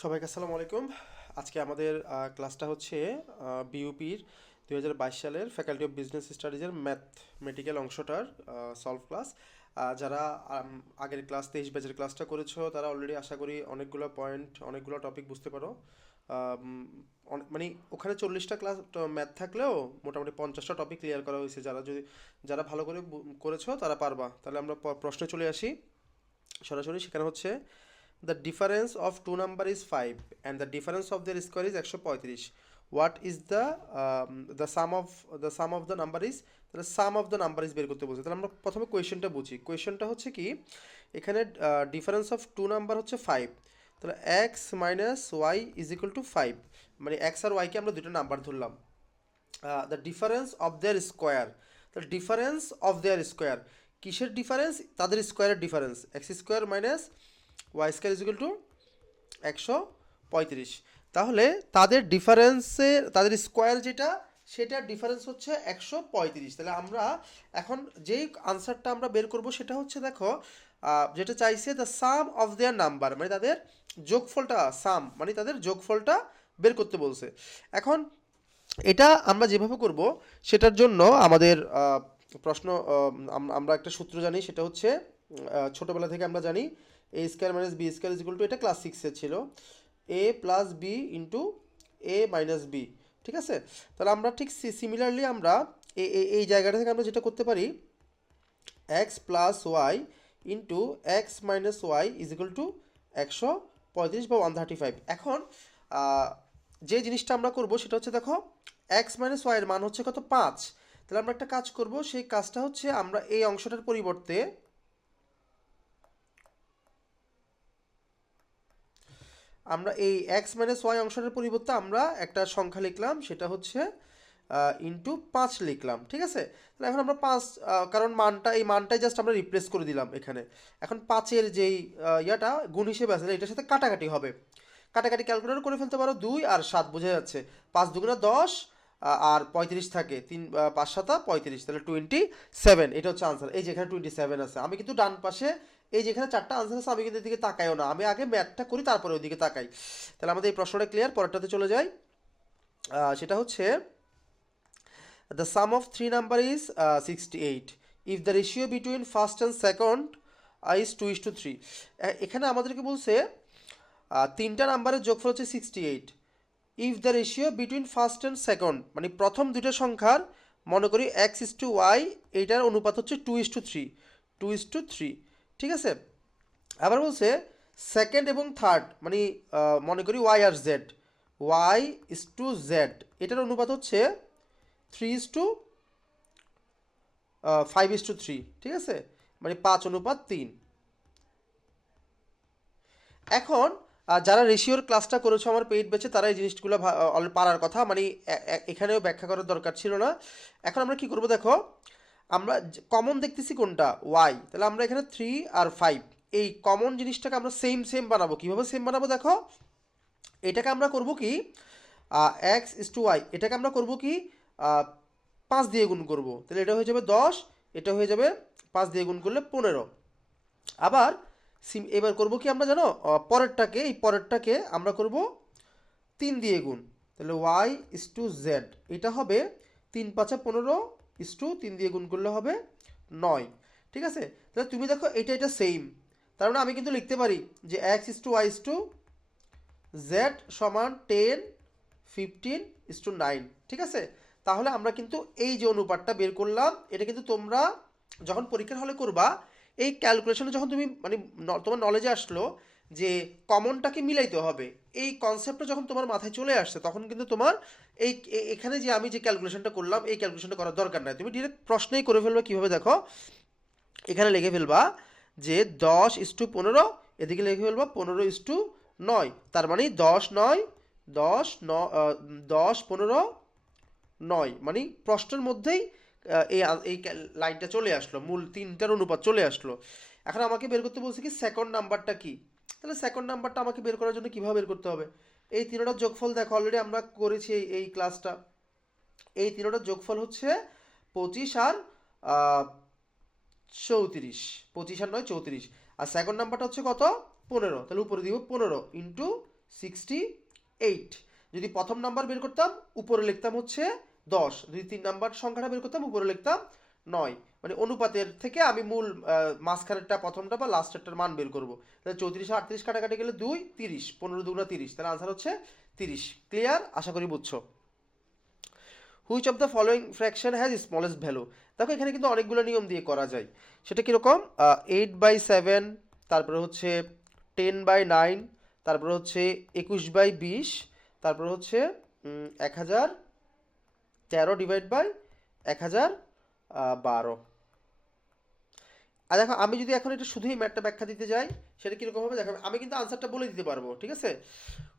সবাইকে আসসালামু আলাইকুম। আজকে আমাদের ক্লাসটা হচ্ছে বিইউপির 2022 সালের ফ্যাকাল্টি অফ বিজনেস স্টাডিজের ম্যাথমেটিক্যাল অংশটার সলভ ক্লাস। যারা আগের ক্লাস 23 ব্যাচের ক্লাসটা করেছো তারা অলরেডি আশা করি অনেকগুলো পয়েন্ট অনেকগুলো টপিক বুঝতে পারো। মানে ওখানে 40টা ক্লাস ম্যাথ থাকলেও মোটামুটি 50টা টপিক ক্লিয়ার করা হয়েছে। যারা ভালো করে করেছো তারা পারবা। তাহলে আমরা প্রশ্নে চলে আসি সরাসরি। সেখানে হচ্ছে the difference of two number is 5 and the difference of their square is 135. What is the sum of the number is, তাহলে sum of the number is বের করতে বলছে। তাহলে আমরা প্রথমে কোয়েশ্চেনটা বুঝি। কোয়েশ্চেনটা হচ্ছে কি, এখানে ডিফারেন্স অফ টু নাম্বার হচ্ছে 5। তাহলে X minus Y is equal to 5, মানে এক্স আর ওয়াইকে আমরা দুটো নাম্বার ধরলাম। The difference of their square, তাহলে ডিফারেন্স অফ দেয়ার স্কোয়ার কিসের ডিফারেন্স? তাদের স্কোয়ারের difference. X square minus Y square is equal to 135। তাহলে তাদের ডিফারেন্সের তাদের স্কোয়ার যেটা সেটার ডিফারেন্স হচ্ছে 135। তাহলে আমরা এখন যেই আনসারটা আমরা বের করব সেটা হচ্ছে, দেখো যেটা চাইছে the sum of their number, মানে তাদের যোগফলটা, সাম মানে তাদের যোগফলটা বের করতে বলছে। এখন এটা আমরা যেভাবে করব সেটার জন্য আমাদের প্রশ্ন, আমরা একটা সূত্র জানি, সেটা হচ্ছে ছোটোবেলা থেকে আমরা জানি A square minus B square is equal to, এটা ক্লাস 6-এর ছিল, A plus B into A minus B. ঠিক আছে? তাহলে আমরা ঠিক সিমিলারলি আমরা এই জায়গাটা থেকে আমরা যেটা করতে পারি, X plus Y into X minus Y is equal to 135 বা 135। এখন যে জিনিসটা আমরা করব সেটা হচ্ছে, দেখো এক্স মাইনাস ওয়াইয়ের মান হচ্ছে কত? 5। তাহলে আমরা একটা কাজ করব, সেই কাজটা হচ্ছে আমরা এই অংশটার পরিবর্তে আমরা এই এক্স মাইনাস ওয়াই অংশটার পরিবর্তে আমরা একটা সংখ্যা লিখলাম, সেটা হচ্ছে ইন্টু 5 লিখলাম। ঠিক আছে? তাহলে এখন আমরা 5, কারণ এই মানটাই জাস্ট আমরা রিপ্লেস করে দিলাম এখানে। এখন 5-এর যেই ইয়াটা গুণ হিসেবে আছে এটার সাথে কাটাকাটি হবে। কাটাকাটি ক্যালকুলেটর করে ফেলতে পারো, 2 আর 7 বোঝা যাচ্ছে, 5 দুগুণা 10 আর 35 থাকে, 5 7 35, তাহলে 27। এটা হচ্ছে আনসার। এই যে এখানে 27 আছে, আমি কিন্তু ডান পাশে এই যেখানে 4টা আনসার আছে আমি কিন্তু এদিকে তাকাইও না, আমি আগে ম্যাথটা করি তারপরে ওইদিকে তাকাই। তাহলে আমাদের এই প্রশ্নটা ক্লিয়ার। পরেরটাতে চলে যাই। সেটা হচ্ছে the sum of three number is 68 if the ratio between first and second is 2:3। এখানে আমাদেরকে বলছে তিনটা নাম্বারের যোগফল হচ্ছে 68 if the ratio between first and second, মানে প্রথম দুইটা সংখ্যার, মনে করি এক্স ইস টু ওয়াই, এইটার অনুপাত হচ্ছে 2:3, 2:3। ঠিক আছে? আবার বলছে সেকেন্ড এবং থার্ড, মানে মনে করি Y R Z, Y is to Z, এটার অনুপাত হচ্ছে 3:5:3। ঠিক আছে? মানে 5:3। এখন যারা রেশিওর ক্লাসটা করেছো আমার পেইড ব্যাচে, তারা এই জিনিসগুলো পারার কথা, মানে এখানেও ব্যাখ্যা করার দরকার ছিল না। এখন আমরা কি করব, দেখো আমরা কমন দেখতেছি কোনটা? ওয়াই। তাহলে আমরা এখানে 3 আর 5, এই কমন জিনিসটাকে আমরা সেম বানাবো। কীভাবে সেম বানাবো? দেখো এটাকে আমরা করব কি, এক্স ইস টু ওয়াই, এটাকে আমরা করব কি 5 দিয়ে গুণ করব। তাহলে এটা হয়ে যাবে 10, এটা হয়ে যাবে 5 দিয়ে গুণ করলে 15। আবার এবার করব কি আমরা, জানো এই পরেরটাকে আমরা করব 3 দিয়ে গুণ। তাহলে ওয়াই ইস টু জেড, এটা হবে 3 5 15 ইস টু 3 দিয়ে গুণ করলে হবে 9। ঠিক আছে? তাহলে তুমি দেখো এটা সেম, তার মানে আমি কিন্তু লিখতে পারি যে x is to Y is to Z সমান 10 15 ইস টু 9। ঠিক আছে? তাহলে আমরা কিন্তু এই যে অনুপাতটা বের করলাম, এটা কিন্তু তোমরা যখন পরীক্ষার হলে করবা, এই ক্যালকুলেশনে যখন তুমি মানে তোমার নলেজে আসলো যে কমনটাকে মিলাইতে হবে, এই কনসেপ্টটা যখন তোমার মাথায় চলে আসছে, তখন কিন্তু তোমার এখানে যে আমি যে ক্যালকুলেশনটা করলাম এই ক্যালকুলেশনটা করার দরকার নাই, তুমি ডিরেক্ট প্রশ্নেই করে ফেলবে। কীভাবে? দেখো এখানে লিখে ফেলবা যে 10:15, এদিকে লিখে ফেলবা 15:9, তার মানে 10 15 মানে প্রশ্নের মধ্যেই এই এই লাইনটা চলে আসলো, মূল তিনটার অনুপাত চলে আসলো। এখন আমাকে বের করতে বলছে কি সেকেন্ড নাম্বারটা কি। তাহলে সেকেন্ড নাম্বারটা আমাকে বের করার জন্য কীভাবে বের করতে হবে? এই তিনটার যোগফল দেখো, অলরেডি আমরা করেছি এই ক্লাসটা। এই তিনটার যোগফল হচ্ছে 25 আর 34, 25 আর 9 34। আর সেকেন্ড নাম্বারটা হচ্ছে কত? 15। তাহলে উপরে দিব 15 ইন্টু 68। যদি প্রথম নাম্বার বের করতাম উপরে লিখতাম হচ্ছে 10, যদি 3 নাম্বার সংখ্যাটা বের করতাম উপরে লিখতাম 9। মানে অনুপাতের থেকে আমি মূল মাঝখানেরটা প্রথমটা বা লাস্টেরটার মান বের করবো। তাহলে 34 আর 38 কাটাকাটি গেলে 2, 30, 15 দুগুণা 30, তাহলে আনসার হচ্ছে 30। ক্লিয়ার? আশা করি বুঝছো। Which of the following fraction has smallest value. দেখো এখানে কিন্তু অনেকগুলো নিয়ম দিয়ে করা যায়। সেটা কীরকম? 8/7, তারপরে হচ্ছে 10/9, তারপরে হচ্ছে 21/20, তারপরে হচ্ছে 1013 ডিভাইড বাই 1012। আর দেখো আমি যদি এখন এটা শুধুই ম্যাথটা ব্যাখ্যা দিতে যাই সেটা কীরকম হবে দেখো, আমি কিন্তু আনসারটা বলে দিতে পারবো, ঠিক আছে?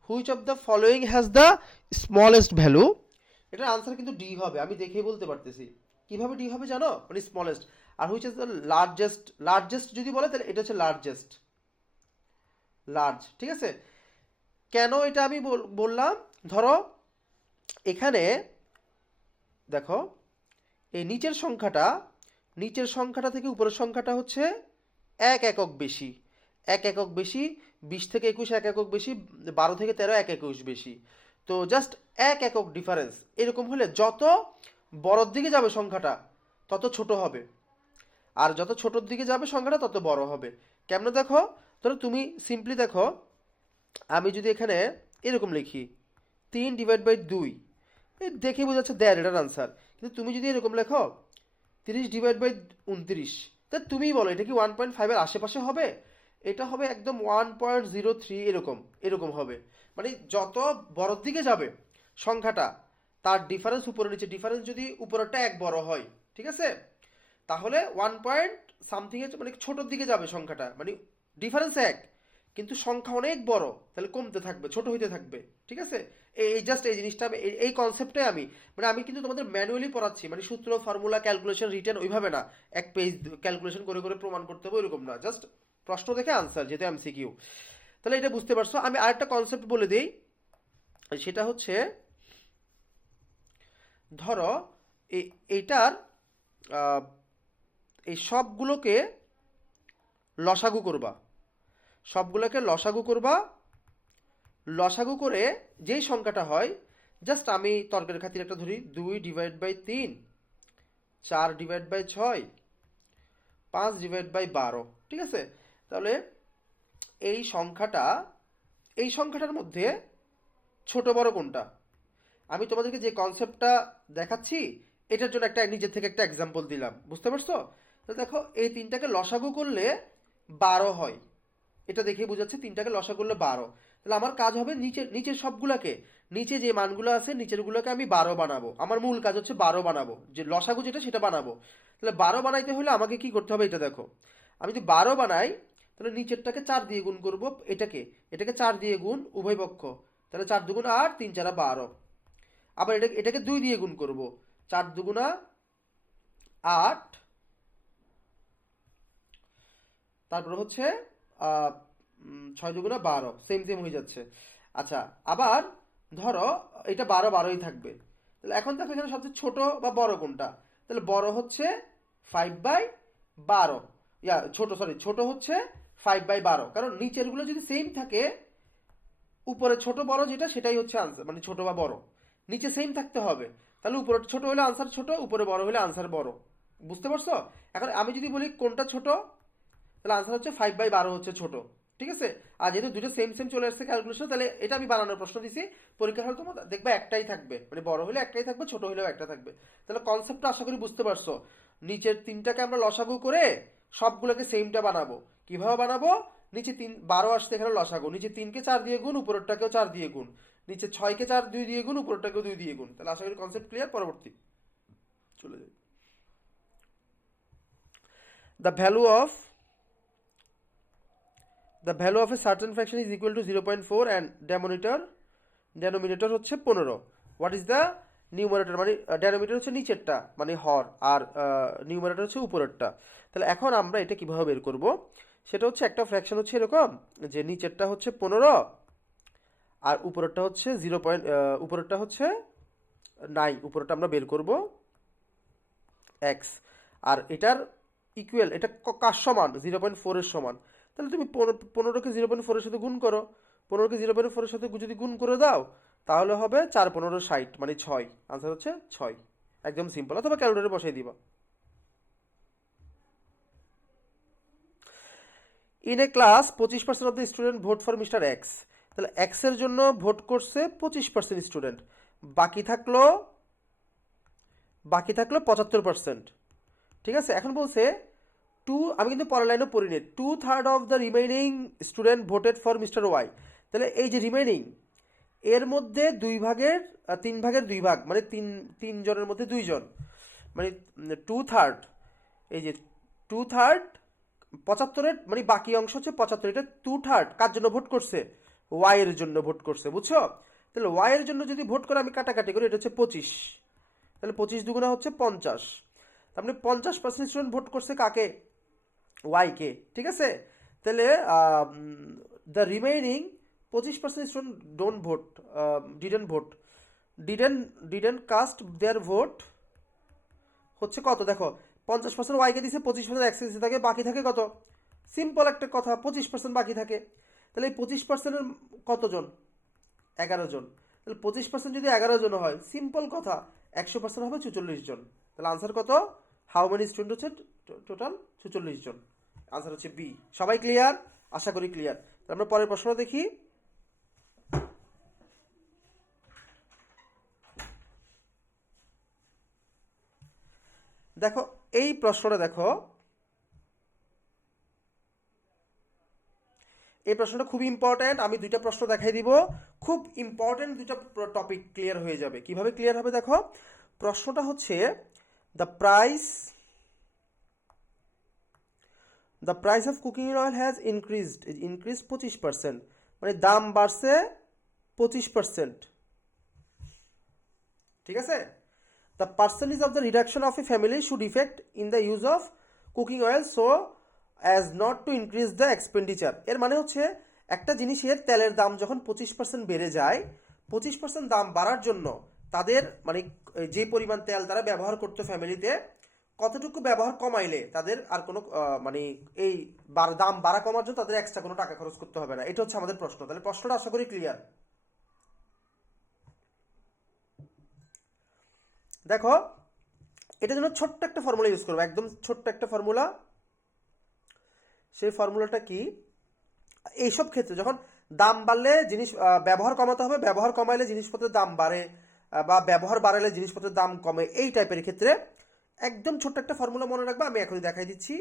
Which of the following has the smallest value, এটার আনসার কিন্তু ডি হবে, আমি দেখেই বলতে পারতেছি। কিভাবে ডি হবে জানো? মানে স্মলেস্ট। আর which is the largest, largest যদি বলে তাহলে এটা হচ্ছে লার্জেস্ট, লার্জ, ঠিক আছে? কেন এটা আমি বললাম? ধরো এখানে দেখো এই নিচের সংখ্যাটা থেকে উপরের সংখ্যাটা হচ্ছে 1 একক বেশি, 1 একক বেশি, 20 থেকে 21 1 একক বেশি, 12 থেকে 13 1 একক বেশি। তো জাস্ট 1 একক ডিফারেন্স। এরকম হলে যত বড়র দিকে যাবে সংখ্যাটা তত ছোট হবে, আর যত ছোটোর দিকে যাবে সংখ্যাটা তত বড় হবে। কেমন দেখো, ধরো তুমি সিম্পলি দেখো, আমি যদি এখানে এরকম লিখি 3/2, দেখে বোঝা যাচ্ছে দেড়, এটার আনসার। কিন্তু তুমি যদি এরকম লেখো 30/29, তা তুমিই বলো এটা কি 1.5-এর আশেপাশে হবে? এটা হবে একদম 1.03, এরকম এরকম হবে। মানে যত বড়র দিকে যাবে সংখ্যাটা তার ডিফারেন্স উপরে নিচে, ডিফারেন্স যদি উপরেরটা 1 বড় হয়, ঠিক আছে, তাহলে 1 পয়েন্ট সামথিং এর মানে ছোটোর দিকে যাবে সংখ্যাটা, মানে ডিফারেন্স 1 কিন্তু সংখ্যা অনেক বড়, তাহলে কমতে থাকবে, ছোট হইতে থাকবে, ঠিক আছে? এই জাস্ট এই জিনিসটা এই কনসেপ্টটাই আমি কিন্তু তোমাদের ম্যানুয়ালি পড়াচ্ছি, মানে সূত্র ফর্মুলা ক্যালকুলেশন রিটেন ওইভাবে না, এক পেজ ক্যালকুলেশন করে করে প্রমাণ করতে হবে ওইরকম না, জাস্ট প্রশ্ন দেখে আনসার, যেহেতু এমসিকিউ। তাহলে এটা বুঝতে পারছো। আমি আরেকটা কনসেপ্ট বলে দিই, সেটা হচ্ছে ধরো এইটার এই সবগুলোকে লসাগু করবা, সবগুলোকে লসাগু করবা, লসাগু করে যেই সংখ্যাটা হয়, জাস্ট আমি তর্কের খাতির একটা ধরি 2/3, 4/6, 5/12, ঠিক আছে? তাহলে এই সংখ্যাটার মধ্যে ছোট বড় কোনটা? আমি তোমাদেরকে যে কনসেপ্টটা দেখাচ্ছি এটার জন্য একটা নিজের থেকে একটা এক্সাম্পল দিলাম, বুঝতে পারছো? তো দেখো এই তিনটাকে লসাগু করলে 12 হয়, এটা দেখেই বোঝাচ্ছে তিনটাকে লসাগু করলে 12। তাহলে আমার কাজ হবে নিচের সবগুলাকে, নিচে যে মানগুলো আছে নিচেরগুলোকে আমি 12 বানাবো। আমার মূল কাজ হচ্ছে 12 বানাবো, যে লসাগু যেটা সেটা বানাবো। তাহলে 12 বানাইতে হলে আমাকে কি করতে হবে এটা দেখো, আমি যদি 12 বানাই তাহলে নিচেরটাকে 4 দিয়ে গুণ করব, এটাকে 4 দিয়ে গুণ উভয় পক্ষ, তাহলে 4 দুগুণ 8, 3 4 12। আবার এটাকে 2 দিয়ে গুণ করব, 4 দুগুণা 8, তারপর হচ্ছে 6 দুগুণা 12, সেম সেম হয়ে যাচ্ছে। আচ্ছা, আবার ধরো এটা 12 12ই থাকবে। তাহলে এখন দেখো এখানে সবচেয়ে ছোট বা বড় কোনটা? তাহলে বড় হচ্ছে 5/12, ছোট হচ্ছে 5/12, কারণ নিচেরগুলো যদি সেম থাকে, উপরে ছোট বড় যেটা সেটাই হচ্ছে আনসার, মানে ছোট বা বড় নিচে সেম থাকতে হবে। তাহলে উপরে ছোট হলে আনসার ছোট, উপরে বড় হলে আনসার বড়, বুঝতে পারছো? এখন আমি যদি বলি কোনটা ছোট, তাহলে আনসার হচ্ছে 5/12 হচ্ছে ছোট, ঠিক আছে? আর যেহেতু দুটো সেম সেম চলে আসছে ক্যালকুলেশন, তাহলে এটা আমি বানানোর প্রশ্ন দিছি, পরীক্ষা হলে তোমার দেখবে একটাই থাকবে, মানে বড় হলে একটাই থাকবে, ছোট হলেও একটা থাকবে। তাহলে কনসেপ্টটা আশা করি বুঝতে পারছো। নিচের তিনটাকে আমরা লসাগু করে সবগুলোকে সেমটা বানাবো। কিভাবে বানাবো? নিচে 12 আসছে, এখানে লসাগু, নিচে 3কে 4 দিয়ে গুণ, উপরেরটাকেও 4 দিয়ে গুণ, নিচে 6কে 4 2 দিয়ে গুণ, উপরেরটাকেও 2 দিয়ে গুণ। তাহলে আশা করি কনসেপ্ট ক্লিয়ার। পরবর্তী চলে যাই। The value of the value of a certain fraction is equal to 0.4 and denominator হচ্ছে 15. what is the numerator? মানে denominator হচ্ছে নিচেরটা মানে হর, আর নিউমারেটর হচ্ছে উপরেরটা। তাহলে এখন আমরা এটা কিভাবে বের করব? সেটা হচ্ছে একটা ফ্র্যাকশন হচ্ছে এরকম যে নিচেরটা হচ্ছে 15 আর উপরেরটা হচ্ছে 0. উপরেরটা হচ্ছে 9, উপরেরটা আমরা বের করব x, আর এটার ইকুয়াল, এটা কার সমান? 0.4 এর সমান। তাহলে তুমি 15কে 0.4 এর সাথে গুণ করো, 15কে 0/4-এর সাথে যদি গুণ করে দাও তাহলে হবে 4×15 = 60, মানে 6। আনসার হচ্ছে 6। একদম সিম্পল, অথবা ক্যালকুলেটরে বসাই দিবা। In a class 25% of the student vote for mister x. তাহলে এক্স এর জন্য ভোট করছে 25% স্টুডেন্ট, বাকি থাকলো 75%। ঠিক আছে, এখন বলছে আমি কিন্তু পরের লাইনও পড়িনি, 2/3 of the remaining student voted for mister Y. তাহলে এই যে রিমেইনিং, এর মধ্যে 3/2 ভাগ, মানে তিনজনের মধ্যে 2জন, মানে 2/3, এই যে 2/3 75-এর মানে বাকি অংশ হচ্ছে 75, এটা 2/3 কার জন্য ভোট করছে? ওয়াই এর জন্য ভোট করছে, বুঝছো? তাহলে ওয়াই এর জন্য যদি ভোট করে আমি কাটাকাটি করি, এটা হচ্ছে 25, তাহলে 25 দুগুণা হচ্ছে 50। তার মানে 50% স্টুডেন্ট ভোট করছে কাকে? ওয়াই কে, ঠিক আছে? তাহলে the remaining 25% student don't vote, didn't caste there vote হচ্ছে কত? দেখো 50% ওয়াইকে দিছে, 25% এক্স দিছে, থাকে বাকি থাকে কত? সিম্পল একটা কথা, 25% বাকি থাকে। তাহলে এই 25%-এর কতজন? 11 জন। তাহলে 25% যদি 11 জন হয়, সিম্পল কথা, 100% হবে 44 জন। তাহলে আনসার কত? হাউ মেনি স্টুডেন্ট হচ্ছে টোটাল? 44 জন। আনসার হচ্ছে বি। সবাই ক্লিয়ার? আশা করি ক্লিয়ার। আমরা পরের প্রশ্ন দেখি। দেখো এই প্রশ্নটা দেখো, এই প্রশ্নটা খুব ইম্পর্ট্যান্ট। আমি দুইটা প্রশ্ন দেখাই দিব, খুব ইম্পর্ট্যান্ট দুইটা টপিক ক্লিয়ার হয়ে যাবে। কিভাবে ক্লিয়ার হবে দেখো, প্রশ্নটা হচ্ছে the price of cooking oil has increased 25%, মানে দাম বাড়ছে 25%, ঠিক আছে? The percentage of the reduction of A family should effect in the use of cooking oil so as not to increase the expenditure. এর মানে হচ্ছে একটা জিনিসের তেলের দাম যখন 25% বেড়ে যায়, 25% দাম বাড়ার জন্য তাদের মানে যে পরিমাণ তেল তারা ব্যবহার করতো ফ্যামিলিতে, কতটুকু ব্যবহার কমাইলে তাদের আর কোনো মানে এই দাম বাড়া কমার জন্য তাদের এক্সট্রা কোনো টাকা খরচ করতে হবে না। এটা হচ্ছে আমাদের প্রশ্ন। তাহলে প্রশ্নটা আশা করি ক্লিয়ার। দেখো এটার জন্য ছোট্ট একটা ফর্মুলা ইউজ করবো, একদম ছোট্ট একটা ফর্মুলা। সেই ফর্মুলাটা কি? এইসব ক্ষেত্রে যখন দাম বাড়লে জিনিস ব্যবহার কমাতে হবে, ব্যবহার কমাইলে জিনিসপত্রের দাম বাড়ে, বা ব্যবহার বাড়ালে জিনিসপত্রের দাম কমে, এই টাইপের ক্ষেত্রে একদম ছোট্ট একটা ফর্মুলা মনে রাখবা, আমি এখনই দেখাই দিচ্ছি।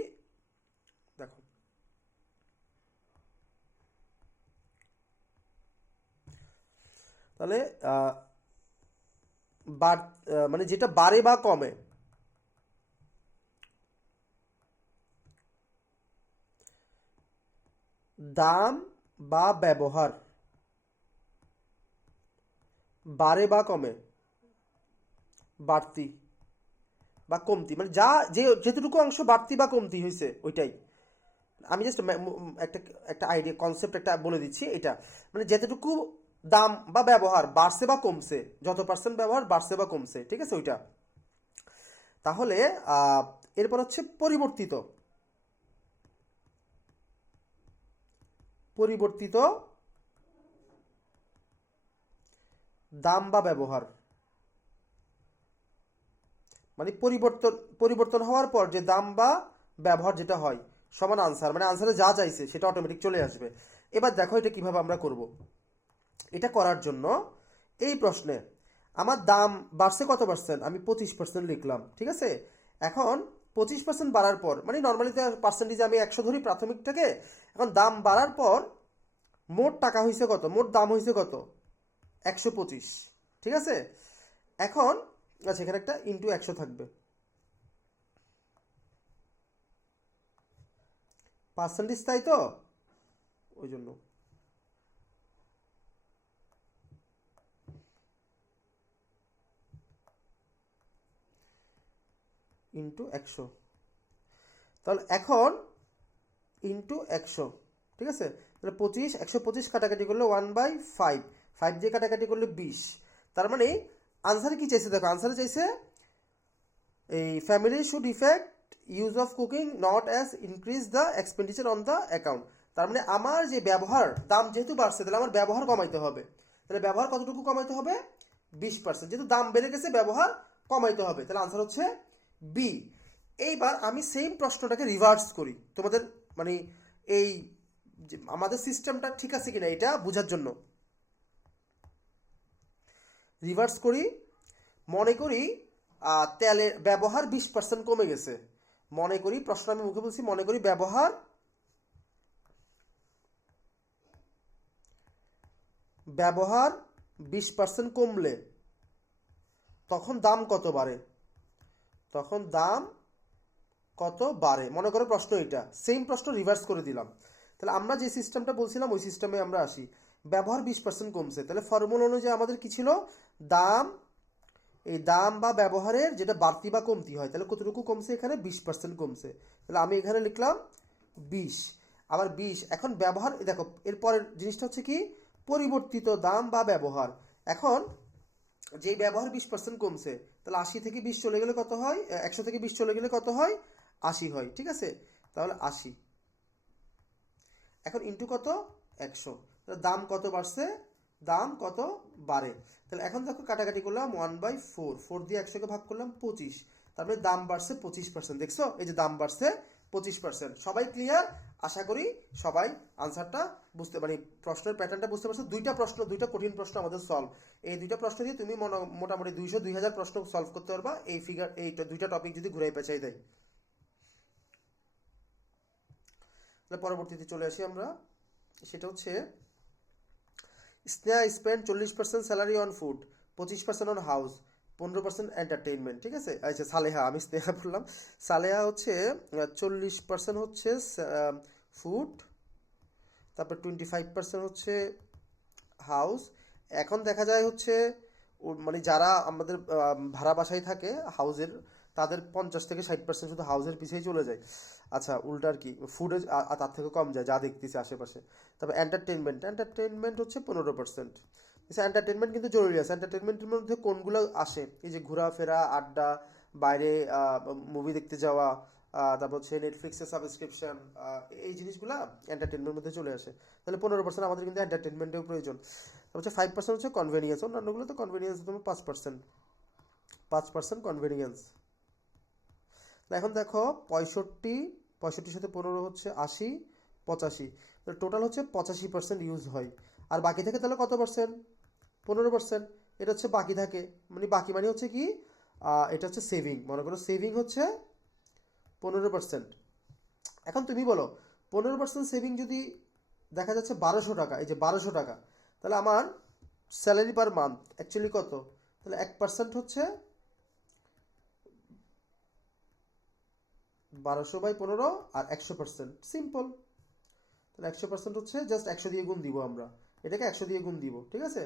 দেখো তাহলে মানে যেটা বাড়ে বা কমে, দাম বা ব্যবহার বাড়ে বা কমে, বাড়তি বা কমতি, মানে যেটুকু অংশ বাড়তি বা কমতি হয়েছে ওইটাই। আমি জাস্ট একটা একটা আইডিয়া কনসেপ্ট একটা বলে দিচ্ছি। এটা মানে যেতটুকু দাম বা ব্যবহার বাড়ছে বা কমছে, যত পার্সেন্ট ব্যবহার বাড়ছে বা কমছে, ঠিক আছে ওইটা। তাহলে এরপর হচ্ছে পরিবর্তিত দাম বা ব্যবহার, মানে পরিবর্তন হওয়ার পর যে দাম বা ব্যবহার যেটা হয় সমান আনসার, মানে আনসারে যা চাইছে সেটা অটোমেটিক চলে আসবে। এবার দেখো এটা কিভাবে আমরা করব। এটা করার জন্য এই প্রশ্নে আমার দাম বাড়ছে কত পার্সেন্ট, আমি 25% লিখলাম, ঠিক আছে? এখন 25% বাড়ার পর, মানে নর্মালি তো পার্সেন্টেজ আমি 100 ধরি প্রাথমিকটাকে, এখন দাম বাড়ার পর মোট টাকা হয়েছে কত, মোট দাম হয়েছে কত? 125, ঠিক আছে? এখন আচ্ছা এখানে একটা ইন্টু 100 থাকবে, পার্সেন্টেজ তাই তো, ওই জন্য ইন্টু 100। তাহলে এখন ইন্টু 100, ঠিক আছে? তাহলে 125 কাটাকাটি করলে 1/5, 5 দিয়ে কাটাকাটি করলে 20। তার মানে আনসারে কি চাইছে দেখো, আনসারে চাইছে এই family should effect use of cooking not as increase the expenditure on the account. তার মানে আমার যে ব্যবহার দাম যেহেতু বাড়ছে তাহলে আমার ব্যবহার কমাইতে হবে। তাহলে ব্যবহার কতটুকু কমাইতে হবে? 20%। যেহেতু দাম বেড়ে গেছে ব্যবহার কমাইতে হবে, তাহলে আনসার হচ্ছে বি। এইবার আমি সেম প্রশ্নটাকে রিভার্স করি তোমাদের মানে এই আমাদের সিস্টেমটা ঠিক আছে কিনা এটা বোঝার জন্য রিভার্স করি। মনে করি তেলের ব্যবহার 20% কমে গেছে। মনে করি, প্রশ্ন আমি মুখে বলছি, মনে করি ব্যবহার 20% কমলে তখন দাম কত বাড়ে? তখন দাম কত বাড়ে? মনে করো প্রশ্ন এটা, সেম প্রশ্ন রিভার্স করে দিলাম। তাহলে আমরা যে সিস্টেমটা বলছিলাম ওই সিস্টেমে আমরা আসি। ব্যবহার 20% কমছে, তাহলে ফর্মুলা অনুযায়ী আমাদের কি ছিল? দাম, এই দাম বা ব্যবহারের যেটা বাড়তি বা কমতি হয়, তাহলে কতটুকু কমছে? এখানে 20% কমছে। তাহলে আমি এখানে লিখলাম 20। আবার 20, এখন ব্যবহার দেখো এরপরের জিনিসটা হচ্ছে কি? পরিবর্তিত দাম বা ব্যবহার। এখন যেই ব্যবহার 20% কমছে, তাহলে 80 থেকে 20 চলে গেলে কত হয়? 100 থেকে 20 চলে গেলে কত হয়? 80 হয়, ঠিক আছে? তাহলে 80 এখন ইন্টু কত? 100। তাহলে দাম কত বাড়ছে? দাম কত বাড়ে? তাহলে এখন দেখো কাটাকাটি করলাম 1/4, 4 দিয়ে 100কে ভাগ করলাম 25, তারপরে দাম বাড়ছে 25%। দেখছো এই যে দাম বাড়ছে 25%। সবাই ক্লিয়ার? আশা করি সবাই আনসারটা বুঝতে মানে প্রশ্নের প্যাটার্নটা বুঝতে পারছো। দুইটা প্রশ্ন, দুইটা কঠিন প্রশ্ন আমাদের সলভ। এই দুইটা প্রশ্ন দিয়ে তুমি মোটামুটি 200-2000 প্রশ্ন সলভ করতে পারবা এই ফিগার, এই দুইটা টপিক যদি ঘুরাই পেঁচাই দেয়। তাহলে পরবর্তীতে চলে আসি আমরা, সেটা হচ্ছে Sneha spend 40% salary on food, 25% on house, 15% entertainment. ঠিক আছে? আচ্ছা সালেহা, আমি স্নেহা বললাম। সালেহা হচ্ছে 40% হচ্ছে ফুড, তারপর 25% হচ্ছে হাউস। এখন দেখা যায় হচ্ছে মানে যারা আমাদের ভাড়া বাসায় থাকে হাউসের, তাদের 50 থেকে 60% শুধু হাউসের পিছিয়েই চলে যায়। আচ্ছা উল্টা আর কি ফুডে তার থেকে কম যায় যা দেখতেছি আশেপাশে। তারপর এন্টারটেনমেন্ট হচ্ছে 15%। এন্টারটেনমেন্ট কিন্তু জরুরি আছে। এন্টারটেনমেন্টের মধ্যে কোনগুলো আসে? এই যে ঘোরাফেরা, আড্ডা, বাইরে মুভি দেখতে যাওয়া, তারপর হচ্ছে নেটফ্লিক্সের সাবস্ক্রিপশন, এই জিনিসগুলা এন্টারটেনমেন্টের মধ্যে চলে আসে। তাহলে 15% আমাদের কিন্তু এন্টারটেনমেন্টেও প্রয়োজন। তারপর হচ্ছে 5% হচ্ছে কনভেনিয়েন্স, অন্যান্যগুলো তো কনভেনিয়েন্স তোমার 5% কনভেনিয়েন্স। এখন দেখো 65 সাথে 15 হচ্ছে 80, 85, টোটাল হচ্ছে 85% ইউজ হয়। আর বাকি থাকে তাহলে কত পার্সেন্ট? 15%। এটা হচ্ছে বাকি থাকে, মানে বাকি মানে হচ্ছে কি এটা হচ্ছে সেভিং। মনে করো সেভিং হচ্ছে 15%। এখন তুমি বলো 15% সেভিং যদি দেখা যাচ্ছে 1200 টাকা, এই যে 1200 টাকা, তাহলে আমার স্যালারি পার মান্থ অ্যাকচুয়ালি কত? তাহলে 1% হচ্ছে 1200/15 আর 100%, সিম্পল। তাহলে 100% হচ্ছে জাস্ট 100 দিয়ে গুণ দিব আমরা, এটাকে 100 দিয়ে গুণ দিব, ঠিক আছে?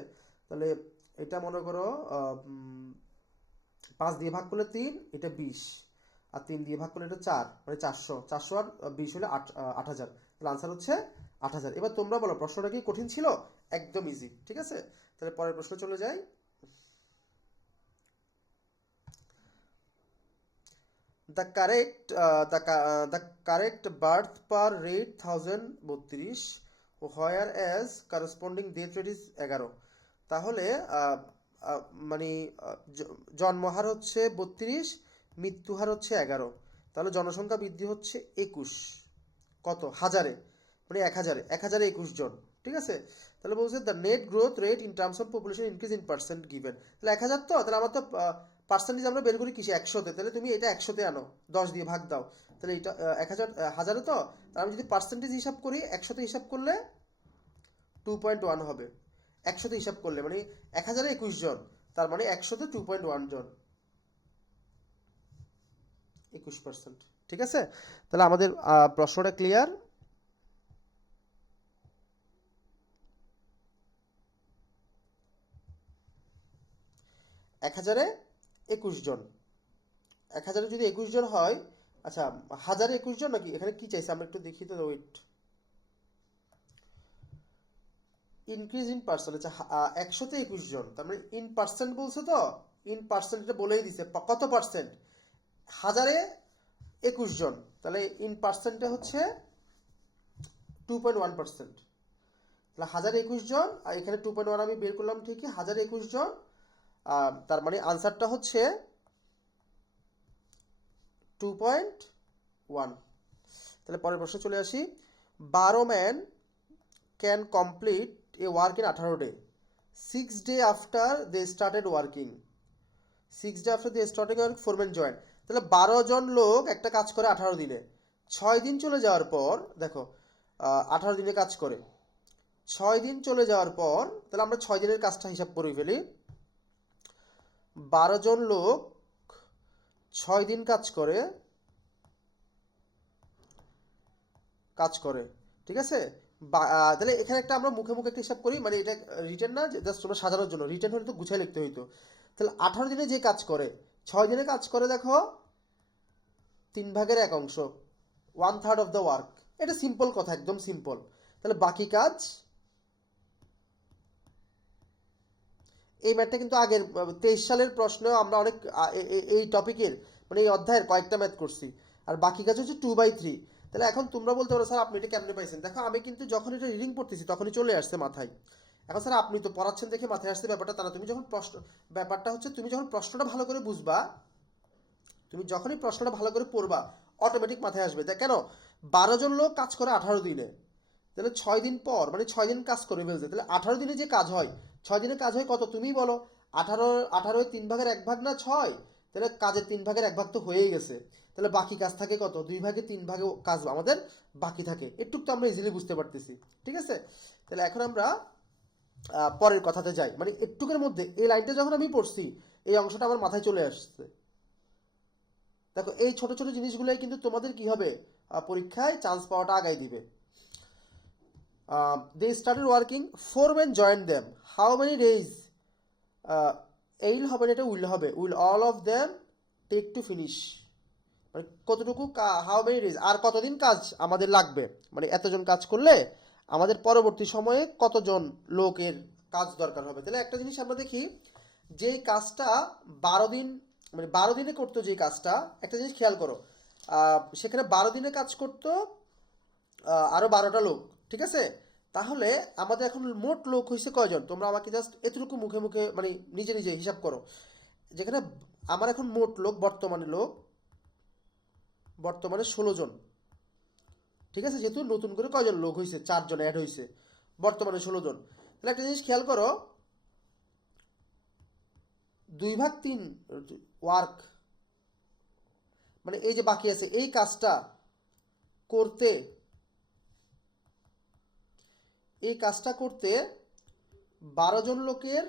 তাহলে এটা মনে করো 5 দিয়ে ভাগ করলে 3, এটা 20, আর 3 দিয়ে ভাগ করলে এটা 4, মানে 400। 400 আর 20 হলে 8000। তাহলে আনসার হচ্ছে 8000। এবার তোমরা বলো প্রশ্নটা কি কঠিন ছিল? একদম ইজি, ঠিক আছে? তাহলে পরের প্রশ্ন চলে যাই। The correct birth per rate 1032, whereas corresponding death rate is 11। তাহলে মানে জন্মহার হচ্ছে 32, মৃত্যুহার হচ্ছে 11। তাহলে জনসংখ্যা বৃদ্ধি হচ্ছে 21, কত হাজারে? মানে 1021 জন, ঠিক আছে? তাহলে বলছে the net growth rate in terms of population increase in percent given. তাহলে 1000, তো তাহলে আমার তো পার্সেন্টেজ আমরা বের করি কিসে? 100-তে। তাহলে তুমি এটা 100-তে আনো, 10 দিয়ে ভাগ দাও। তাহলে এটা 1000 হাজারে, তো তাহলে আমি যদি পার্সেন্টেজ হিসাব করি 100-তে হিসাব করলে 2.1 হবে। 100-তে হিসাব করলে মানে 1021 জন, তার মানে 100-তে 2.1 জন, 21%। ঠিক আছে? তাহলে আমাদের প্রশ্নটা ক্লিয়ার? 1021 জন, 1000-এ যদি 21 জন হয়, আচ্ছা 1000-এ 21 জন নাকি এখানে কি চাইছে আমরা একটু দেখি তো, ওয়েট। ইনক্রিজ ইন পার্সেন্ট, আচ্ছা 100-তে 21 জন, তার মানে ইন পার্সেন্ট বলছে, তো ইন পার্সেন্ট এটা বলেই দিছে কত পার্সেন্ট? 1000-এ 21 জন, তাহলে ইন পার্সেন্টে হচ্ছে 2.1%। তাহলে 1021 জন, আর এখানে 2.1 আমি বের করলাম ঠিকই, 1021 জন। তার মানে আনসারটা হচ্ছে 2.1। তাহলে পরের প্রশ্নে চলে আসি। 12 man can complete a work in 18 day, 6 day after they started working, 6 day after they started work, 4 man join. তাহলে 12 জন লোক একটা কাজ করে 18 দিনে, 6 দিন চলে যাওয়ার পর দেখো 18 দিনে কাজ করে, 6 দিন চলে যাওয়ার পর, তাহলে আমরা 6 দিনের কাজটা হিসাব করে ফেলি। 12 জন লোক 6 দিন কাজ করে, ঠিক আছে। তাহলে এখানে একটা আমরা মুখে মুখে একটা হিসাব করি, মানে এটা রিটেন না, জাস্ট তোমরা সাজানোর জন্য। রিটেন হলে তো গুছাই লিখতে হইতো। তাহলে 18 দিনে যে কাজ করে, 6 দিনে কাজ করে দেখো 3/1 1/3 অফ দ্য ওয়ার্ক। এটা সিম্পল কথা, একদম সিম্পল। তাহলে বাকি কাজ, এই ম্যাথটা কিন্তু আগের 23 সালের প্রশ্নেও আমরা অনেক এই টপিকের মানে এই অধ্যায়ের কয়েকটা ম্যাথ করছি। আর বাকি কাজ হচ্ছে 2/3। তাহলে এখন তোমরা বলতে পারো স্যার আপনি এটা কেমনে পাইছেন। দেখো আমি কিন্তু যখন এটা রিডিং পড়তেছি তখনই চলে আসছে মাথায়। এখন স্যার আপনি তো পড়াচ্ছেন দেখে মাথায় আসছে ব্যাপারটা তা না। তুমি যখন ব্যাপারটা হচ্ছে তুমি যখন প্রশ্নটা ভালো করে বুঝবা, তুমি যখনই প্রশ্নটা ভালো করে পড়বা অটোমেটিক মাথায় আসবে। দেখ কেন 12 জন লোক কাজ করে 18 দিনে, তাহলে 6 দিন পর মানে 6 দিন কাজ করে ফেলছে, তাহলে 18 দিনে যে কাজ হয়, 6 দিনে কাজ হয় কত তুমিই বলো। 18 3/1 না 6, তাহলে কাজের 3/1 তো হয়েই গেছে। তাহলে বাকি কাজ থাকে কত, 2/3 কাজ আমাদের বাকি থাকে। একটু তো আমরা ইজিলি বুঝতে পারতেছি, ঠিক আছে। তাহলে এখন আমরা পরের কথাতে যাই। মানে একটুকের মধ্যে এই লাইনটা যখন আমি পড়ছি এই অংশটা আমার মাথায় চলে আসছে। দেখো এই ছোট ছোট জিনিসগুলোই কিন্তু তোমাদের কি হবে, পরীক্ষায় চান্স পাওয়াটা আগাই দিবে। They started working, 4 men joined them. How many days? এইল হবে না, এটা উইল হবে। Will all of them take to finish, মানে কতটুকু, হাউ মেনি ডেজ, আর কতদিন কাজ আমাদের লাগবে, মানে এতজন কাজ করলে আমাদের পরবর্তী সময়ে কতজন লোকের কাজ দরকার হবে। তাহলে একটা জিনিস আমরা দেখি, যেই কাজটা 12 দিন মানে 12 দিনে করতো, যে কাজটা একটা জিনিস খেয়াল করো, সেখানে 12 দিনে কাজ করতো আরো 12টা লোক, ঠিক আছে। তাহলে আমাদের এখন মোট লোক হয়েছে কয়জন, তোমরা আমাকে জাস্ট এতটুকু মুখে মুখে মানে নিজে নিজে হিসাব করো। যেখানে আমার এখন মোট লোক বর্তমানে 16 জন, ঠিক আছে। যেহেতু নতুন করে কয়জন লোক হয়েছে, 4 জন অ্যাড হয়েছে, বর্তমানে 16 জন। তাহলে একটা জিনিস খেয়াল করো, 2/3 ওয়ার্ক, মানে এই যে বাকি আছে এই কাজটা করতে, এই কাজটা করতে 12 জন লোকের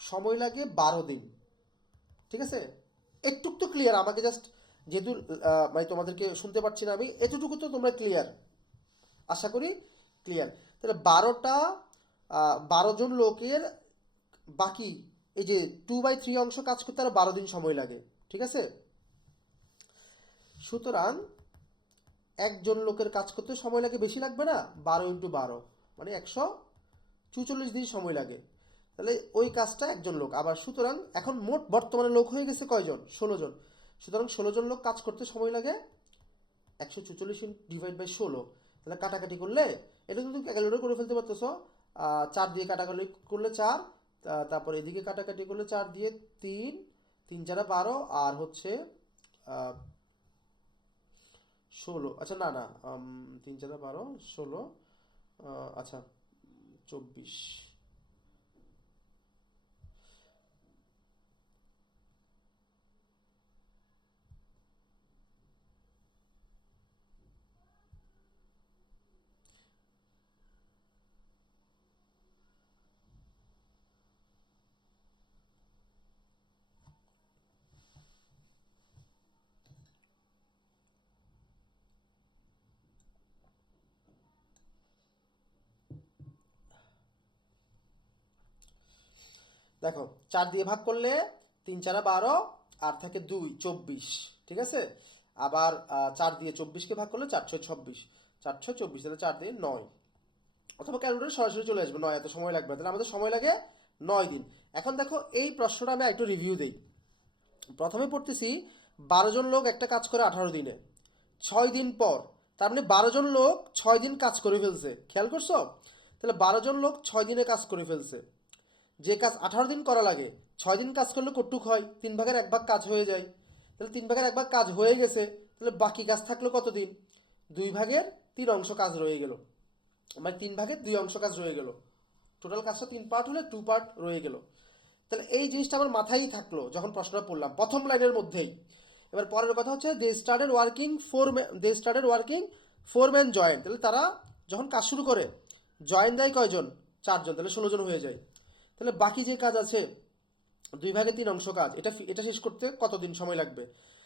সময় লাগে 12 দিন, ঠিক আছে। একটুক তো ক্লিয়ার আমাকে জাস্ট, যেহেতু মানে তোমাদেরকে শুনতে পাচ্ছি না আমি, এতটুকু তো তোমরা ক্লিয়ার, আশা করি ক্লিয়ার। তাহলে 12 জন লোকের বাকি এই যে 2/3 অংশ কাজ করতে আরো 12 দিন সময় লাগে, ঠিক আছে। সুতরাং একজন লোকের কাজ করতে সময় লাগে বেশি লাগবে না, 12 × 12 মানে 144 দিন সময় লাগে। তাহলে ওই কাজটা একজন লোক আবার, সুতরাং এখন মোট বর্তমানে লোক হয়ে গেছে কয়জন, 16 জন। সুতরাং 16 জন লোক কাজ করতে সময় লাগে 144 / 16। তাহলে কাটাকাটি করলে এটা কিন্তু ক্যালকুলেটর করে ফেলতে পারতেছ। 4 দিয়ে কাটাকাটি করলে 4, তারপর এদিকে কাটাকাটি করলে 4 দিয়ে 3, 3 4 12, আর হচ্ছে 16, আচ্ছা না না 3 4 12 16, আচ্ছা 24। দেখো 4 দিয়ে ভাগ করলে 3 4 12, আর থাকে 2 24, ঠিক আছে। আবার 4 দিয়ে 24কে ভাগ করলে 4 6 26, 4 6 24, তাহলে 4 দিয়ে 9, অথবা ক্যালকুলেটর সরাসরি চলে আসবে 9, এত সময় লাগবে না। তাহলে আমাদের সময় লাগে 9 দিন। এখন দেখো এই প্রশ্নটা আমি একটু রিভিউ দিই। প্রথমে পড়তেছি 12 জন লোক একটা কাজ করে 18 দিনে, 6 দিন পর তার মানে 12 জন লোক 6 দিন কাজ করে ফেলছে, খেয়াল করছো? তাহলে 12 জন লোক 6 দিনে কাজ করে ফেলছে। যে কাজ 18 দিন করা লাগে, 6 দিন কাজ করলে কটুক হয়, 3/1 কাজ হয়ে যায়। তাহলে 3/1 কাজ হয়ে গেছে, তাহলে বাকি কাজ থাকলো কতদিন? 2/3 কাজ রয়ে গেল, মানে 3/2 কাজ রয়ে গেল। টোটাল কাজটা 3 পার্ট হলে 2 পার্ট রয়ে গেল। তাহলে এই জিনিসটা আমার মাথায় থাকলো যখন প্রশ্নটা পড়লাম প্রথম লাইনের মধ্যেই। এবার পরের কথা হচ্ছে they started working 4 man join. তাহলে তারা যখন কাজ শুরু করে জয়েন দেয় কয়জন? 4 জন, তাহলে 16 জন হয়ে যায়। তাহলে বাকি যে কাজ আছে 2/3 কাজ, এটা শেষ করতে কতদিন সময় লাগবে?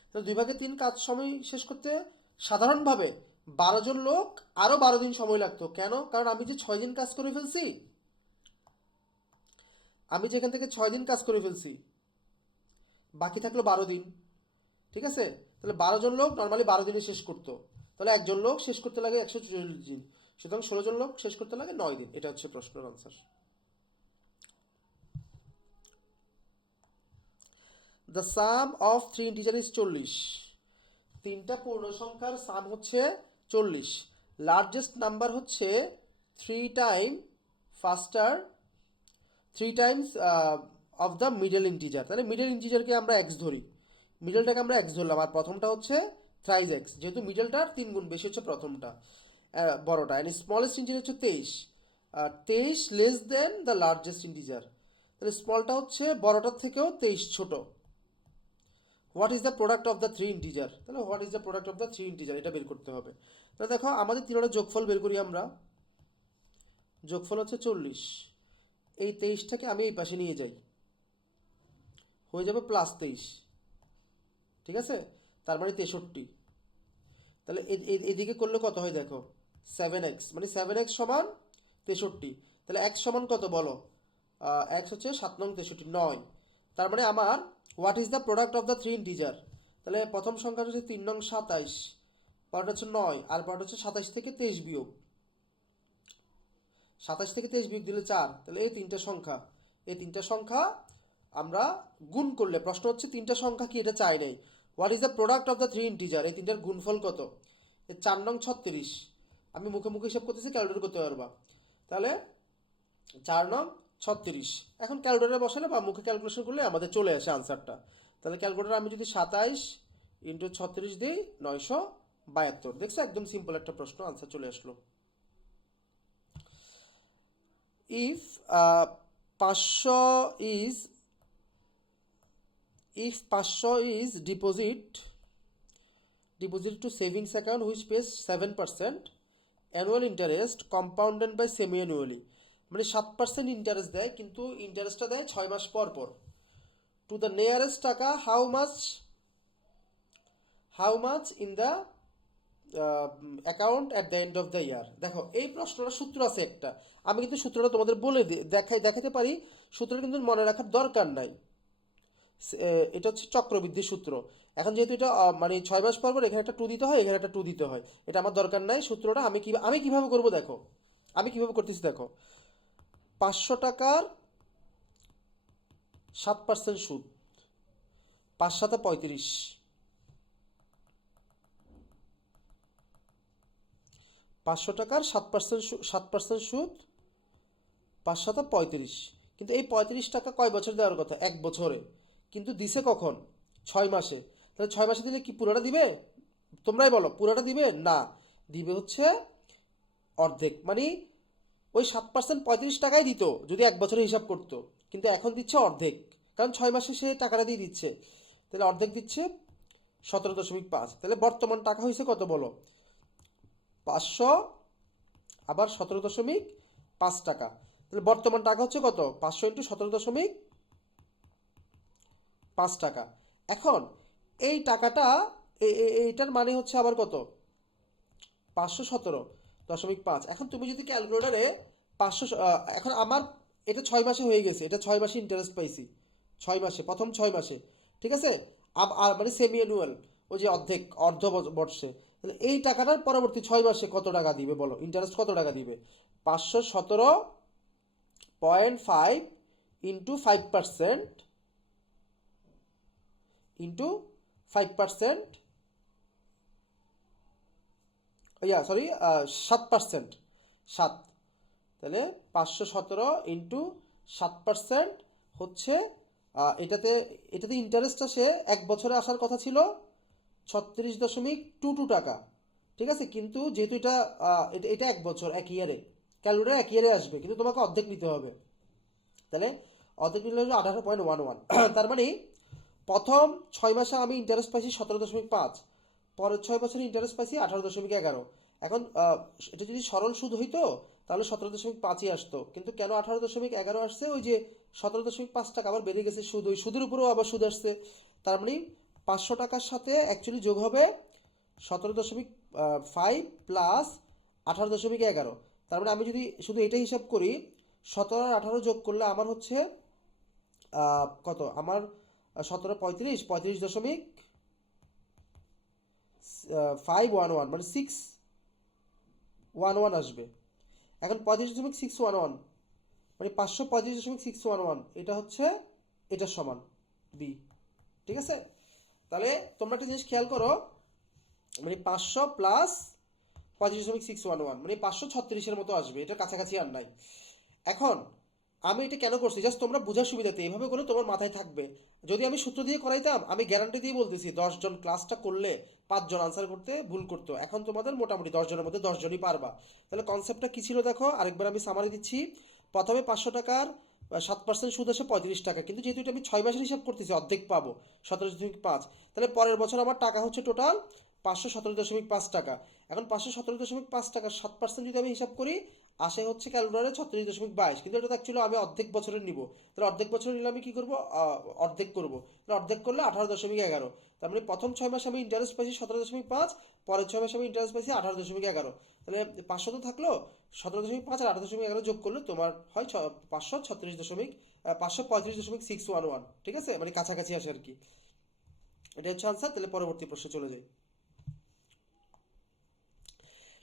তাহলে 2/3 কাজ সময় শেষ করতে সাধারণভাবে 12 জন লোক আরও 12 দিন সময় লাগতো। কেন? কারণ আমি যে 6 দিন কাজ করে ফেলছি, আমি যেখান থেকে 6 দিন কাজ করে ফেলছি, বাকি থাকলো 12 দিন। ঠিক আছে? তাহলে 12 জন লোক নর্মালি 12 দিনে শেষ করতো, তাহলে একজন লোক শেষ করতে লাগে 144 দিন, সুতরাং 16 জন লোক শেষ করতে লাগে 9 দিন। এটা হচ্ছে প্রশ্নের answer. The sum of 3 integer is 40। 3টা পূর্ণ সংখ্যার সাম হচ্ছে 40। লার্জেস্ট নাম্বার হচ্ছে 3 time ফাস্টার 3 Times of the middle integer. তাহলে মিডল ইন্টিজারকে আমরা এক্স ধরি, মিডলটাকে আমরা এক্স ধরলাম, আর প্রথমটা হচ্ছে থ্রাইজ এক্স, যেহেতু মিডলটার 3 গুণ বেশি হচ্ছে প্রথমটা, বড়টা। অ্যান্ড স্মলেস্ট ইন্টিজার হচ্ছে 23। 23 less than the largest integer. তাহলে স্মলটা হচ্ছে বড়টার থেকেও 23 ছোট। What is the product of the 3 integer? তাহলে what is the product of the 3 integer এটা বের করতে হবে। তাহলে দেখো আমাদের তিনটা যোগফল বের করি আমরা। যোগফল হচ্ছে 40। এই 23টাকে আমি এই পাশে নিয়ে যাই, হয়ে যাবে +23। ঠিক আছে? তার মানে 63। তাহলে এদিকে করলে কত হয় দেখো, 7x, মানে 7x সমান 63। তাহলে x সমান কত বলো? x হচ্ছে 7 নং 63, 9। তার মানে আমার what is the product of the 3 integer? তাহলে প্রথম সংখ্যাটা হচ্ছে 3 নং 27, পরেরটা হচ্ছে 9, আর পরেরটা হচ্ছে 27 থেকে 23 বিয়োগ, 27 থেকে 23 বিয়োগ দিলে 4। তাহলে এই 3টা সংখ্যা আমরা গুণ করলে, প্রশ্ন হচ্ছে 3টা সংখ্যা কি, এটা চাই নাই। What is the product of the 3 integer? এই 3টার গুণফল কত? 4 নং 36। আমি মুখে মুখে হিসাব করতেছি, ক্যালকুলেট করতে পারবা। তাহলে 4 নং 36 এখন ক্যালকুলেটারে বসালে বা মুখে ক্যালকুলেশন করলে আমাদের চলে আসে আনসারটা। তাহলে ক্যালকুলেটার আমি যদি 27 × 36 দিই, 972। দেখছো, একদম সিম্পল একটা প্রশ্ন, আনসার চলে আসলো। If 500 is deposit to savings account which pays 7% annual interest compounded by semi-annually, মানে 7% ইন্টারেস্ট দেয়, কিন্তু ইন্টারেস্টটা দেয় 6 মাস পর পর। টু দ্য নিয়ারেস্ট টাকা how much in the account at the end of the year. দেখো এই প্রশ্নটার সূত্র আছে একটা, আমি কিন্তু সূত্রটা তোমাদের বলে দেখাতে পারি, সূত্রটা কিন্তু মনে রাখার দরকার নাই। এটা হচ্ছে চক্রবৃদ্ধির সূত্র। এখন যেহেতু এটা মানে 6 মাস পর পর এখানে একটা 2 দিতে হয়, এখানে একটা 2 দিতে হয়, এটা আমার দরকার নাই। সূত্রটা আমি কিভাবে করব দেখো, আমি কিভাবে করতেছি দেখো। 500 টাকার 7% সুদ, 5 7 35। 500 টাকার 7% সুদ, 5 7 35। কিন্তু এই 35 টাকা কয় বছর দেওয়ার কথা? 1 বছরে, কিন্তু দিছে কখন? 6 মাসে। তাহলে 6 মাসে দিলে কি পুরোটা দিবে? তোমরাই বলো, পুরোটা দিবে না, দিবে হচ্ছে অর্ধেক। মানে ওই 7% 35 টাকাই দিত যদি 1 বছরে হিসাব করতো, কিন্তু এখন দিচ্ছে অর্ধেক, কারণ 6 মাসে সে টাকাটা দিয়ে দিচ্ছে। তাহলে অর্ধেক দিচ্ছে 17.5। তাহলে বর্তমান টাকা হয়েছে কত বলো? 500 আবার 17.5 টাকা। তাহলে বর্তমান টাকা হচ্ছে কত? 500 × 17.5 টাকা। এখন এই টাকাটা এইটার মানে হচ্ছে আবার কত? 517.5। এখন তুমি যদি ক্যালকুলেটারে 500, এখন আমার এটা 6 মাসে হয়ে গেছে, এটা 6 মাসে ইন্টারেস্ট পাইছি, 6 মাসে, প্রথম 6 মাসে। ঠিক আছে? মানে সেমি অ্যানুয়াল, ওই যে অর্ধ বর্ষে। তাহলে এই টাকাটার পরবর্তী 6 মাসে কত টাকা দিবে বলো? ইন্টারেস্ট কত টাকা দিবে? 517.5 ইন্টু 5% সরি 7%, 7, তাহলে 517 ইন্টু 7% হচ্ছে এটাতে এটাতে ইন্টারেস্ট আসে 1 বছরে আসার কথা ছিল 36.22 টাকা, ঠিক আছে। কিন্তু যেহেতু এটা এটা এটা 1 বছর, 1 ইয়ারে, ক্যালকুলেটার 1 ইয়ারে আসবে, কিন্তু তোমাকে অর্ধেক নিতে হবে। তাহলে অর্ধেক নিলে হলো 18.11। তার মানে প্রথম 6 মাসে আমি ইন্টারেস্ট পাইছি 17.5, পরের 6 বছরে ইন্টারেস্ট পাইছি 18.11। এখন এটা যদি সরল সুদ হইতো তাহলে 17.5ই আসতো, কিন্তু কেন 18.11 আসছে? ওই যে 17.5 টাকা আবার বেড়ে গেছে সুদ, ওই সুদের উপরেও আবার সুদ আসছে। তার মানে 500 টাকার সাথে অ্যাকচুয়ালি যোগ হবে 17.5 প্লাস 18.11। তার মানে আমি যদি শুধু এটা হিসাব করি, 17 আর 18 যোগ করলে আমার হচ্ছে কত, আমার 17, 35.511 মানে 611 আসবে। এখন 35.611 মানে 535.611, এটা হচ্ছে এটার সমান বি, ঠিক আছে। তাহলে তোমরা একটা জিনিস খেয়াল করো, মানে 500 প্লাস 35.611 মানে 536-এর মতো আসবে, এটার কাছাকাছি আর নাই। এখন আমি এটা কেন করছি, জাস্ট তোমরা বোঝার সুবিধাতে এইভাবে করে তোমার মাথায় থাকবে। যদি আমি সূত্র দিয়ে করাইতাম, আমি গ্যারান্টি দিয়ে বলতেছি 10 জন ক্লাসটা করলে 5 জন আনসার করতে ভুল করতো। এখন তোমাদের মোটামুটি 10 জনের মধ্যে 10 জনই পারবা। তাহলে কনসেপ্টটা কি ছিল দেখো, আরেকবার আমি সামারি দিচ্ছি। প্রথমে 500 টাকার 7% সুদ আসে 35 টাকা, কিন্তু যেহেতু এটা আমি 6 মাসের হিসাব করতেছি, অর্ধেক পাবো 17.5। তাহলে পরের বছর আমার টাকা হচ্ছে টোটাল 517.5 টাকা। এখন 517.5 টাকার 7% যদি আমি হিসাব করি, আসে হচ্ছে ক্যালকুলেটারে 36.22, কিন্তু এটা তো অ্যাকচুয়ালি আমি অর্ধেক বছরের নিব। তাহলে অর্ধেক বছরের নিলে আমি কি করবো, অর্ধেক করবো। তাহলে অর্ধেক করলে 18.11। তার মানে প্রথম 6 মাসে আমি ইন্টারেস্ট পাইছি 17.5, পরের 6 মাসে আমি ইন্টারেস্ট পাইছি 18.11। তাহলে 500 তো থাকলো, 17.5 আর 18.11 যোগ করলে তোমার হয় 535.611, ঠিক আছে, মানে কাছাকাছি আসে আর কি। এটা হচ্ছে আনসার। তাহলে পরবর্তী প্রশ্ন চলে যাই।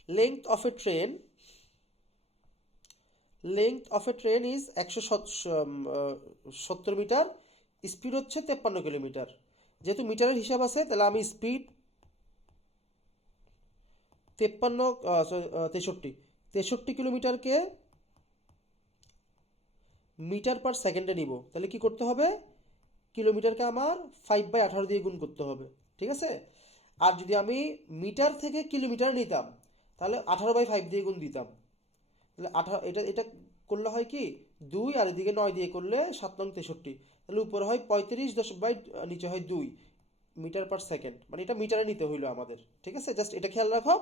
Length of a train, length of a train is 170 metre, speed হচ্ছে 53 কিলোমিটার। যেহেতু মিটারের হিসাব আছে, তাহলে আমি স্পিড 63 কিলোমিটারকে মিটার পার সেকেন্ডে নিব। তাহলে কি করতে হবে, কিলোমিটারকে আমার 5/18 দিয়ে গুণ করতে হবে, ঠিক আছে। আর যদি আমি মিটার থেকে কিলোমিটার নিতাম, তাহলে 18/5 দিয়ে গুণ দিতাম। তাহলে এটা এটা করলে হয় কি, 2, আর এদিকে 9 দিয়ে করলে 7×9 = 63। তাহলে উপরে হয় 35 নিচে হয় 2 মিটার পার সেকেন্ড, মানে এটা মিটারে নিতে হইলো আমাদের, ঠিক আছে। জাস্ট এটা খেয়াল রাখো,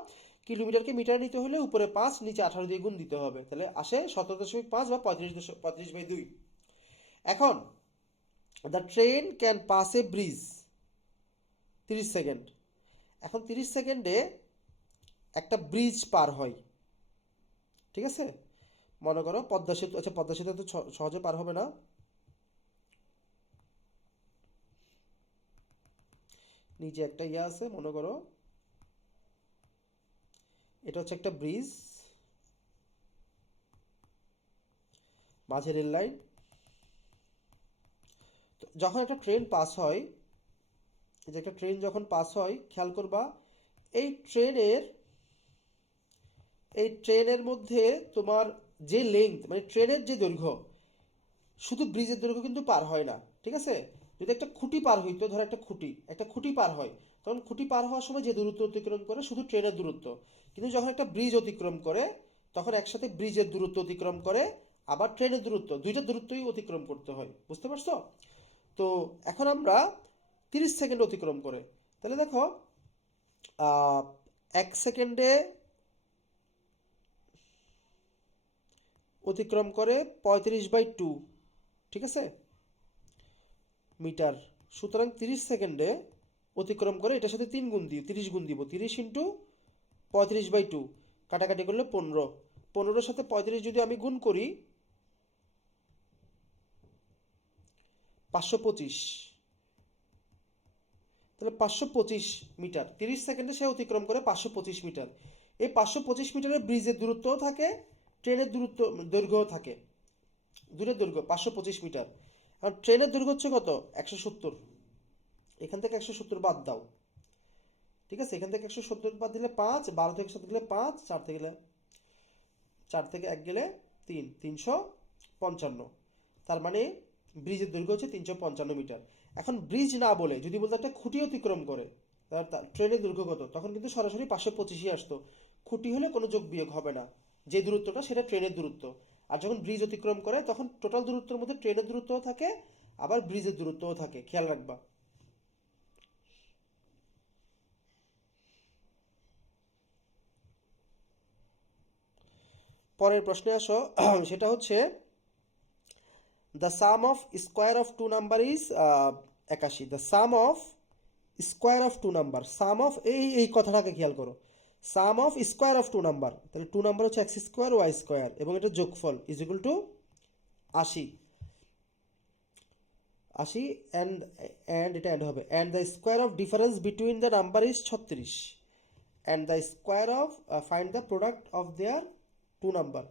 কিলোমিটারকে মিটারে নিতে হলে উপরে 5 নিচে 18 দিয়ে গুণ দিতে হবে, তাহলে আসে 17.5 বা 35/2। এখন the train can pass a bridge 30 second. এখন 30 সেকেন্ডে একটা ব্রিজ পার হয়, ঠিক আছে। মনে করো পদ্মা সেতু, আচ্ছা পদ্মা সেতু তো সহজে পার হবে না। নিচে একটা ইয়ে আছে, মনে করো এটা হচ্ছে একটা ব্রিজ, মাঝে রেল লাইন। যখন একটা ট্রেন পাস হয়, এই যে একটা ট্রেন যখন পাস হয়, খেয়াল করবা এই ট্রেনের এই ট্রেনের মধ্যে তোমার যে লেংথ, মানে ট্রেনের যে দৈর্ঘ্য, শুধু ব্রিজের দৈর্ঘ্য কিন্তু পার হয় না, ঠিক আছে। যদি একটা খুঁটি পার হইতো, ধরো একটা খুঁটি পার হয়, তখন খুঁটি পার হওয়ার সময় যে দূরত্ব অতিক্রম করে শুধু ট্রেনের দূরত্ব, কিন্তু যখন একটা ব্রিজ অতিক্রম করে, তখন একসাথে ব্রিজের দূরত্ব অতিক্রম করে, আবার ট্রেনের দূরত্ব, দুইটা দূরত্বই অতিক্রম করতে হয়, বুঝতে পারছো? তো এখন আমরা 30 সেকেন্ড অতিক্রম করে, তাহলে দেখো 1 সেকেন্ডে অতিক্রম করে 35/2, ঠিক আছে, মিটার। সুতরাং 30 সেকেন্ডে অতিক্রম করে, এটার সাথে 3 গুণ দিই, 30 গুণ দিব, 30 × 35/2, কাটাকাটি করলে 15, 15-এর সাথে 35 যদি আমি গুণ করি 525, তাহলে 525 মিটার 30 সেকেন্ডে সে অতিক্রম করে 525 মিটার। এই 525 মিটারের ব্রিজের দূরত্বও থাকে, ট্রেনের দৈর্ঘ্যও থাকে, দূরের দৈর্ঘ্য 525 মিটার। আর ট্রেনের দৈর্ঘ্য হচ্ছে কত, 170, এখান থেকে 170 বাদ দাও, ঠিক আছে, এখান থেকে 170 বাদ দিলে 5, 12 থেকে 7 গেলে 5, 4 থেকে 1 গেলে 3, 355। তার মানে ব্রিজের দৈর্ঘ্য হচ্ছে 355 মিটার। এখন ব্রিজ না বলে যদি বলতো একটা খুঁটি অতিক্রম করে, ট্রেনের দৈর্ঘ্য কত, তখন কিন্তু সরাসরি 525ই আসতো। খুঁটি হলে কোনো যোগ বিয়োগ হবে না, যে দূরত্বটা সেটা ট্রেনের দূরত্ব। আর যখন ব্রিজ অতিক্রম করে তখন টোটাল দূরত্বের মধ্যে ট্রেনের দূরত্বও থাকে, আবার ব্রিজের দূরত্বও থাকে, খেয়াল রাখবা। পরের প্রশ্নে আসো। সেটা হচ্ছে the sum of square of two number is 81। The sum of square of two number, sum of এই কথাটাকে খেয়াল করো, sum of square of two number, তাহলে টু নাম্বার হচ্ছে এক্স স্কোয়ার ওয়াই স্কোয়ার এবং এটা যোগফল ইজ ইকুয়াল টু 80। 80 অ্যান্ড এটা অ্যাড হবে, and the square of difference between the number is 36, and the square of find the product of their two number.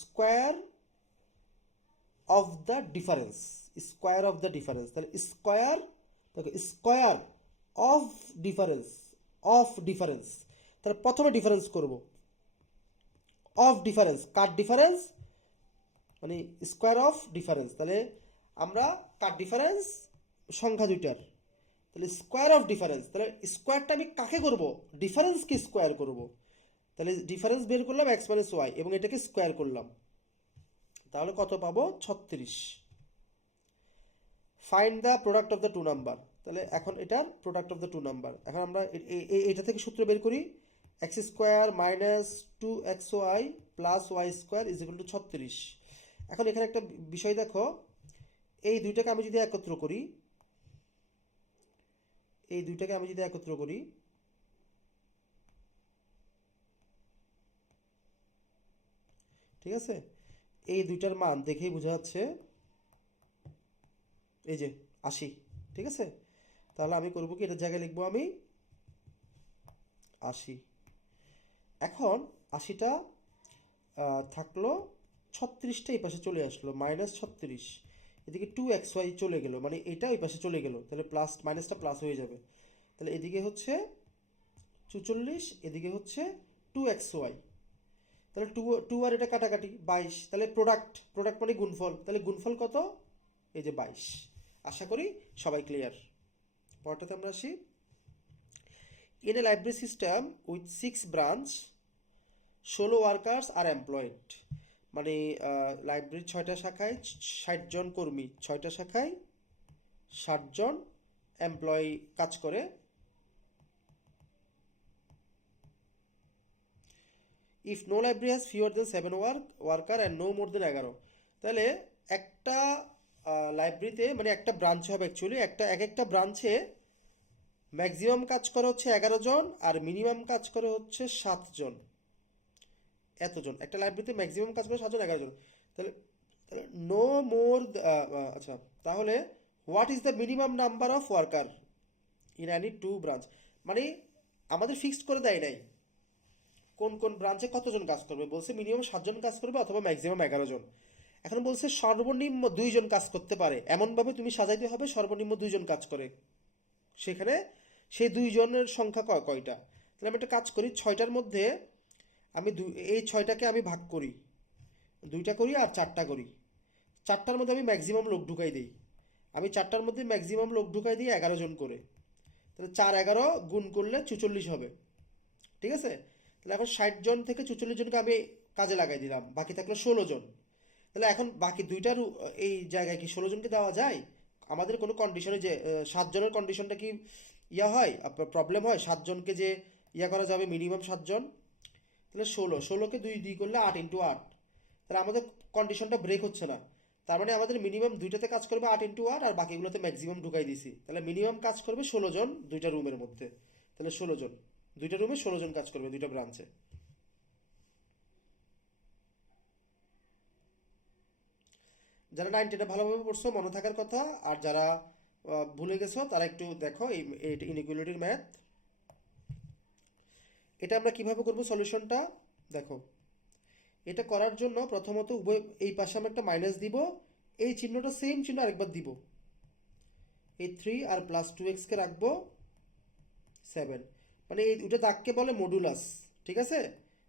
Square of the difference, square of the difference, তাহলে square, দেখো square of difference, of difference, তাহলে প্রথমে difference করব, of difference, cut difference মানে square of difference, তাহলে আমরা কাট difference সংখ্যা দুইটার, তাহলে স্কোয়ার অফ ডিফারেন্স, তাহলে স্কোয়ারটা আমি কাকে করব, ডিফারেন্সকে স্কোয়ার করব, তাহলে ডিফারেন্স বের করলাম এক্স মাইনাস ওয়াই এবং এটাকে স্কোয়ার করলাম, তাহলে কত পাবো 36। Find the product of the two number, তাহলে এখন এটার product of the two number, এখন আমরা এটা থেকে সূত্র বের করি, X square minus 2xy plus Y square is equal to 36। এখন এখানে একটা বিষয় দেখো, এই দুইটাকে আমি যদি একত্র করি, এই দুইটাকে আমি যদি একত্র করি, ঠিক আছে, এই দুইটার মান দেখেই বোঝা যাচ্ছে এই যে 80, ঠিক আছে, তাহলে আমি করবো কি, এটার জায়গায় লিখবো আমি 80। এখন 80টা থাকলো, 36টা এই পাশে চলে আসলো, -36, এদিকে 2xy চলে গেল, মানে এটা ওই পাশে চলে গেল, তাহলে প্লাস মাইনাসটা প্লাস হয়ে যাবে, তাহলে এদিকে হচ্ছে 44, এদিকে হচ্ছে 2xy, তাহলে টু টু আর এটা কাটাকাটি 22, তাহলে প্রোডাক্ট, প্রোডাক্ট মানে গুণফল, তাহলে গুণফল কত, এই যে 22। আশা করি সবাই ক্লিয়ার। পরটাতে আমরা আসি। In a library system with 6 branch 16 workers are employed, মানে লাইব্রেরির 6টা শাখায় 60 জন কর্মী, 6টা শাখায় 60 জন এমপ্লয়ি কাজ করে। If no library has fewer than 7 worker and no more than 11, তাহলে একটা লাইব্রেরিতে মানে একটা ব্রাঞ্চে হবে অ্যাকচুয়ালি, এক একটা ব্রাঞ্চে ম্যাক্সিমাম কাজ করে হচ্ছে 11 জন আর মিনিমাম কাজ করে হচ্ছে 7 জন, এতজন একটা লাইব্রেরিতে ম্যাক্সিমাম কাজ করে 7 জন 11 জন, তাহলে নো মোর, আচ্ছা, তাহলে what is the minimum number of worker in any two branch, মানে আমাদের ফিক্সড করে দেয় নাই কোন কোন ব্রাঞ্চে কতজন কাজ করবে, বলছে মিনিমাম 7 জন কাজ করবে অথবা ম্যাক্সিমাম 11 জন। এখন বলছে সর্বনিম্ন 2 জন কাজ করতে পারে, এমনভাবে তুমি সাজাইতে হবে সর্বনিম্ন 2 জন কাজ করে, সেখানে সেই 2 জনের সংখ্যা কয়টা, তাহলে আমি একটা কাজ করি, 6টার মধ্যে আমি এই 6টাকে আমি ভাগ করি, 2টা করি আর 4টা করি, 4টার মধ্যে আমি ম্যাক্সিমাম লোক ঢুকাই দিই, আমি 4টার মধ্যে ম্যাক্সিমাম লোক ঢুকাই দিই 11 জন করে, তাহলে 4 11 গুণ করলে 44 হবে, ঠিক আছে, তাহলে এখন 60 জন থেকে 44 জনকে আমি কাজে লাগাই দিলাম, বাকি থাকলো 16 জন, তাহলে এখন বাকি দুইটার এই জায়গায় কি 16 জনকে দেওয়া যায়, আমাদের কোনো কন্ডিশনে যে 7 জনের কন্ডিশনটা কি ইয়া হয়, প্রবলেম হয়, 7 জনকে যে ইয়া করা যাবে মিনিমাম 7 জন, তাহলে 16কে 2 করলে 8 ইন্টু 8, তাহলে আমাদের কন্ডিশনটা ব্রেক হচ্ছে না, তার মানে আমাদের মিনিমাম দুইটাতে কাজ করবে 8 ইন্টু 8 আর বাকিগুলোতে ম্যাক্সিমাম ঢুকাই দিছি, তাহলে মিনিমাম কাজ করবে 16 জন দুইটা রুমের মধ্যে, তাহলে 16 জন, দুইটা রুমে 16 জন কাজ করবে দুইটা ব্রাঞ্চে। যারা 9 10 ভালোভাবে পড়ছো মনে থাকার কথা, আর যারা ভুলে গেছো তারা একটু দেখো এই ইনইকুয়ালিটির ম্যাথ। এটা আমরা কিভাবে করব সলিউশনটা, দেখো এটা করার জন্য প্রথমত উভয় এই পাশে আমরা একটা মাইনাস দিব, এই চিহ্নটা সেম চিহ্ন আরেকবার দিব, এই 3 আর প্লাস 2x-কে রাখবো 7, মানে এই দুটো দাগকে বলে মডুলাস, ঠিক আছে,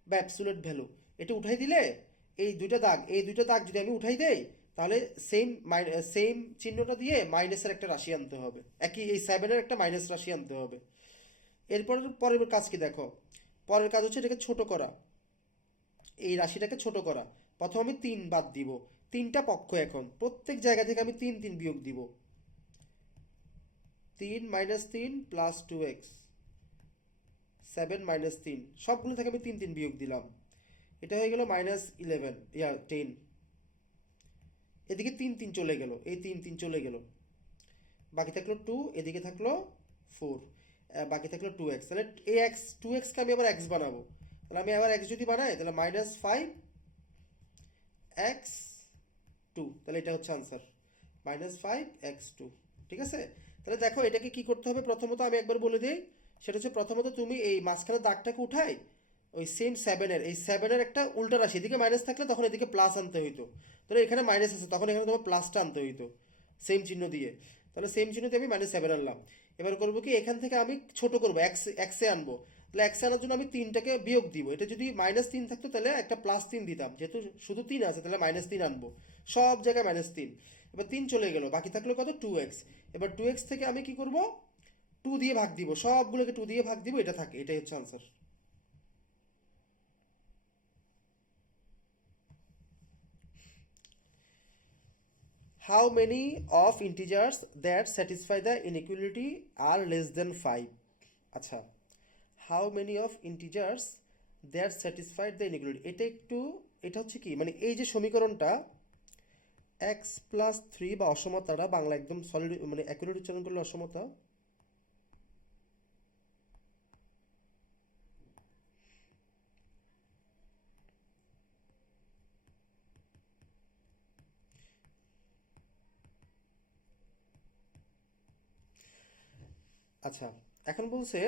বা অ্যাবসুলেট ভ্যালু। এটা উঠাই দিলে এই দুইটা দাগ যদি আমি উঠাই দেই, তাহলে সেম সেম চিহ্নটা দিয়ে মাইনাসের একটা রাশি আনতে হবে, একই এই 7-এর একটা মাইনাস রাশি আনতে হবে। এরপর পরের কাজ কি দেখো, পরের কাজ হচ্ছে এটাকে ছোট করা, এই রাশিটাকে ছোট করা। প্রথম আমি 3 বাদ দিব, 3টা পক্ষ, এখন প্রত্যেক জায়গা থেকে আমি 3 বিয়োগ দিব। 3 মাইনাস 3 প্লাস 2x, 7 মাইনাস 3, সবগুলো থেকে আমি 3 বিয়োগ দিলাম। এটা হয়ে গেল -11, 10। এদিকে 3 চলে গেল, এই 3 চলে গেল, বাকি থাকলো 2, এদিকে থাকলো 4, বাকি থাকলো 2x। তাহলে এই টু এক্সকে আমি আবার x বানাবো। তাহলে আমি আবার x যদি বানাই, তাহলে -5x2, তাহলে এটা হচ্ছে আনসার, -5x2। ঠিক আছে, তাহলে দেখো এটাকে কি করতে হবে, প্রথমত আমি একবার বলে দিই। সেটা হচ্ছে প্রথমত তুমি এই মাঝখানে দাগটাকে উঠাই, ওই সেম 7-এর, এই 7-এর একটা উল্টা রাশি, এদিকে মাইনাস থাকলে তখন এদিকে প্লাস আনতে হইতো, তাহলে এখানে মাইনাস আছে তখন এখানে তোমার প্লাসটা আনতে হইতো সেম চিহ্ন দিয়ে। তাহলে সেম চিহ্ন দিয়ে আমি -7 আনলাম। এবার করবো কি, এখান থেকে আমি ছোট করবো, এক্সে আনবো। তাহলে এক্সে আনার জন্য আমি 3টাকে বিয়োগ দিব। এটা যদি -3 থাকতো তাহলে একটা +3 দিতাম, যেহেতু শুধু 3 আছে তাহলে -3 আনবো, সব জায়গায় -3। এবার 3 চলে গেল, বাকি থাকলো কত, 2x। এবার 2x থেকে আমি কি করব, 2 দিয়ে ভাগ দিব, সবগুলোকে 2 দিয়ে ভাগ দিব, এটা থাকে, এটাই হচ্ছে answer. How many of integers that satisfy the inequality are less than 5? আচ্ছা, how many of integers that satisfy the inequality, এটা হচ্ছে কি, মানে এই যে সমীকরণটা x প্লাস 3 বা অসমতাটা, বাংলা একদম সলিড মানে অ্যাকুরেট উচ্চারণ করলে অসমতা। আচ্ছা, এখন বলছে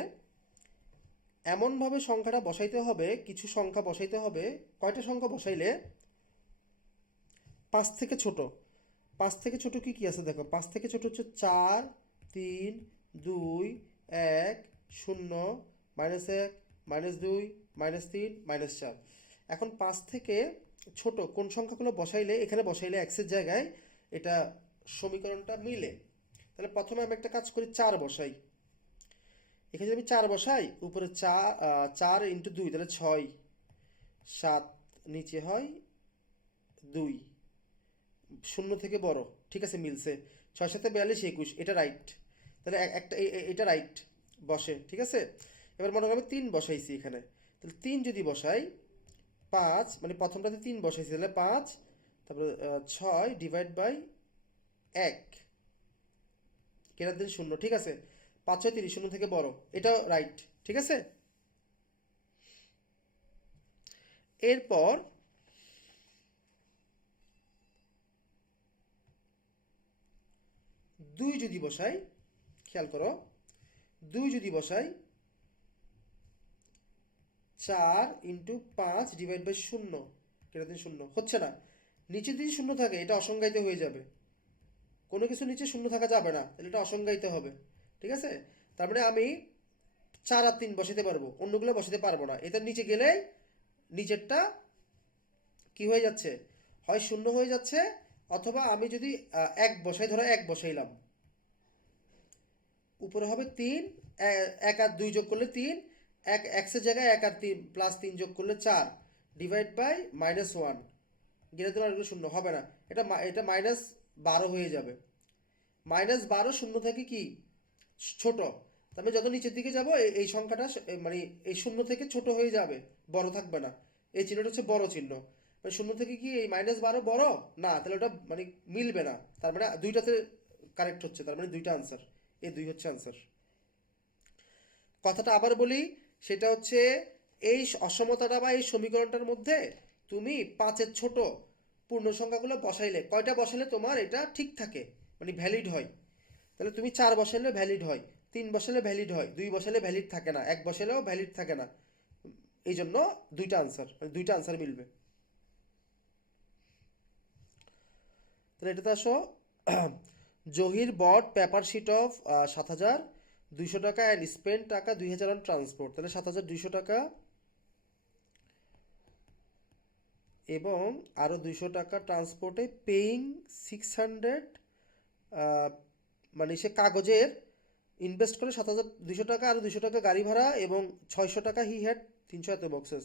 এমনভাবে সংখ্যাটা বসাইতে হবে, কিছু সংখ্যা বসাইতে হবে, কয়টা সংখ্যা বসাইলে 5 থেকে ছোট। 5 থেকে ছোট কি কি আছে দেখো, 5 থেকে ছোট হচ্ছে 4, 3, 2, 1, 0, -1, -2, -3, -4। এখন 5 থেকে ছোট কোন সংখ্যাগুলো বসাইলে, এখানে বসাইলে এক্সের জায়গায় এটা সমীকরণটা মিলে। তাহলে প্রথমে আমি একটা কাজ করি, 4 বসাই। এখানে যদি আমি 4 বসাই, উপরে 4 × 2, তাহলে 6, 7, নিচে হয় 2, 0 থেকে বড়, ঠিক আছে, মিলছে। 6 7 42 21, এটা রাইট। তাহলে একটা এটা রাইট বসে, ঠিক আছে। এবার মনে করো আমি 3 বসাইছি এখানে, তাহলে 3 যদি বসাই, 5, মানে প্রথমটাতে 3 বসাইছি, তাহলে 5, তারপরে 6 ডিভাইড বাই 1 কেটার দিন 0, ঠিক আছে। 5 6 30, 0 থেকে বড়, এটাও রাইট, ঠিক আছে। এরপর 2 যদি বসাই, খেয়াল করো, 2 যদি বসাই, 4 × 5 ডিভাইড বাই 0 কেটে দিন 0, হচ্ছে না। নিচে যদি 0 থাকে এটা অসংজ্ঞায়িত হয়ে যাবে, কোনো কিছু নিচে 0 থাকা যাবে না, তাহলে এটা অসংজ্ঞায়িত হবে, ঠিক আছে। তার মানে আমি 4 আর 3 বসাতে পারবো, অন্যগুলো বসাতে পারবো না। এটার নিচে গেলে নিচেরটা কি হয়ে যাচ্ছে, হয় 0 হয়ে যাচ্ছে, অথবা আমি যদি 1 বসাই, ধরো 1 বসাইলাম, উপরে হবে 3, 1 আর 2 যোগ করলে 3, এক এক্সের জায়গায় 1 আর 3 +3 যোগ করলে 4 ডিভাইড বাই -1, গেলে তোমার এগুলো 0 হবে না, এটা -12 হয়ে যাবে। -12 0 থেকে কি ছোট, তবে যত নিচের দিকে যাব এই সংখ্যাটা মানে এই 0 থেকে ছোট হয়ে যাবে, বড় থাকবে না। এই চিহ্নটা হচ্ছে বড় চিহ্ন, মানে 0 থেকে কি এই -12 বড় না, তাহলে ওটা মানে মিলবে না। তার মানে দুইটাতে কারেক্ট হচ্ছে, তার মানে দুইটা আনসার, এই 2 হচ্ছে আনসার। কথাটা আবার বলি, সেটা হচ্ছে এই অসমতাটা বা এই সমীকরণটার মধ্যে তুমি 5-এর ছোট পূর্ণ সংখ্যাগুলো বসাইলে, কয়টা বসাইলে তোমার এটা ঠিক থাকে, মানে ভ্যালিড হয়। তাহলে তুমি 4 বসাইলে ভ্যালিড হয়, 3 বসাইলে ভ্যালিড হয়, 2 বসাইলে ভ্যালিড থাকে না, 1 বসাইলেও ভ্যালিড থাকে না। এই জন্য দুইটা আনসার, মানে দুইটা আনসার মিলবে। তাহলে এটাতে আসো, জহির বট পেপার শিট অফ 7,200 টাকা অ্যান্ড স্পেন্ড টাকা 2,000 অন ট্রান্সপোর্ট, তাহলে 7,200 টাকা এবং আরও 200 টাকা ট্রান্সপোর্টে, পেইং 600, মানে সে কাগজের ইনভেস্ট করে 7,200 টাকা, আরও 200 টাকা গাড়ি ভাড়া এবং 600 টাকা হি হ্যাড 300 এত বক্সেস,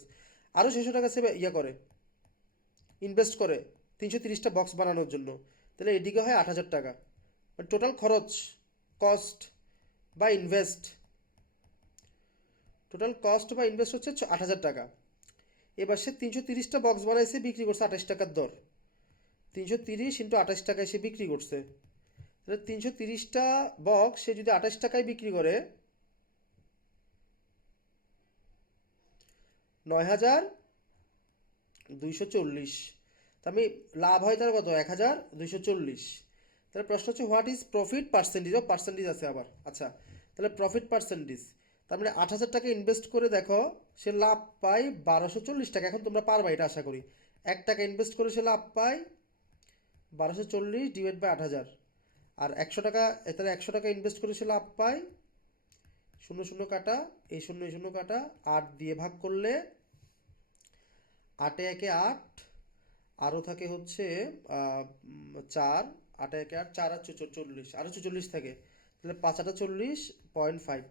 আরও 600 টাকা সে করে ইনভেস্ট করে 330টা বক্স বানানোর জন্য, তাহলে এদিকে হয় 8,000 টাকা। টোটাল খরচ, কস্ট বা ইনভেস্ট, হচ্ছে 8,000 টাকা। এবার সে 330টা বক্স বানাইছে, বিক্রি করছে 28 টাকার দর, 330 × 28 টাকায় সে বিক্রি করছে, তাহলে 330টা বক্স সে যদি 28 টাকায় বিক্রি করে 9,240, তা আমি লাভ হয় তার কত, 1,240। তাহলে প্রশ্ন হচ্ছে what is profit percentage, of percentage আছে আবার, আচ্ছা তাহলে প্রফিট পার্সেন্টেজ, তার মানে 8,000 টাকা ইনভেস্ট করে দেখো সে লাভ পায় 1,240 টাকা। এখন তোমরা পারবা এটা আশা করি, 1 টাকা ইনভেস্ট করে সে লাভ পায় 1,240 ডিভাইড বাই 8,000, আর 100 টাকা, তাহলে 100 টাকা ইনভেস্ট করে সে লাভ পায়, শূন্য শূন্য কাটা, এই শূন্য এই শূন্য কাটা, 8 দিয়ে ভাগ করলে 8 একে 8, আরও থাকে হচ্ছে 4, 8 একে 8, 4 আর 40, আরও 44 থাকে, তাহলে 5 8 40.5,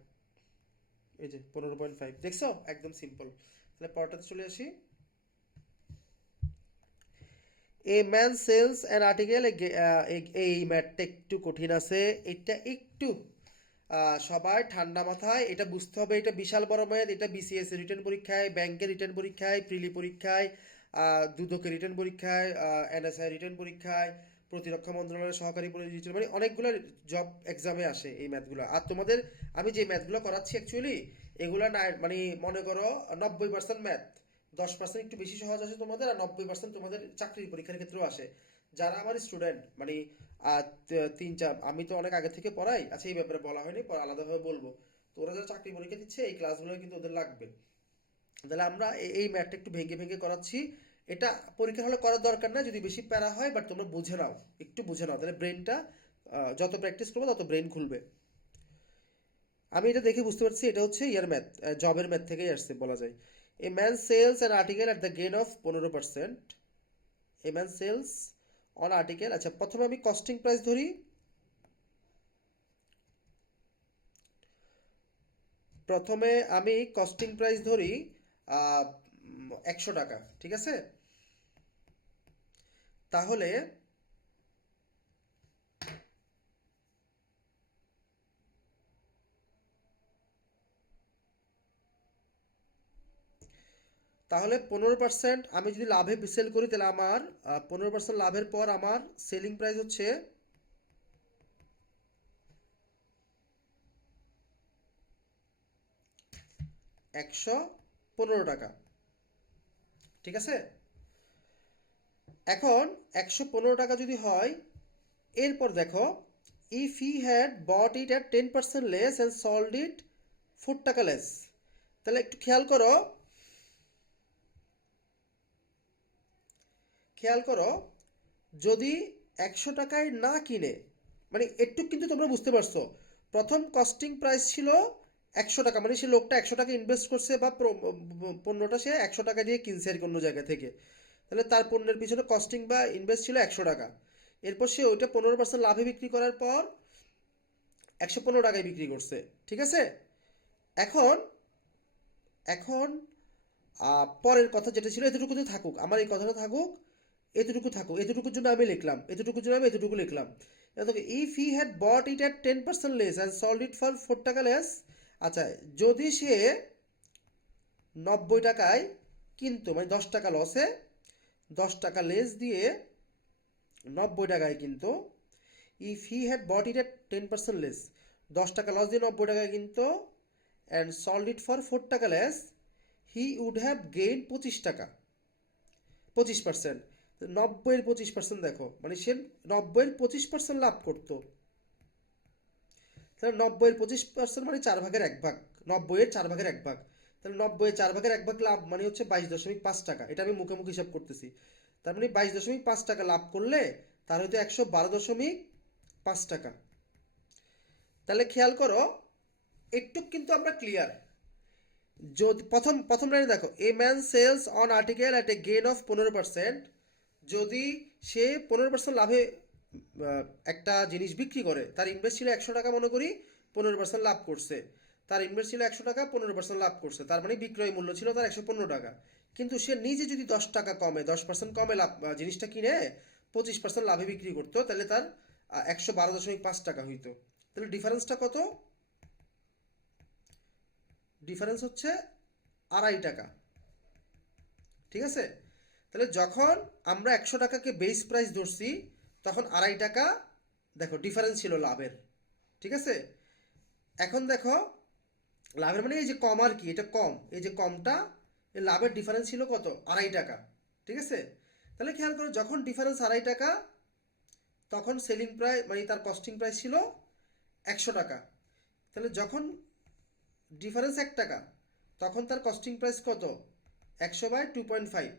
এই যে 15.5, দেখছো একদম সিম্পল। তাহলে পরেরটাতে চলে আসি। A man sells an article, এই ম্যাথটা একটু কঠিন আছে, এটা একটু সবাই ঠান্ডা মাথায় এটা বুঝতে হবে, এটা বিশাল বড় ম্যাথ, এটা বিসিএস রিটেন পরীক্ষায়, ব্যাংকের রিটেন পরীক্ষায়, প্রিলি পরীক্ষায়, দুদকের রিটেন পরীক্ষায়, এনএসআই রিটেন পরীক্ষায়, প্রতিরক্ষা মন্ত্রণালয়ের সহকারী রিটেন, মানে অনেকগুলো জব এক্সামে আসে এই ম্যাথগুলো। আর তোমাদের আমি যে ম্যাথগুলো করাচ্ছি অ্যাকচুয়ালি এগুলো না, মানে মনে করো 90% ম্যাথ, 10% একটু বেশি সহজ আসে তোমাদের, আর 90% তোমাদের চাকরির পরীক্ষার ক্ষেত্রেও আসে। যারা আমার স্টুডেন্ট, মানে আর 3-4, আমি তো অনেক আগে থেকে পড়াই, আচ্ছা এই ব্যাপারে বলা হয়নি, পরে আলাদাভাবে বলবো। তো ওরা যারা চাকরি পরীক্ষা দিচ্ছে এই ক্লাসগুলো কিন্তু ওদের লাগবে। তাহলে আমরা এই ম্যাথটা একটু ভেঙে ভেঙে করাচ্ছি, এটা পরীক্ষার হলে করার দরকার না যদি বেশি প্যারা হয়, বাট তোমরা বুঝে নাও, একটু বুঝে নাও, তাহলে ব্রেনটা যত প্র্যাকটিস করবে তত ব্রেন খুলবে। আমি এটা দেখে বুঝতে পারছি এটা হচ্ছে ইয়ার ম্যাথ, জবের ম্যাথ থেকেই আসছে বলা যায়। A man sells an article at the gain of 15%, a man sells on article, আচ্ছা প্রথমে আমি কস্টিং প্রাইস ধরি, প্রথমে আমি কস্টিং প্রাইস ধরি 100 টাকা, ঠিক আছে? তাহলে তাহলে 15% আমি যদি লাভে সেল করি, তাহলে আমার 15% লাভের পর আমার সেলিং প্রাইস হচ্ছে 115 টাকা, ঠিক আছে? এখন 115 টাকা যদি হয়, এরপর দেখো if he had bought it at 10% less and sold it 4 টাকা লেস, তাহলে একটু খেয়াল করো, যদি 100 টাকায় না কিনে, মানে একটু কিন্তু তোমরা বুঝতে পারছো, প্রথম কস্টিং প্রাইস ছিল 100 টাকা, মানে সে লোকটা 100 টাকা ইনভেস্ট করছে বা পণ্যটা সে 100 টাকা দিয়ে কিনছে আর কি অন্য জায়গা থেকে, তাহলে তার পণ্যের পিছনে কস্টিং বা ইনভেস্ট ছিল 100 টাকা। এরপর সে ওইটা 15% লাভে বিক্রি করার পর 115 টাকায় বিক্রি করছে, ঠিক আছে? এখন এখন পরের কথা যেটা ছিল, এতটুকুতে থাকুক, আমার এই কথাটা থাকুক, এতটুকুর জন্য আমি লিখলাম, এতটুকুর জন্য আমি এতটুকু লিখলাম। If he had bought it at 10% less and sold it for 4 টাকা লেস, আচ্ছা যদি সে 90 টাকায় কিনতো, মানে 10 টাকা লসে 10 টাকা লেস দিয়ে 90 টাকায় কিনতো, if he had bought it at 10% less, 10 টাকা লস দিয়ে 90 টাকায় কিনতো, অ্যান্ড সল্ড ইট ফর 4 টাকা less, he would have gain 25 টাকা, 25%, 90-এর 25% দেখো, মানে সে 90-এর 25% লাভ করতো, তাহলে 90-এর 25% মানে 4/1 ভাগ, 90-এর 4/1 ভাগ, তাহলে 90-এর 4/1 লাভ মানে হচ্ছে 22.5 টাকা, এটা আমি মুখে মুখে হিসাব করতেছি। তার মানে 22.5 টাকা লাভ করলে তার হয়তো 112.5 5 টাকা। তাহলে খেয়াল করো, একটু কিন্তু আমরা ক্লিয়ার। যদি প্রথম লাইনে দেখো, a man sells on article at a gain of 15%, যদি সে 15% লাভে একটা জিনিস বিক্রি করে, তার ইনভেস্ট ছিল 100 টাকা, মনে করি 15% লাভ করছে। তার ইনভেস্ট ছিল 100 টাকা, 15% লাভ করছে, তার মানে বিক্রয় মূল্য ছিল তার 115 টাকা। কিন্তু সে নিজে যদি 10 টাকা কমে, 10% কমে লাভ জিনিসটা কিনে 25% লাভে বিক্রি করতো, তাহলে তার 112.5 টাকা হইতো। তাহলে ডিফারেন্সটা কত? ডিফারেন্স হচ্ছে 2.5 টাকা। ঠিক আছে? তাহলে যখন আমরা 100 টাকাকে বেস প্রাইস ধরছি, তখন 2.5 টাকা দেখো ডিফারেন্স ছিল লাভের। ঠিক আছে? এখন দেখো, লাভের মানে এই যে কম আর কি, এটা কম, এই যে কমটা, এই লাভের ডিফারেন্স ছিল কত? 2.5 টাকা। ঠিক আছে? তাহলে খেয়াল করো, যখন ডিফারেন্স 2.5 টাকা, তখন সেলিং প্রাইস মানে তার কস্টিং প্রাইস ছিল 100 টাকা। তাহলে যখন ডিফারেন্স 1 টাকা, তখন তার কস্টিং প্রাইস কত? 100/2.5।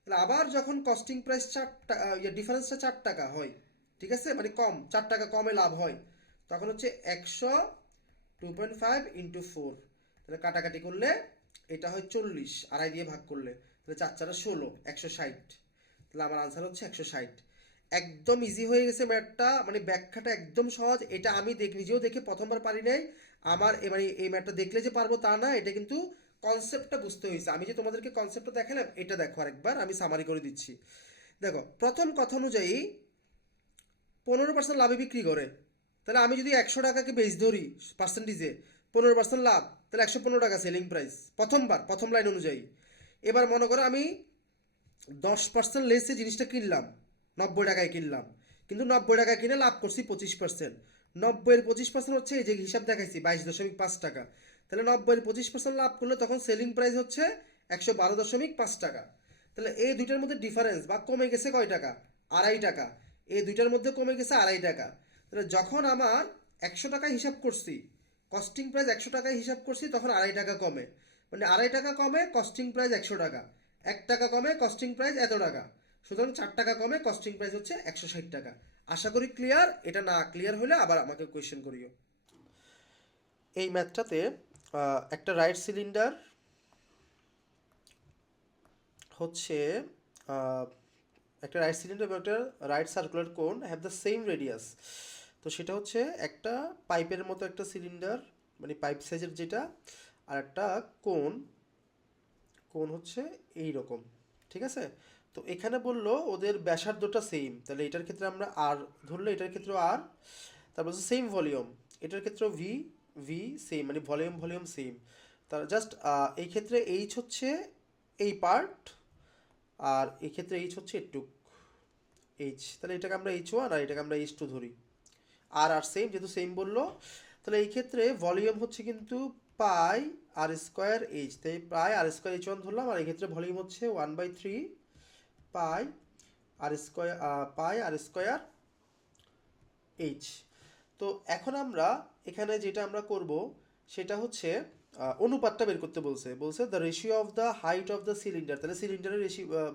তাহলে আবার যখন কস্টিং প্রাইস 4 টাকা, ডিফারেন্সটা 4 টাকা হয়, ঠিক আছে, মানে কম, 4 টাকা কমে লাভ হয়, তখন হচ্ছে 100/2.5 × 4। তাহলে কাটাকাটি করলে এটা হয় 40, 2.5 দিয়ে ভাগ করলে, তাহলে 4×4 = 160। তাহলে আমার আনসার হচ্ছে 160। একদম ইজি হয়ে গেছে ম্যাথটা, মানে ব্যাখ্যাটা একদম সহজ। এটা আমি নিজেও দেখে প্রথমবার পারি নাই। আমার মানে এই ম্যাথটা দেখলে যে পারবো তা না, এটা কিন্তু কনসেপ্টটা বুঝতে হয়েছে। আমি যে তোমাদেরকে কনসেপ্টটা দেখালাম, এটা দেখো আরেকবার, আমি সামারি করে দিচ্ছি। দেখো, প্রথম কথা অনুযায়ী 15% লাভে বিক্রি করে, তাহলে আমি যদি 100 টাকাকে বেস ধরি পার্সেন্টেজে, 15% লাভ, তাহলে 115 টাকা সেলিং প্রাইস প্রথম লাইন অনুযায়ী। এবার মনে করো আমি 10% লেসে জিনিসটা কিনলাম, 90 টাকায় কিনলাম, কিন্তু 90 টাকা কিনে লাভ করছি 25%। 90-এর 25% হচ্ছে এই যে হিসাব দেখাইছি 22.5 টাকা। তাহলে 90-এর 25% লাভ করলে তখন সেলিং প্রাইস হচ্ছে 112.5 টাকা। তাহলে এই দুইটার মধ্যে ডিফারেন্স বা কমে গেছে কয় টাকা? 2.5 টাকা। এই দুইটার মধ্যে কমে গেছে 2.5 টাকা। তাহলে যখন আমার 100 টাকায় হিসাব করছি, কস্টিং প্রাইস 100 টাকায় হিসাব করছি, তখন 2.5 টাকা কমে, মানে 2.5 টাকা কমে কস্টিং প্রাইস 100 টাকা। 1 টাকা কমে কস্টিং প্রাইস এত টাকা। সুতরাং 4 টাকা কমে কস্টিং প্রাইস হচ্ছে 160 টাকা। আশা করি ক্লিয়ার। এটা না ক্লিয়ার হলে আবার আমাকে কোয়েশ্চেন করিও। এই ম্যাথটাতে একটা রাইট সিলিন্ডার হচ্ছে আহ, একটা রাইট সিলিন্ডার এবং একটা রাইট সার্কুলার কোন হ্যাভ দ্য সেম রেডিয়াস। তো সেটা হচ্ছে একটা পাইপের মতো একটা সিলিন্ডার, মানে পাইপ সাইজের যেটা, আর একটা কোন। কোন হচ্ছে এই রকম। ঠিক আছে? তো এখানে বললো ওদের ব্যাসার্ধটা সেম, তাহলে এটার ক্ষেত্রে আমরা আর ধরলে, এটার ক্ষেত্রে আর, তারপর হচ্ছে সেম ভলিউম, এটার ক্ষেত্রে ভি, ভি সেম, মানে ভলিউম সেম। তার জাস্ট এই ক্ষেত্রে এইচ হচ্ছে এই পার্ট, আর এই ক্ষেত্রে এইচ হচ্ছে একটু এইচ, তাহলে এটাকে আমরা H1 আর এটাকে আমরা H2 ধরি। আর সেম, যেহেতু সেম বললো, তাহলে এই ক্ষেত্রে ভলিউম হচ্ছে কিন্তু পাই আর স্কোয়ার এইচ, তাই পাই r² H1 ধরলাম, আর এই ক্ষেত্রে ভলিউম হচ্ছে 1/3 পাই আর স্কোয়ার এইচ। তো এখন আমরা এখানে যেটা আমরা করব সেটা হচ্ছে অনুপাতটা বের করতে বলছে। The ratio of the height of the cylinder, তাহলে সিলিন্ডারের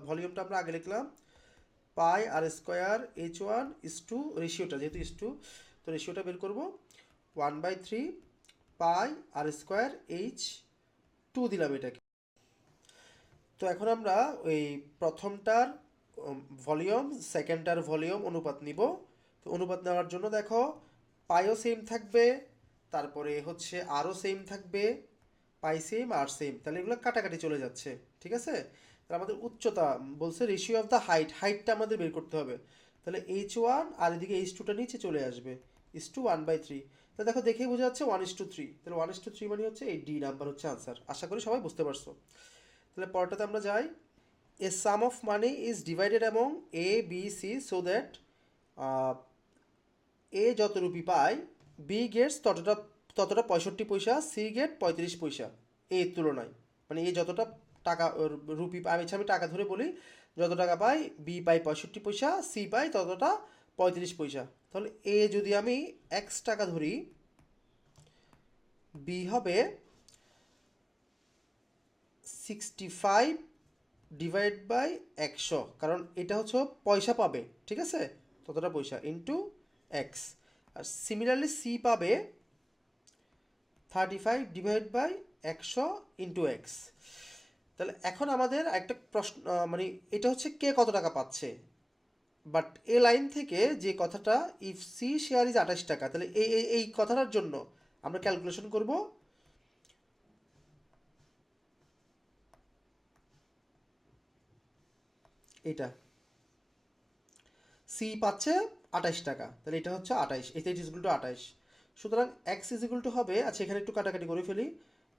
ভলিউমটা আমরা আগে লিখলাম πr² H1 রেশিওটা, যেহেতু ইস টু, তো রেশিওটা বের করব 1/3 πr²H2 দিলাম এটাকে। তো এখন আমরা ওই প্রথমটার ভলিউম, সেকেন্ডটার ভলিউম অনুপাত নিব। তো অনুপাত নেওয়ার জন্য দেখো, পাইও সেম থাকবে, তারপরে হচ্ছে আরও সেম থাকবে, পাই সেম আর সেম, তাহলে এগুলো কাটাকাটি চলে যাচ্ছে। ঠিক আছে? তাহলে আমাদের উচ্চতা বলছে রেশিও অফ দ্য হাইটটা আমাদের বের করতে হবে। তাহলে H1 আর এদিকে H2টা নিচে চলে আসবে, ইস টু 1/3। তাহলে দেখো, দেখেই বোঝা যাচ্ছে 1:3। তাহলে 1:3 মানে হচ্ছে এই ডি নাম্বার হচ্ছে আনসার। আশা করি সবাই বুঝতে পারছো। তাহলে পরটাতে আমরা যাই। A sum of money is divided among A B C so that A যত রুপি পায়, বি গেটস ততটা ততটা 65 পয়সা, সি গেট 35 পয়সা এর তুলনায়। মানে এ যতটা টাকা রুপি পায়, আমি টাকা ধরে বলি, যত টাকা পাই বি পাই 65 পয়সা, সি পাই ততটা 35 পয়সা। তাহলে এ যদি আমি x টাকা ধরি, বি হবে 65 ডিভাইড বাই 100, কারণ এটা হচ্ছে পয়সা পাবে, ঠিক আছে, ততটা পয়সা ইন্টু এক্স। আর সিমিলারলি সি পাবে 35 ডিভাইড বাই 100 ইন্টু এক্স। তাহলে এখন আমাদের একটা প্রশ্ন, মানে এটা হচ্ছে কে কত টাকা পাচ্ছে, বাট এ লাইন থেকে যে কথাটা ইফ সি শেয়ার ইজ 28 টাকা, তাহলে এই কথাটার জন্য আমরা ক্যালকুলেশন করব এটা। সি পাচ্ছে 28 টাকা, তাহলে এটা হচ্ছে 28, এটা ইজ ইকুয়াল টু 28। সুতরাং এক্স ইজ ইকুয়াল টু হবে, আচ্ছা এখানে একটু কাটাকাটি করে ফেলি,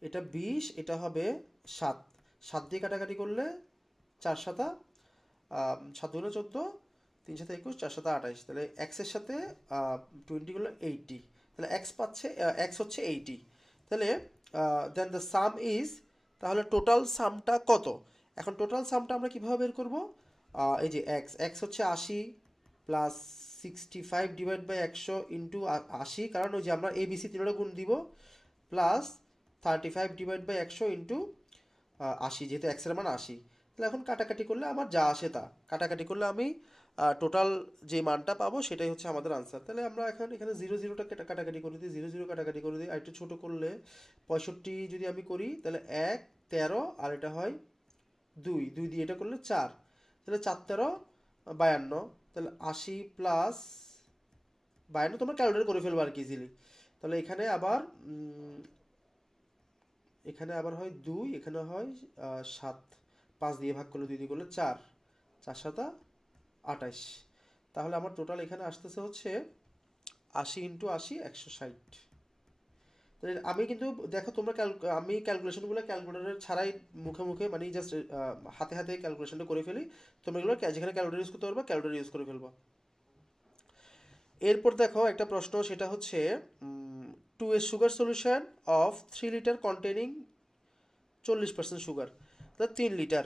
এটা 20, এটা হবে 7, 7 দিয়ে কাটাকাটি করলে 4 সাতা 7 দুগুণে 14, 3 সাথে 21, 4 সাথে 28, তাহলে এক্সের সাথে 20 গুলো 80, তাহলে এক্স পাচ্ছে, এক্স হচ্ছে 80। তাহলে দেন দ্য সাম ইজ, তাহলে টোটাল সামটা কত? এখন টোটাল সামটা আমরা কীভাবে বের করব? এই যে এক্স, এক্স হচ্ছে 80 প্লাস 65 ডিভাইড বাই 100 ইন্টু 80, কারণ ওই যে আমরা এবিসি তিনটা গুণ দিব, প্লাস 35 ডিভাইড বাই 100 ইন্টু 80, যেহেতু এক্সের মান 80। তাহলে এখন কাটাকাটি করলে আমার যা আসে তা, কাটাকাটি করলে আমি টোটাল যে মানটা পাবো সেটাই হচ্ছে আমাদের আনসার। তাহলে আমরা এখন এখানে 0 0টাকে কাটাকাটি করে দিই, 0 0 কাটাকাটি করে দিই, আর একটু ছোটো করলে 65 যদি আমি করি তাহলে 1 13, আর এটা হয় 2, 2 দিয়ে এটা করলে 4, তাহলে 4 13 52, তাহলে 80 প্লাস 52 তোমরা ক্যালকুলেট করে ফেলবো আর কি ইজিলি। তাহলে এখানে আবার এখানে আবার হয় 2, এখানে হয় 7, 5 দিয়ে ভাগ করলে 2 দিয়ে করলে 4, 4 সাতা 28। তাহলে আমার টোটাল এখানে আসতেছে হচ্ছে 80 ইন্টু 80 160। তাহলে আমি কিন্তু দেখো তোমরা আমি ক্যালকুলেশনগুলো ক্যালকুলেটর ছাড়াই মুখে মুখে মানে জাস্ট হাতে হাতে ক্যালকুলেশনটা করে ফেলি। তোমরা এগুলো যেখানে ক্যালকুলেটর ইউজ করতে পারবা ক্যালকুলেটর ইউজ করে ফেলবা। এরপর দেখো একটা প্রশ্ন, সেটা হচ্ছে to a sugar solution of 3 litre containing 40% sugar, তাহলে 3 লিটার,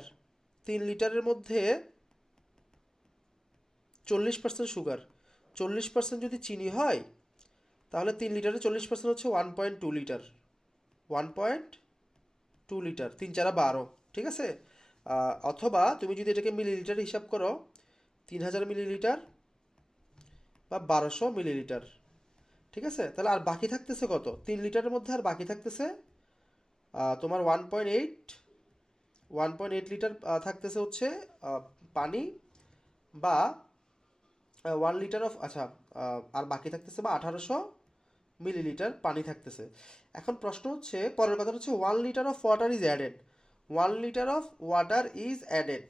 3 লিটারের মধ্যে 40% সুগার, 40% যদি চিনি হয় তাহলে 3 লিটারে 40% হচ্ছে 1.2 লিটার, 1.2 লিটার, 3 4 12, ঠিক আছে। অথবা তুমি যদি এটাকে মিলিলিটার হিসাব করো, 3000 মিলিলিটার বা 1200 মিলিলিটার, ঠিক আছে। তাহলে আর বাকি থাকতেছে কত? 3 লিটারের মধ্যে আর বাকি থাকতেছে তোমার 1.8 লিটার থাকতেছে হচ্ছে পানি, বা 1 লিটার অফ, আচ্ছা আর বাকি থাকতেছে বা 1800 মিলিলিটার পানি থাকতেছে। এখন প্রশ্ন হচ্ছে, পরের কথা হচ্ছে 1 litre of water is added, 1 litre of water is added,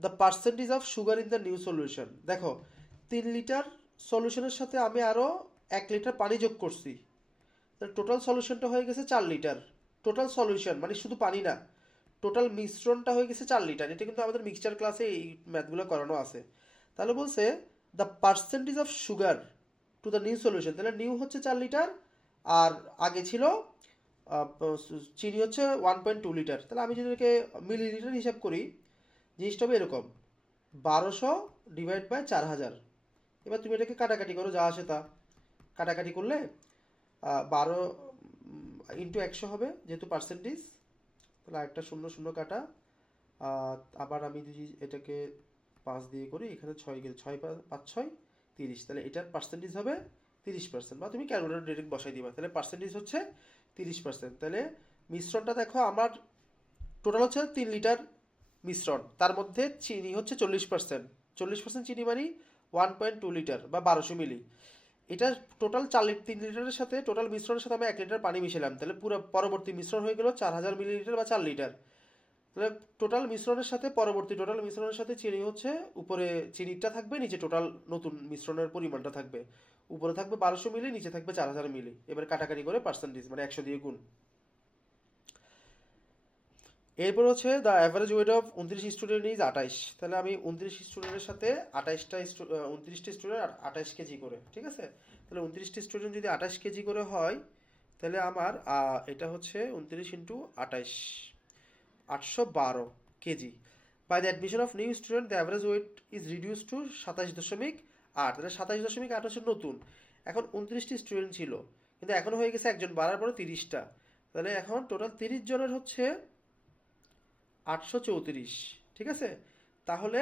the percentage of sugar in the new solution. দেখো 3 লিটার সলিউশনের সাথে আমি আরও 1 লিটার পানি যোগ করছি, তাহলে টোটাল সলিউশনটা হয়ে গেছে 4 লিটার। টোটাল সলিউশন মানে শুধু পানি না, টোটাল মিশ্রণটা হয়ে গেছে 4 লিটার। এটা কিন্তু আমাদের মিক্সচার ক্লাসে এই ম্যাথগুলো করানো আছে। তাহলে বলছে the percentage of sugar to the new solution, তাহলে নিউ হচ্ছে 4 লিটার, আর আগে ছিল চিনি হচ্ছে 1.2 লিটার। তাহলে আমি যদি এটাকে মিলিলিটার হিসাব করি, জিনিসটা হবে এরকম, 1200 ডিভাইড বাই 4000। এবার তুমি এটাকে কাটাকাটি করো, যা আসে তা কাটাকাটি করলে 12 ইন্টু 100 হবে যেহেতু পার্সেন্টেজ, তাহলে আরেকটা শূন্য শূন্য কাটা, আবার আমি যদি এটাকে 5 দিয়ে করি, এখানে 6 গেলে 6 5 6 30, তাহলে এটার পার্সেন্টেজ হবে 30%, বা তুমি ক্যালকুলেটর ডিরেক্ট বসাই দিবা, তাহলে পার্সেন্টেজ হচ্ছে 30%। তাহলে মিশ্রণটা দেখো আমার টোটাল হচ্ছে 3 লিটার মিশ্রণ, তার মধ্যে চিনি হচ্ছে 40%, 40% চিনি মানে 1.2 লিটার বা 1200 মিলি। এটা টোটাল 3 লিটারের সাথে টোটাল মিশ্রণের সাথে আমি 1 লিটার পানি মিশালাম, তাহলে পুরো পরবর্তী মিশ্রণ হয়ে গেল 4000 মিলিলিটার বা 4 লিটার। তাহলে টোটাল মিশ্রণের সাথে পরবর্তী টোটাল মিশ্রণের সাথে চিনি হচ্ছে, উপরে চিনিটা থাকবে, নিচে টোটাল নতুন মিশ্রণের পরিমাণটা থাকবে, উপরে থাকবে 1200 মিলি, নিচে থাকবে 4000 মিলি। এবার কাটাকাটি করে পার্সেন্টেজ মানে 100 দিয়ে গুণ। এরপর হচ্ছে the average weight of 29 student is 28, তাহলে আমি 29 স্টুডেন্টের সাথে 28টা 29টি স্টুডেন্ট 28 কেজি করে, ঠিক আছে। তাহলে 29টি স্টুডেন্ট যদি 28 কেজি করে হয়, তাহলে আমার এটা হচ্ছে 29 into 28, 812 KG. By the admission of new student the average weight is reduce to 27.8, তাহলে 27.8 হচ্ছে নতুন। এখন 29টি স্টুডেন্ট ছিল, কিন্তু এখন হয়ে গেছে একজন বাড়ার পরে 30টা, তাহলে এখন টোটাল 30 জনের হচ্ছে 834, ঠিক আছে। তাহলে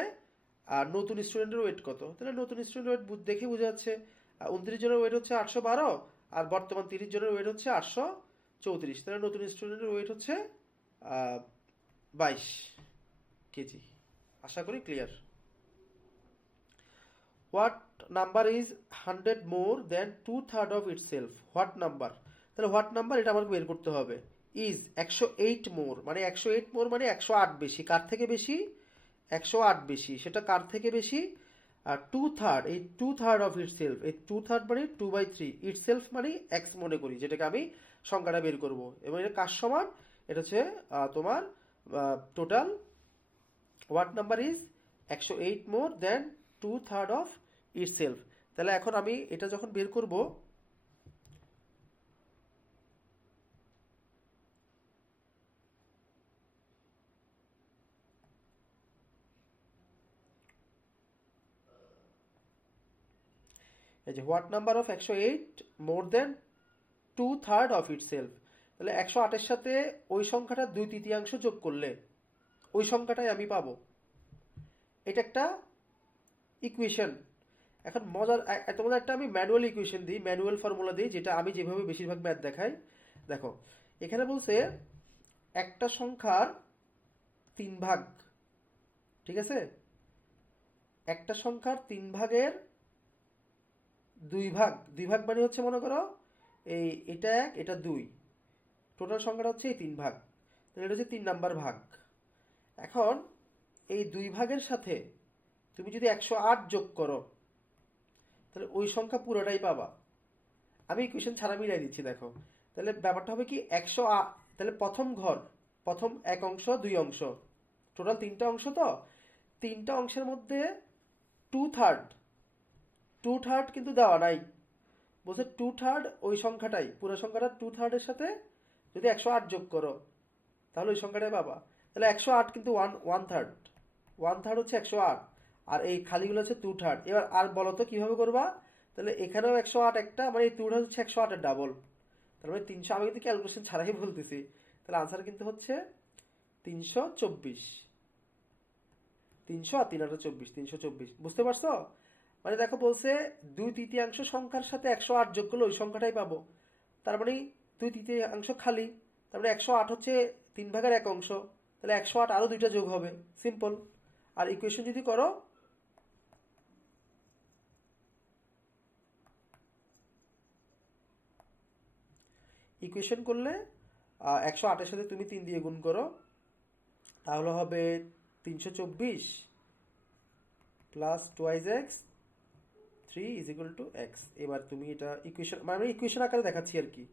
নতুন স্টুডেন্টের ওয়েট কত? তাহলে নতুন স্টুডেন্টের ওয়েট দেখে বোঝা যাচ্ছে 29 জনের ওয়েট হচ্ছে 812, আর বর্তমান 30 জনের ওয়েট হচ্ছে 834। তাহলে নতুন স্টুডেন্টের ওয়েট হচ্ছে 22 কেজি। আশা করি clear. What number is 100 more than 2/3 of itself? What number, তাহলে হোয়াট নাম্বার এটা আমাকে বের করতে হবে। ইজ 108 মোর, মানে 108 মোর মানে 108 বেশি। কার থেকে বেশি? 108 বেশি। সেটা কার থেকে বেশি? আর 2/3, এই 2/3 অফ ইট সেলফ, এই 2/3 মানে 2/3, ইট সেলফ মানে এক্স মনে করি, যেটাকে আমি সংখ্যাটা বের করব। এবং এটা কার সমান? এটা হচ্ছে তোমার total. What number is 108 more than 2/3 of itself. তাহলে এখন আমি এটা যখন বের করব, এই যে what number of 108 more than 2/3 of itself, তাহলে 108-এর সাথে ওই সংখ্যাটা 2/3 যোগ করলে ওই সংখ্যাটাই আমি পাবো। এটা একটা ইকুয়েশন। এখন তোমাদের একটা আমি ম্যানুয়াল ইকুয়েশন দিই, ম্যানুয়াল ফর্মুলা দিই, যেটা আমি যেভাবে বেশিরভাগ ম্যাথ দেখাই। দেখো, এখানে বলছে একটা সংখ্যার 3 ভাগ, ঠিক আছে? একটা সংখ্যার 3 ভাগের 2 ভাগ, 2 ভাগ মানে হচ্ছে মনে করো এটা 1, এটা 2, টোটাল সংখ্যাটা হচ্ছে এই 3 ভাগ, তাহলে এটা হচ্ছে 3 নাম্বার ভাগ। এখন এই 2 ভাগের সাথে তুমি যদি 108 যোগ করো, তাহলে ওই সংখ্যা পুরোটাই পাবা। আমি ইকুয়েশন ছাড়া মিলাই দিচ্ছি, দেখো। তাহলে ব্যাপারটা হবে কি, 108, তাহলে প্রথম ঘর, প্রথম এক অংশ, 2 অংশ, টোটাল 3টা অংশ। তো 3টা অংশের মধ্যে 2/3, 2/3 কিন্তু দেওয়া নাই। বলছে 2/3 ওই সংখ্যাটাই, পুরো সংখ্যাটা 2/3-এর সাথে যদি 108 যোগ করো, তাহলে ওই সংখ্যাটাই পাবা। তাহলে 108 কিন্তু 1/3, 1/3 হচ্ছে 108, আর এই খালিগুলো হচ্ছে 2/3। এবার আর বলো তো কিভাবে করবা? তাহলে এখানেও 108 একটা, মানে এই 2/3 হচ্ছে 108-এর ডাবল, তার মানে 300। আমি কিন্তু ক্যালকুলেশন ছাড়াই বলতেছি। তাহলে আনসার কিন্তু হচ্ছে 324। 300 আর 3/8 324, বুঝতে পারছো? মানে দেখো, বলছে 2/3 সংখ্যার সাথে 108 যোগ করলে ওই সংখ্যাটাই পাবো। তার মানে 2/3 খালি, তার মানে 108 হচ্ছে 3 ভাগের 1 অংশ, তাহলে 108 আরো 2টা যোগ হবে, সিম্পল। আর ইকুয়েশন যদি করো, ইকুয়েশন করলে 108-এর সাথে তুমি 3 দিয়ে গুণ করো, তাহলে হবে 324 plus 2x 3 is equal two x. এবার তুমি এটা ইকুয়েশন, মানে আমি ইকুয়েশন আকারে দেখাচ্ছি আর কি।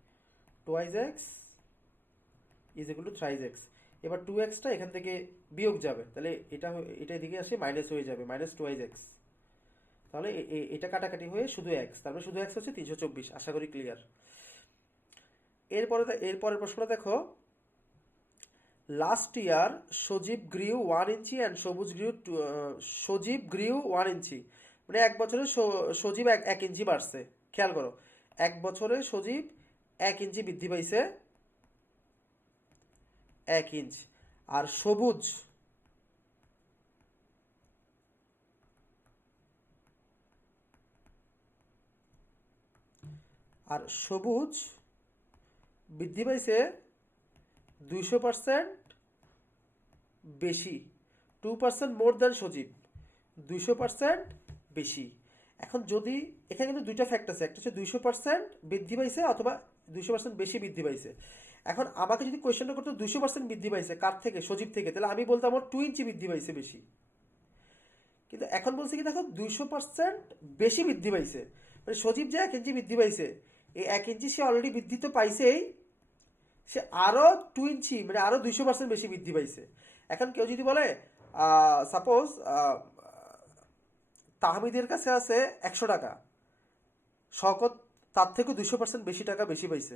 2x is equal two 3x। এবার 2xটা এখান থেকে বিয়োগ যাবে, তাহলে এটা এদিকে আসে মাইনাস হয়ে যাবে, মাইনাস 2x। তাহলে এটা কাটাকাটি হয়ে শুধু x, তারপরে শুধু x হচ্ছে 324। আশা করি ক্লিয়ার। এরপরের প্রশ্নটা দেখো, last year Sajib গ্রিউ 1 inch and সজীব গ্রিউ 1 ইঞ্চি, মানে 1 বছরে সজীব 1 ইঞ্চি বাড়ছে। খেয়াল করো, 1 বছরে সজীব 1 ইঞ্চি বৃদ্ধি পাইছে, 1 ইঞ্চ। আর সবুজ বৃদ্ধি পাইছে 200% বেশি, 2% মোর দ্যান সজীব, 200% বেশি। এখন যদি এখানে কিন্তু দুইটা ফ্যাক্ট আছে, একটা হচ্ছে 200% বৃদ্ধি পাইছে অথবা 200% বেশি বৃদ্ধি পাইছে। এখন আমাকে যদি কোয়েশ্চেনটা করতো 200% বৃদ্ধি পাইছে কার থেকে? সজীব থেকে, তাহলে আমি বলতাম আমার 2 ইঞ্চি বৃদ্ধি পাইছে বেশি। কিন্তু এখন বলছে কি, দেখো 200% বেশি বৃদ্ধি পাইছে, মানে সজীব যে 1 ইঞ্চি বৃদ্ধি পাইছে, এই 1 ইঞ্চি সে অলরেডি বৃদ্ধি তো পাইছেই, সে আরো 2 ইঞ্চি মানে আরো 200% বেশি বৃদ্ধি পাইছে। এখন কেউ যদি বলে সাপোজ তাহমিদের কাছে আছে 100 টাকা, শওকত তার থেকে 200% বেশি টাকা বেশি পাইছে।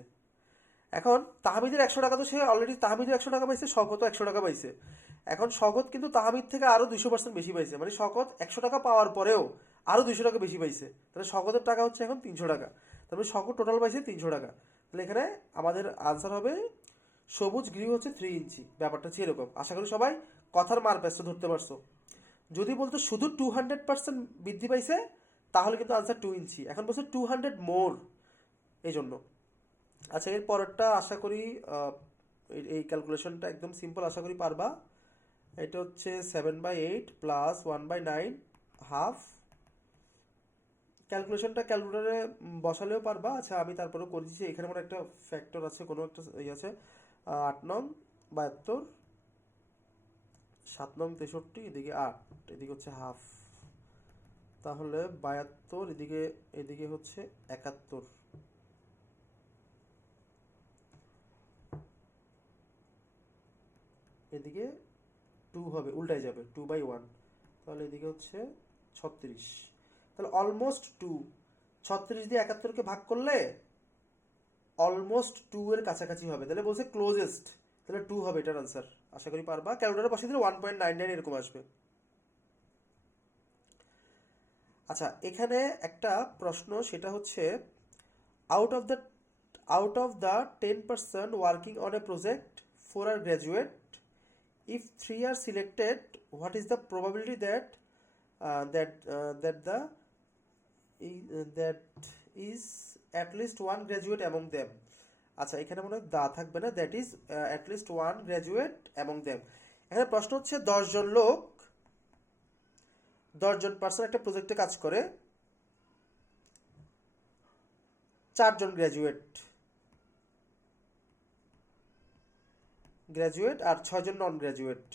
এখন তাহমিদের 100 টাকা, তো সে অলরেডি তাহমিদের 100 টাকা পাইছে, শওকতও 100 টাকা পাইছে। এখন শওকত কিন্তু তাহমিদ থেকে আরো 200% বেশি পাইছে, মানে শওকত 100 টাকা পাওয়ার পরেও আরো 200 টাকা বেশি পাইছে। তাহলে শওকতের টাকা হচ্ছে এখন 300 টাকা, তারপরে শওকত টোটাল পাইছে 300 টাকা। তাহলে এখানে আমাদের আনসার হবে সবুজ গৃহ হচ্ছে 3 ইঞ্চি। ব্যাপারটা হচ্ছে এরকম। আশা করি সবাই কথার মার প্যাচটা ধরতে পারছো। যদি বলতো শুধু 200% বৃদ্ধি পাইছে, তাহলে কিন্তু আনসার 2 ইঞ্চি। এখন বলছে 200 মোর, এই জন্য। আচ্ছা, এর পরেরটা আশা করি এই ক্যালকুলেশনটা একদম সিম্পল, আশা করি পারবা। এটা হচ্ছে 7/8 প্লাস 1/9 হাফ। ক্যালকুলেশনটা ক্যালকুলেটারে বসালেও পারবা। আচ্ছা, আমি তারপরেও করে দিচ্ছি। এখানে আমার একটা ফ্যাক্টর আছে, কোনো একটা ইয়ে আছে। 8 নং 72, 7 নং 63, এদিকে 8, এদিকে হচ্ছে হাফ। তাহলে 72, এদিকে এদিকে হচ্ছে 71, এদিকে 2 হবে, উল্টায় যাবে, 2/1। তাহলে এদিকে হচ্ছে 36। তাহলে অলমোস্ট 2। 36 দিয়ে 71কে ভাগ করলে অলমোস্ট 2 এর কাছাকাছি হবে, তাহলে বলছে ক্লোজেস্ট, তাহলে 2 হবে এটার আনসার। আশা করি পারবা। ক্যালকুলেটরে বসিয়ে দিলে 1.99 এরকম আসবে। আচ্ছা, এখানে একটা প্রশ্ন, সেটা হচ্ছে out of the out of the 10% working on a project 4 are graduate, if 3 are selected, what is the probability that that that is at least one graduate among them? আচ্ছা, এখানে মনে হয় দা থাকবে না, that is at least one graduate among them. এখানে প্রশ্ন হচ্ছে 10 জন লোক, 10 জন পার্সন একটা প্রজেক্টে কাজ করে, 4 জন গ্র্যাজুয়েট গ্র্যাজুয়েট আর 6 জন নন গ্র্যাজুয়েট।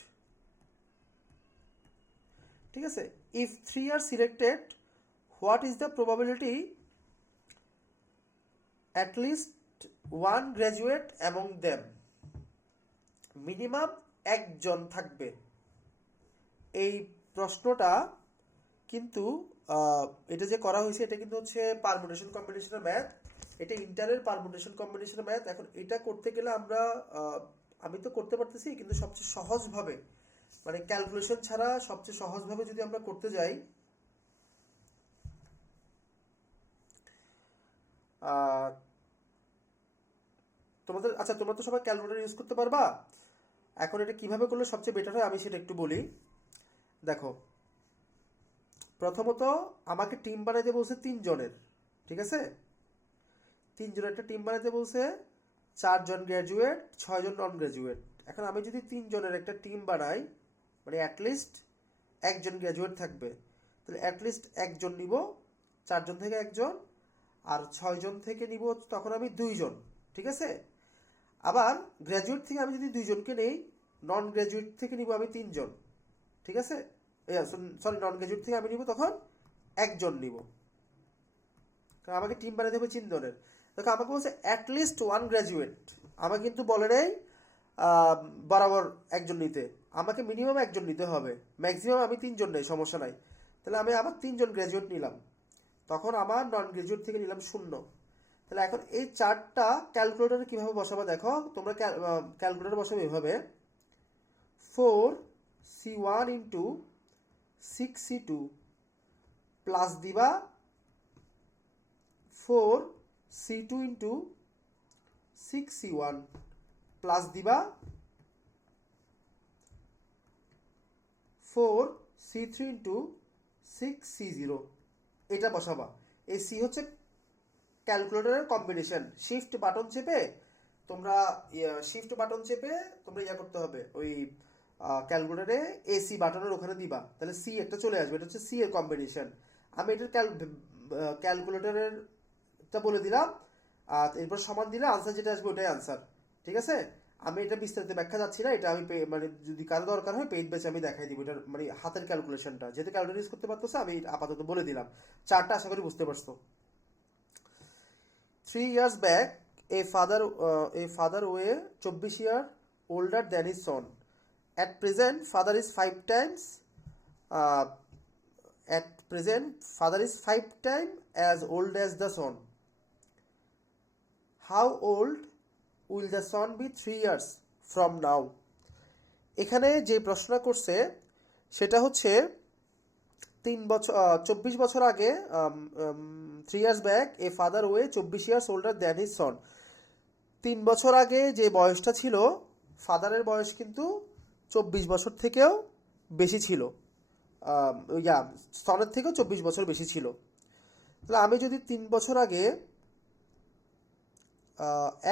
ঠিক আছে, if 3 are selected, what is the probability at least one graduate among them? Minimum একজন থাকবে। এই প্রশ্নটা কিন্তু এটা যে করা হয়েছে, এটা কিন্তু হচ্ছে পারমুটেশন কম্বিনেশনের ম্যাথ। এটা ইন্টারের পারমুটেশন কম্বিনেশনের ম্যাথ। এখন এটা করতে গেলে আমরা আমি তো করতে পারতেছি, কিন্তু সবচেয়ে সহজভাবে, মানে ক্যালকুলেশন ছাড়া সবচেয়ে সহজভাবে যদি আমরা করতে যাই, তোমাদের, আচ্ছা তোমরা তো সবাই ক্যালকুলেটর ইউজ করতে পারবা। এখন এটা কিভাবে করলে সবচেয়ে বেটার হয় আমি সেটা একটু বলি। দেখো, প্রথমত আমাকে টিম বানাইতে বলছে 3 জনের, ঠিক আছে? 3 জনের একটা টিম বানাইতে বলছে, 4 জন গ্র্যাজুয়েট, 6 জন নন গ্র্যাজুয়েট। এখন আমি যদি 3 জনের একটা টিম বানাই, মানে অ্যাটলিস্ট একজন গ্র্যাজুয়েট থাকবে, তাহলে অ্যাটলিস্ট একজন নিব, 4 জন থেকে একজন, আর 6 জন থেকে নিব তখন আমি 2 জন, ঠিক আছে? আবার গ্র্যাজুয়েট থেকে আমি যদি 2 জনকে নেই, নন গ্র্যাজুয়েট থেকে নিব আমি 3 জন, ঠিক আছে? সরি, নন গ্র্যাজুয়েট থেকে আমি নিব তখন একজন নিব, কারণ আমাকে টিম বানাতে হবে 3 জনের। দেখো, আমাকে বলছে অ্যাটলিস্ট ওয়ান গ্র্যাজুয়েট, আমাকে কিন্তু বলে নেই বরাবর একজন নিতে, আমাকে মিনিমাম একজন নিতে হবে। ম্যাক্সিমাম আমি 3 জন নেই, সমস্যা নাই। তাহলে আমি আবার 3 জন গ্র্যাজুয়েট নিলাম, তখন আমার নন গ্র্যাজুয়েট থেকে নিলাম 0। তাহলে এখন এই চারটা ক্যালকুলেটরে কীভাবে বসাবো দেখো, তোমরা ক্যালকুলেটর বসাবে এভাবে, 4C1 ইন্টু 6C2 প্লাস দিবা 4C2 ইন্টু 6C1 প্লাস দিবা 4C3 ইন্টু 6C0, এটা বসাবা। এই সি হচ্ছে ক্যালকুলেটরের কম্বিনেশন। শিফট বাটন চেপে তোমরা ইয়া করতে হবে, ওই ক্যালকুলেটরে এসি বাটনের ওখানে দিবা, তাহলে সি একটা চলে আসবে, এটা হচ্ছে সি এর কম্বিনেশন। আমি এটার ক্যালকুলেটরেরটা বলে দিলাম, আর এরপর সমান দিলে আনসার যেটা আসবে ওটাই আনসার, ঠিক আছে? আমি এটা বিস্তারিত ব্যাখ্যা যাচ্ছি না, এটা আমি মানে যদি কারো দরকার হয় পেইড বেচে আমি দেখাই দিব এটার মানে হাতের ক্যালকুলেশনটা, যেহেতু ক্যালকুলেট ইউজ করতে পারতেছে আমি আপাতত বলে দিলাম। চারটা আশা করি বুঝতে পারছো। 3 years back, a father were 24 year older than his son. At present, father is 5 times. Uh, at present, father is 5 times as old as the son. How old will the son be 3 years from now? এখানে যে প্রশ্ন করছে সেটা হচ্ছে 24 বছর আগে, 3 years back, a father were 24 years older than his son. 3 বছর আগে যে বয়সটা ছিল, ফাদারের বয়স কিন্তু 24 বছর থেকেও বেশি ছিল, সনের থেকেও 24 বছর বেশি ছিল। তাহলে আমি যদি 3 বছর আগে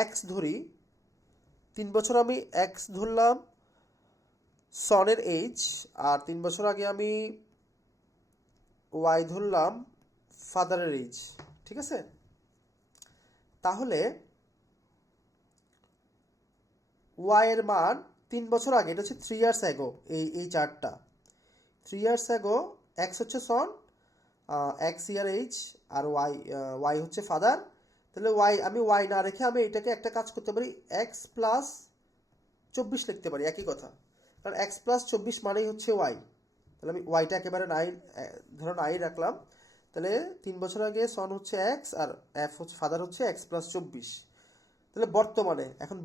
এক্স ধরি, 3 বছর আমি এক্স ধরলাম সনের এইজ, আর 3 বছর আগে আমি ওয়াই ধরলাম ফাদারের এইজ, ঠিক আছে? তাহলে ওয়াই এর মান 3 বছর আগে, এটা হচ্ছে 3 ইয়ার্স অ্যাগো, এই চার্টটা 3 ইয়ার্স অ্যাগো, এক্স হচ্ছে সন, এক্স ইয়ার এইজ, আর ওয়াই হচ্ছে ফাদার। তাহলে আমি ওয়াই না রেখে আমি এটাকে একটা কাজ করতে পারি, x+24 লিখতে পারি, একই কথা, কারণ x+24 মানেই হচ্ছে ওয়াই। তাহলে আমি ওয়াইটা একেবারে 9, ধরো 9 রাখলাম। তাহলে 3 বছর আগে সন হচ্ছে এক্স, আর এফ হচ্ছে ফাদার হচ্ছে x+24। তাহলে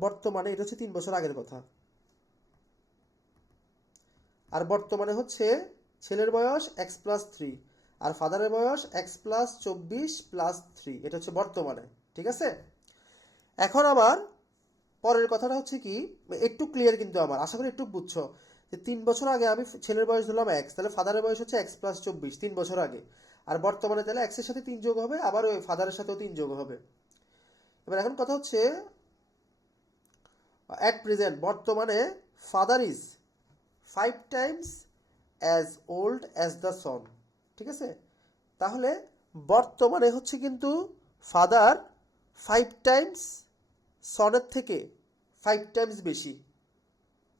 বর্তমানে এটা হচ্ছে 3 বছর আগের কথা, আর বর্তমানে হচ্ছে ছেলের বয়স x+3 আর ফাদারের বয়স x+24+3, এটা হচ্ছে বর্তমানে, ঠিক আছে? এখন আমার পরের কথাটা হচ্ছে কি, একটু ক্লিয়ার কিন্তু আমার আশা করি একটু বুঝছো, যে 3 বছর আগে আমি ছেলের বয়স ধরলাম এক্স, তাহলে ফাদারের বয়স হচ্ছে x+24 3 বছর আগে, আর বর্তমানে তাহলে এক্সের সাথে 3 যোগ হবে, আবার ওই ফাদারের সাথেও 3 যোগ হবে। এবার এখন কথা হচ্ছে অ্যাট প্রেজেন্ট, বর্তমানে father is 5 Times as old as the son, ঠিক আছে? তাহলে বর্তমানে হচ্ছে কিন্তু ফাদার 5 টাইমস সনের থেকে 5 টাইমস বেশি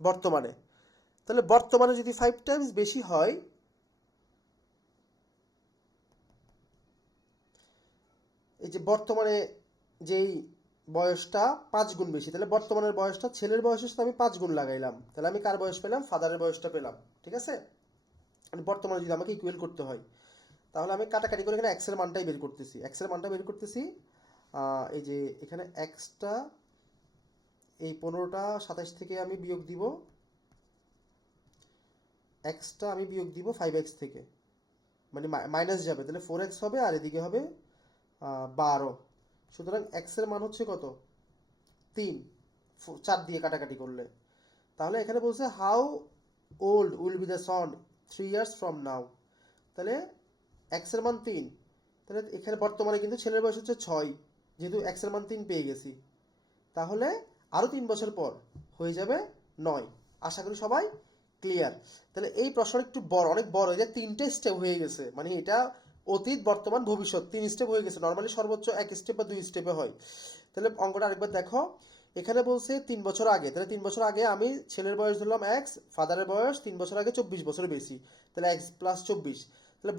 বর্তমানে। তাহলে বর্তমানে যদি 5 টাইমস বেশি হয়, এই যে বর্তমানে যেই বয়সটা 5 গুণ বেশি, তাহলে বর্তমানের বয়সটা ছেলের বয়সের সাথে আমি 5 গুণ লাগাইলাম, তাহলে আমি কার বয়স পেলাম? ফাদারের বয়সটা পেলাম, ঠিক আছে? মানে বর্তমানে যদি আমাকে ইকুয়াল করতে হয়, তাহলে আমি কাটাকাটি করে এখানে এক্সের মানটাই বের করতেছি, এই যে এখানে এক্সটা, এই 15টা 27 থেকে আমি বিয়োগ দিব, এক্সটা আমি বিয়োগ দিব 5x থেকে, মানে মাইনাস যাবে, তাহলে 4x হবে, আর এদিকে হবে 12। সুতরাং এক্সের মান হচ্ছে কত? 3, 4 দিয়ে কাটাকাটি করলে। তাহলে এখানে বলছে how old will be the son 3 years from now. তাহলে এক্সের মান 3, তাহলে এখানে বর্তমানে কিন্তু ছেলের বয়স হচ্ছে 6, যেহেতু এক্সের মান 3 পেয়ে গেছি, তাহলে আরও 3 বছর পর হয়ে যাবে 9। আশা করি সবাই ক্লিয়ার। তাহলে এই প্রশ্নটা একটু বড়, অনেক বড়, এটা 3টে স্টেপ হয়ে গেছে, মানে এটা অতীত বর্তমান ভবিষ্যৎ 3 স্টেপ হয়ে গেছে, নর্মালি সর্বোচ্চ 1 স্টেপ বা 2 স্টেপে হয়। তাহলে অঙ্কটা আরেকবার দেখো, এখানে বলছে 3 বছর আগে, তাহলে 3 বছর আগে আমি ছেলের বয়স ধরলাম এক্স, ফাদারের বয়স 3 বছর আগে 24 বছর বেশি, তাহলে x+24। তাহলে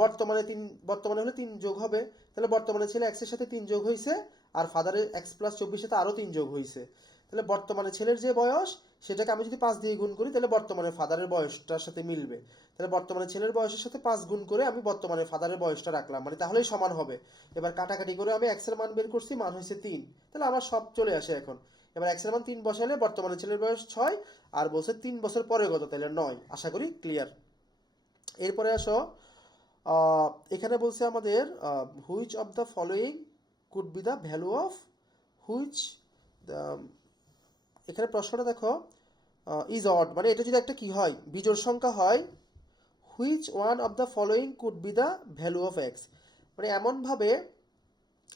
বর্তমানে হলে 3 যোগ হবে, তাহলে বর্তমানে ছেলে এক্সের সাথে 3 যোগ হয়েছে, আর ফাদারের x+24 সাথে আরও 3 যোগ হয়েছে। তাহলে বর্তমানে ছেলের যে বয়স, সেটাকে আমি যদি 5 দিয়ে গুণ করি, তাহলে বর্তমানে ফাদারের বয়সটার সাথে মিলবে। তাহলে বর্তমানে ছেলের বয়সের সাথে 5 গুণ করে আমি বর্তমানে ফাদারের বয়সটা রাখলাম, মানে তাহলেই সমান হবে। এবার কাটাকাটি করে আমি এক্সের মান বের করছি, মান হয়েছে 3, তাহলে আমার সব চলে আসে এখন। এবার এক্সের মান 3 বসালে বর্তমানে ছেলের বয়স 6, আর বলছে 3 বছর পরে কত, তাহলে 9। আশা করি ক্লিয়ার। এরপরে আসো, এখানে বলছে আমাদের which of the following could be the value of which, এখানে প্রশ্নটা দেখো, ইজ অড, মানে এটা যদি একটা কি হয়, বিজোড় সংখ্যা হয়, which one of the following could be the value of x, মানে এমনভাবে,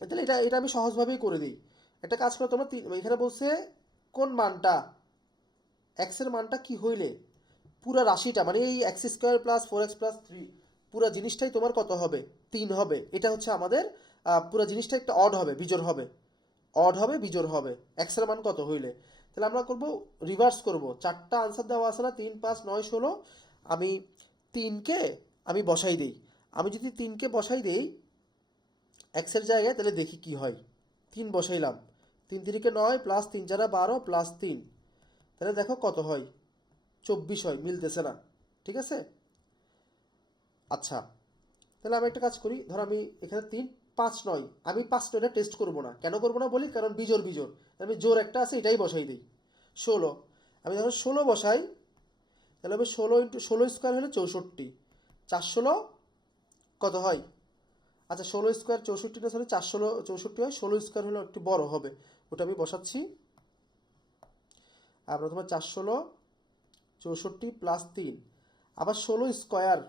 তাহলে এটা এটা আমি সহজভাবেই করে দিই। একটা কাজ করো তোমরা, এখানে বলছে কোন মানটা, এক্সের মানটা কি হইলে পুরা রাশিটা, মানে এই x² + 4x+3 পুরা জিনিসটাই তোমার কত হবে? 3 হবে। এটা হচ্ছে আমাদের পুরা জিনিসটা একটা অড হবে, বিজোড় হবে, বিজোড় হবে এক্সের মান কত হইলে। তাহলে আমরা করব, রিভার্স করব, 4টা আনসার দেওয়া আছে না, 3, 5, 9, 16, আমি 3কে আমি বসাই দেই। আমি যদি 3কে বসাই দেই এক্সের জায়গায়, তাহলে দেখি কি হয়। 3 বসাইলাম, 3 3 9 প্লাস 3 4 12 প্লাস 3, তাহলে দেখো কত হয়, 24 হয়, মিলতেছে না, ঠিক আছে? আচ্ছা, তাহলে আমি একটা কাজ করি, ধর আমি এখানে 3, 5, 9, আমি 5 9টা টেস্ট করবো না, কেন করবো না বলি, কারণ বিজোড়, আমি জোর একটা আছে এটাই বসাই দিই। 16, আমি যখন 16 বসাই, তাহলে আমি 16 × 16 হলে 64, 4 16 কত হয়? আচ্ছা, 16² 64 না, সরি 4 16 64 হয়, 16² হলে একটু বড় হবে, ওটা আমি বসাচ্ছি। আর প্রথমে 4 16 64 প্লাস 3, আবার 16 স্কোয়ার,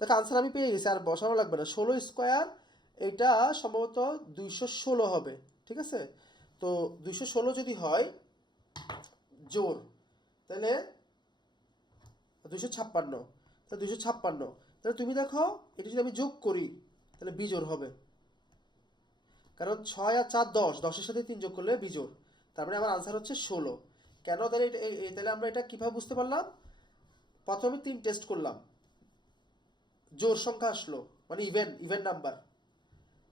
দেখো আনসার আমি পেয়ে গেছি, আর বসানো লাগবে না। 16 স্কোয়ার এটা সম্ভবত 216 হবে, ঠিক আছে। তো 216 যদি হয় জোর, তাহলে 256, তাহলে 256, তাহলে তুমি দেখো এটা যদি আমি যোগ করি তাহলে বিজোড় হবে, কারণ 6 আর 4 10, 10-এর সাথে 3 যোগ করলে বিজোড়। তার মানে আমার আনসার হচ্ছে 16। কেন তাহলে তাহলে আমরা এটা কিভাবে বুঝতে পারলাম? প্রথমে 3 টেস্ট করলাম, জোড় সংখ্যা আসলো, মানে ইভেন ইভেন নাম্বার।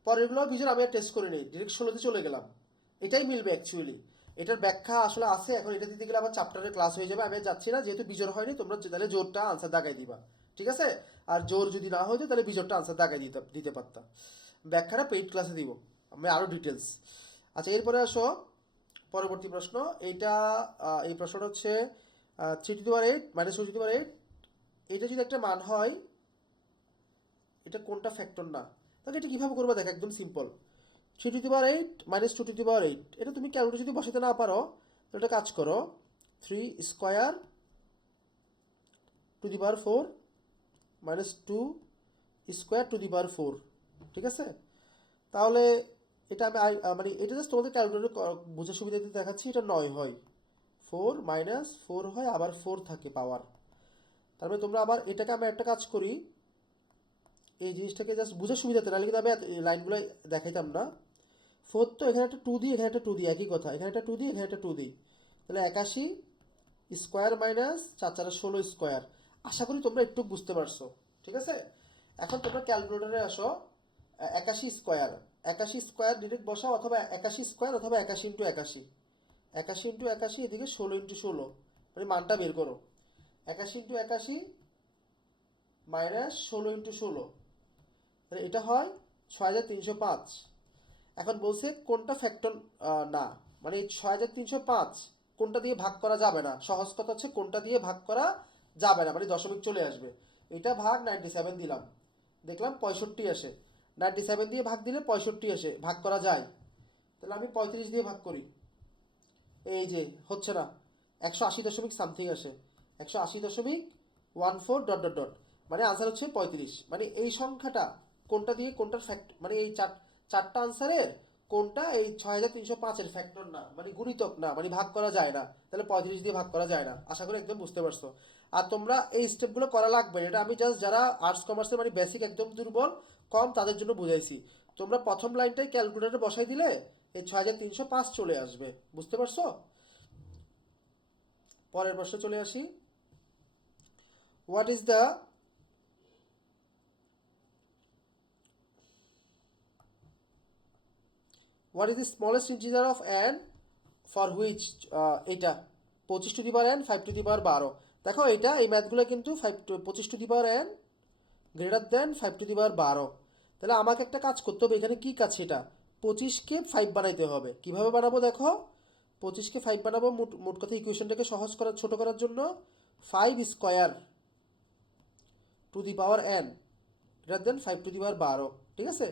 পরেরগুলো বিজোড় আমি আর টেস্ট করি নি, ডিরেক্ট 16-তে চলে গেলাম। এটাই মিলবে অ্যাকচুয়ালি। এটার ব্যাখ্যা আসলে আছে, এখন এটা দিতে গেলে আবার চ্যাপ্টারের ক্লাস হয়ে যাবে, আমি আর যাচ্ছি না, যেহেতু বিজোড় হয়নি তোমরা তাহলে জোরটা আনসার দাগাই দিবা, ঠিক আছে। আর জোর যদি না হইতো তাহলে বিজোড়টা আনসার দাগাই দিতে পারতাম। ব্যাখ্যাটা পেইড ক্লাসে দিব আমি আরও ডিটেলস। আচ্ছা, এরপরে আসো পরবর্তী প্রশ্ন। এইটা এই প্রশ্নটা হচ্ছে 3^8 - 2^8, এটা যদি একটা মান হয়, এটা কোনটা ফ্যাক্টর না? তাহলে এটা কিভাবে করবো দেখ, একদম সিম্পল। 3^8 - 2^8, এটা তুমি ক্যালকুলেটর যদি বসাতে না পারো তাহলে একটা কাজ করো, 3^² - 2^4, ঠিক আছে। তাহলে এটা আমি মানে এটা জাস্ট তোমাদের ক্যালকুলেটর বোঝার সুবিধাতে দেখাচ্ছি। এটা 9 হয়, 4 - 4 হয়, আবার 4 থাকে পাওয়ার। তারপরে তোমরা আবার এটাকে আমি একটা কাজ করি, এই জিনিসটাকে জাস্ট বোঝার সুবিধাতে, নাহলে কিন্তু আমি লাইনগুলো দেখাইতাম না। 4 তো এখানে একটা 2 দিই, এখানে একটা 2 দিই, একই কথা, এখানে একটা 2 দিই, এখানে একটা 2 দিই, তাহলে 81 স্কোয়ার - 4×4 = 16 স্কোয়ার। আশা করি তোমরা একটু বুঝতে পারছো, ঠিক আছে। এখন তোমরা ক্যালকুলেটরে আসো, 81 স্কোয়ার, 81 স্কোয়ার ডিরেক্ট বসাও, অথবা 81 স্কোয়ার অথবা 81 × 81, 81 × 81, এদিকে 16 × 16, মানে মানটা বের করো। 81 × 81 - 16 × 16, তাহলে এটা হয় 6305। এখন বলছে কোনটা ফ্যাক্টর না, মানে 6305 কোনটা দিয়ে ভাগ করা যাবে না। সহজ কথা হচ্ছে কোনটা দিয়ে ভাগ করা যাবে না, মানে দশমিক চলে আসবে। এটা ভাগ 97 দিলাম, দেখলাম 65 আসে। 97 দিয়ে ভাগ দিলে 65 আসে, ভাগ করা যায়। তাহলে আমি 35 দিয়ে ভাগ করি, এই যে হচ্ছে না, 180 দশমিক সামথিং আসে, 180.14 ডট ডট ডট, মানে আনসার হচ্ছে 35। মানে এই সংখ্যাটা কোনটা দিয়ে কোনটার ফ্যাক্ট, মানে এই চারটা আনসারের কোনটা এই 6305-এর ফ্যাক্টর না, মানে গুণিতক না, মানে ভাগ করা যায় না, তাহলে 35 দিয়ে ভাগ করা যায় না। আশা করি একদম বুঝতে পারছো। আর তোমরা এই স্টেপগুলো করা লাগবে না, এটা আমি জাস্ট যারা আর্টস কমার্সের মানে বেসিক একদম দুর্বল কম তাদের জন্য বুঝাইছি। তোমরা প্রথম লাইনটাই ক্যালকুলেটরে বসাই দিলে এই 6305 চলে আসবে, বুঝতে পারছো। পরের প্রশ্ন চলে আসি। What is the what is the smallest integer of N for which, এটা 25^n 5^12। দেখো এটা এই ম্যাথগুলো কিন্তু 25^n গ্রেটার দেন 5^12। তাহলে আমাকে একটা কাজ করতে হবে, এখানে কি কাজ, সেটা 25কে 5 বানাইতে হবে। কিভাবে বানাবো দেখো, 25কে 5 বানাবো, মোট কথা ইকুয়েশনটাকে সহজ করার, ছোট করার জন্য 5² গ্রেটার দেন 5^12, ঠিক আছে।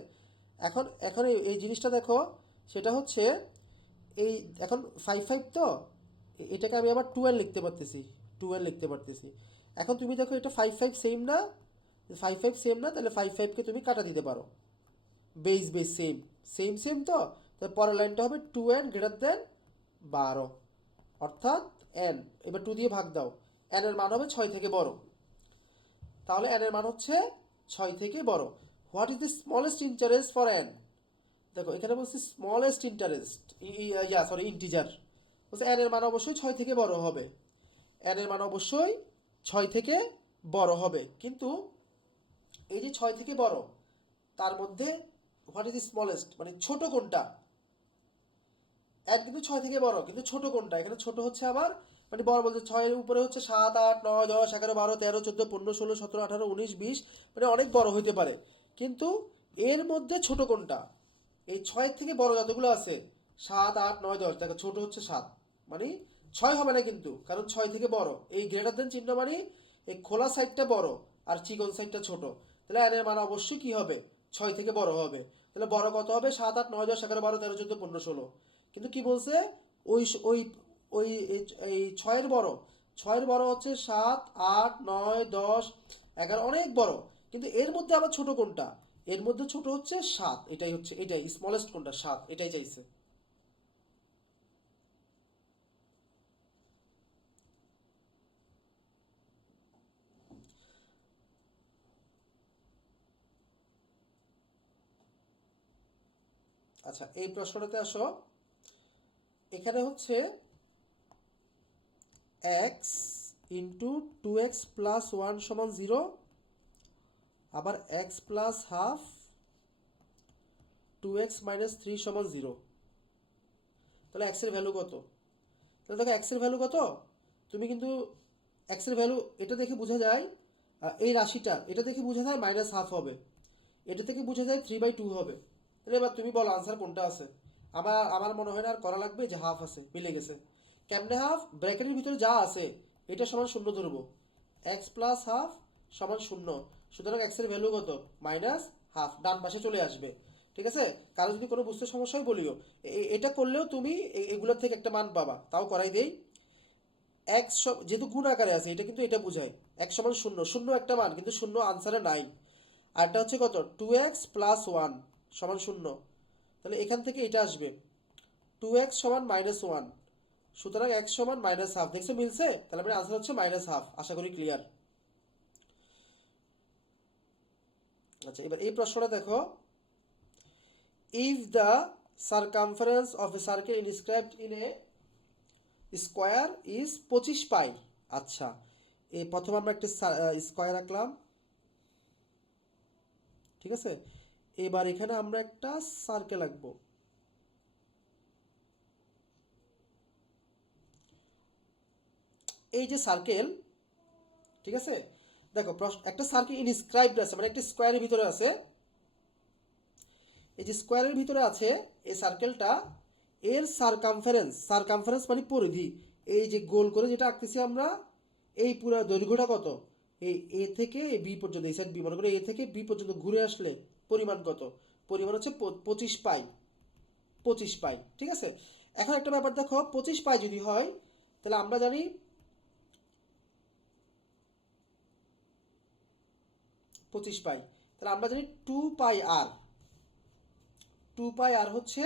এখন এখন এই জিনিসটা দেখো, সেটা হচ্ছে এই এখন 5 তো এটাকে আমি আবার 12 লিখতে পারতেছি, 12 লিখতে পারতেছি। এখন তুমি দেখো এটা 5 সেম না, 5 সেম না, তাহলে 5কে তুমি কাটা দিতে পারো, বেস সেম, সেম তো। তাহলে পরের লাইনটা হবে 2n গ্রেটার দেন 12, অর্থাৎ n, এবার 2 দিয়ে ভাগ দাও, n এর মান হবে 6 থেকে বড়, তাহলে n এর মান হচ্ছে 6 থেকে বড়। What is the smallest interest for n? দেখো এখানে বলছি স্মলেস্ট ইন্টারেস্ট, ইন্টিজার, বলছে n এর মান অবশ্যই 6 থেকে বড় হবে, n এর মান অবশ্যই 6 থেকে বড় হবে। কিন্তু এই যে 6 থেকে বড়, তার মধ্যে হোয়াট ইজ দ্য স্মলেস্ট, মানে ছোট কোনটা? n কিন্তু 6 থেকে বড়, কিন্তু ছোট কোনটা? এখানে ছোট হচ্ছে আবার, মানে বড় বলতে 6 এর উপরে হচ্ছে 7, 8, 9, 10, 11, 12, 13, 14, 15, 16, 17, 18, 19, 20, মানে অনেক বড় হইতে পারে। কিন্তু এর মধ্যে ছোট কোনটা? এই 6 থেকে বড় যতগুলো আছে, 7, 8, 9, 10, দেখো ছোট হচ্ছে 7, মানে 6 হবে না কিন্তু, কারণ 6 থেকে বড়। এই গ্রেটার দেন চিহ্ন মানে এই খোলা সাইডটা বড় আর চিকন সাইডটা ছোট, তাহলে এর মান অবশ্যই কি হবে? 6 থেকে বড় হবে। তাহলে বড় কত হবে? 7, 8, 9, 10, 11, 12, 13, 14, 15, 16। কিন্তু কি বলছে, ওই ওই ওই এই 6-এর বড়, 6-এর বড় হচ্ছে 7, 8, 9, 10, 11, অনেক বড়। কিন্তু এর মধ্যে আবার ছোট কোনটা? এর মধ্যে ছোট হচ্ছে 7, এটাই হচ্ছে, এটাই স্মলেস্ট কোনটা, 7, এটাই চাইছে। আচ্ছা, এই প্রশ্নটাতে আসো। এখানে হচ্ছে এক্স ইন্টু 2x প্লাস 1 সমান 0, আবার x plus half 2x minus 3 সমান 0। তাহলে এক্সের ভ্যালু কত? তাহলে দেখো এক্সের ভ্যালু কত, তুমি কিন্তু এক্সের ভ্যালু এটা দেখে বোঝা যায়, এই রাশিটা এটা দেখে বোঝা যায় মাইনাস হাফ হবে, এটা থেকে বোঝা যায় 3/2 হবে। তাহলে এবার তুমি বলো আনসার কোনটা আছে? আমার আমার মনে হয় না আর করা লাগবে, যে হাফ আছে, মিলে গেছে। কেমনে হাফ? ব্র্যাকেটের ভিতরে যা আছে এটা সমান শূন্য ধরবো, এক্স প্লাস হাফ সমান শূন্য, সুতরাং এক্সের ভ্যালু কত? মাইনাস হাফ, ডান পাশে চলে আসবে। ঠিক আছে, কারো যদি কোনো বুঝতে সমস্যা হয় বলিও। এটা করলেও তুমি এগুলোর থেকে একটা মান পাবা, তাও করাই দেই। এক্স যেহেতু গুণ আকারে আছে, এটা কিন্তু এটা বোঝায় এক্স সমান শূন্য, শূন্য একটা মান কিন্তু শূন্য আনসারে নাই। আর এটা হচ্ছে কত? 2x প্লাস 1 সমান শূন্য, তাহলে এখান থেকে এটা আসবে 2x সমান মাইনাস 1, সুতরাং এক্স সমান মাইনাস হাফ। দেখছো মিলছে? তাহলে মানে আনসার হচ্ছে মাইনাস হাফ। আশা করি ক্লিয়ার। আচ্ছা, এবার এই প্রশ্নটা দেখো। If the circumference of A circle inscribed in a square is 25 পাই। আচ্ছা, এই প্রথম আমরা একটা স্কোয়ার আঁকলাম, ঠিক আছে। এবার এখানে আমরা একটা সার্কেল আঁকবো। এই যে সার্কেল, ঠিক আছে, দেখো একটা সার্কেল ইনস্ক্রাইবড আছে, মানে একটা স্কোয়ারের ভিতরে আছে। এই যে স্কোয়ারের ভিতরে আছে এই সার্কেলটা, এর সারকামফারেন্স, সারকামফারেন্স মানে পরিধি, এই যে গোল করে যেটা আঁকতেছি আমরা, এই পুরো দৈর্ঘ্যটা কত? এই এ থেকে বি পর্যন্ত, এই সাইড বি, মনে করে এ থেকে বি পর্যন্ত ঘুরে আসলে পরিমাণ কত? পরিমাণ হচ্ছে 25 পাই, 25 পাই, ঠিক আছে। এখন একটা ব্যাপার দেখো, 25 পাই যদি হয়, তাহলে আমরা জানি 25 পাই, তাহলে আমরা জানি 2 পাই আর, 2 পাই আর হচ্ছে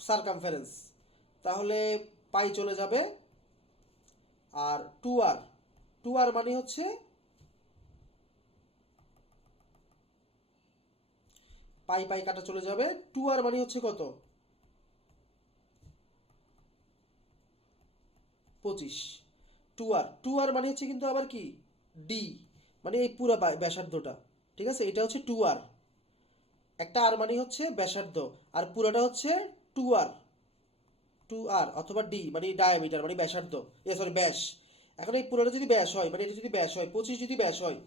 সারকামফারেন্স। তাহলে পাই চলে যাবে, আর 2r, 2r মানে হচ্ছে পাই পাই কাটা চলে যাবে, 2r মানে হচ্ছে কত? 25। 2r মানে হচ্ছে কিন্তু আবার কি, ডি, মানে এই পুরো ব্যাসার্ধটা, ঠিক আছে, এটা হচ্ছে 2r। একটা আর মানে হচ্ছে ব্যাসার্ধ, আর পুরোটা হচ্ছে 2r, 2r অথবা ডি মানে ডায়ামিটার মানে ব্যাসার্ধ, সরি ব্যাস। এখন এই পুরোটা যদি ব্যাস হয়, মানে এটা যদি ব্যাস হয়, 25 যদি ব্যাস হয়,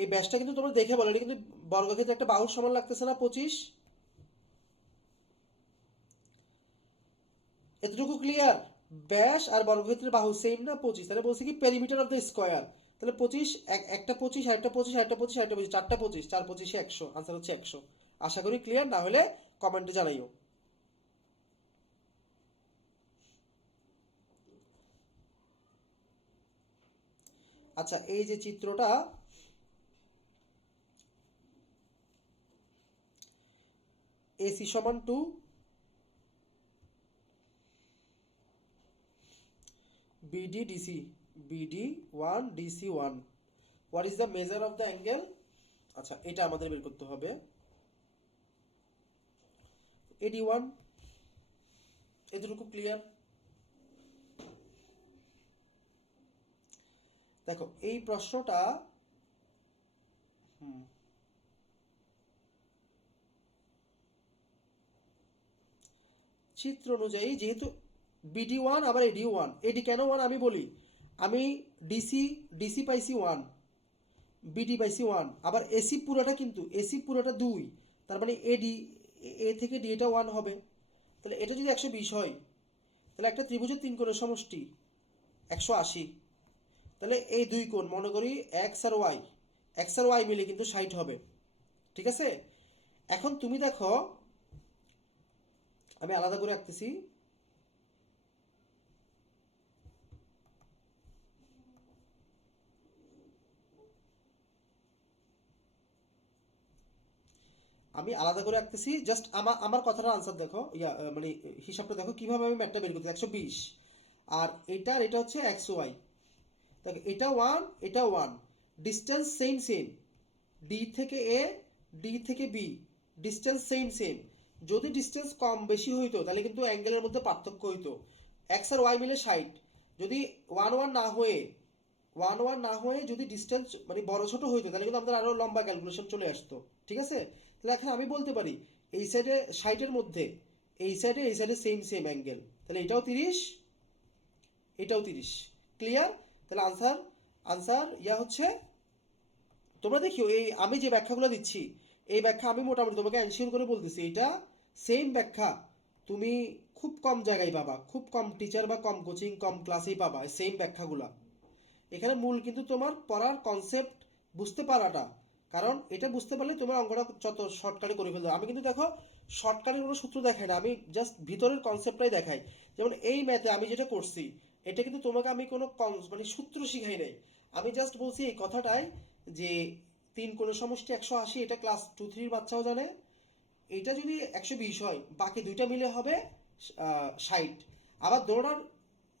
এই ব্যাসটা কিন্তু তোমরা দেখে বলো, এটা কিন্তু বর্গক্ষেত্রে একটা বাহুর সমান লাগতেছে না 25? এতটুকু ক্লিয়ার? ব্যাস আর বর্গক্ষেত্রের বাহু সেম না 25, তাহলে বলছে কি পেরিমিটার অফ দ্য স্কোয়ার। তাহলে 25, একটা 25, আরেকটা 25, আরেকটা 25, আরেকটা 25, চারটা 25, 4 25 100, আনসার হচ্ছে 100। আশা করি ক্লিয়ার, না হলে কমেন্টে জানাইও। আচ্ছা, এই যে চিত্রটা, AC সমান 2, BD DC, BD 1, DC 1, what is the measure of the angle? আচ্ছা, এটা আমাদের বের করতে হবে। AD 1, এতটুকু ক্লিয়ার? দেখো এই প্রশ্নটা, চিত্র অনুযায়ী যেহেতু BD 1 আবার AD 1, এডি কেন 1 আমি বলি। আমি ডিসি ডিসি পাইছি 1, বিডি পাইছি 1, আবার এসি পুরোটা, কিন্তু এসি পুরোটা 2, তার মানে এডি, এ থেকে ডি এটা 1 হবে। তাহলে এটা যদি 120 হয়, তাহলে একটা ত্রিভুজের 3 কোণের সমষ্টি 180। তাহলে এই দুই কোণ মনে করি এক্স আর ওয়াই, এক্স আর ওয়াই মিলে কিন্তু 60 হবে, ঠিক আছে। এখন তুমি দেখো, আমি আলাদা করে আঁকতেছি। আমি আলাদা করে রাখতেছি, জাস্ট আমার আমার কথাটা আনসার দেখো, মানে হিসাবটা দেখো কিভাবে আমি ম্যাথটা বের করতে 120, আর এটা হচ্ছে এক্স ওয়াই। দেখো এটা ওয়ান, এটা one, distance same same, D থেকে এ, ডি থেকে বি, ডিস্টেন্স সেম সেম। যদি ডিস্টেন্স কম বেশি হইতো তাহলে কিন্তু অ্যাঙ্গেলের মধ্যে পার্থক্য হইতো। এক্স আর ওয়াই মিলে 60, যদি ওয়ান ওয়ান না হয়ে যদি ডিস্টেন্স মানে বড় ছোট হইতো তাহলে কিন্তু আমাদের আরো লম্বা ক্যালকুলেশন চলে আসতো। ঠিক আছে, তাহলে এখন আমি বলতে পারি এই সাইডে 60-এর মধ্যে এই সাইডে সেম সেম অ্যাঙ্গেল, তাহলে এটাও 30, এটাও 30। ক্লিয়ার? তাহলে আনসার, হচ্ছে, তোমরা দেখিও এই আমি যে ব্যাখ্যাগুলো দিচ্ছি, এই ব্যাখ্যা আমি মোটামুটি তোমাকে এনশিওর করে বলতেছি এটা সেম ব্যাখ্যা তুমি খুব কম জায়গায় পাবা, খুব কম টিচার বা কম কোচিং কম ক্লাসেই পাবা সেম ব্যাখ্যাগুলা। এখানে মূল কিন্তু তোমার পড়ার কনসেপ্ট বুঝতে পারাটা, কারণ এটা বুঝতে পারলে তোমার অঙ্কটা যত শর্টকাটে করে ফেলতে। আমি কিন্তু দেখো শর্টকাটের কোনো সূত্র দেখাই না, আমি জাস্ট ভিতরের কনসেপ্টটাই দেখাই। যেমন এই ম্যাথে আমি যেটা করছি, এটা কিন্তু তোমাকে আমি কোনো মানে সূত্র শিখাই নাই, আমি জাস্ট বলছি এই কথাটাই যে 3 কোণ সমষ্টি 180, এটা ক্লাস 2-3 বাচ্চাও জানে। এটা যদি 120 হয় বাকি দুইটা মিলে হবে 60। আবার দৌড়ার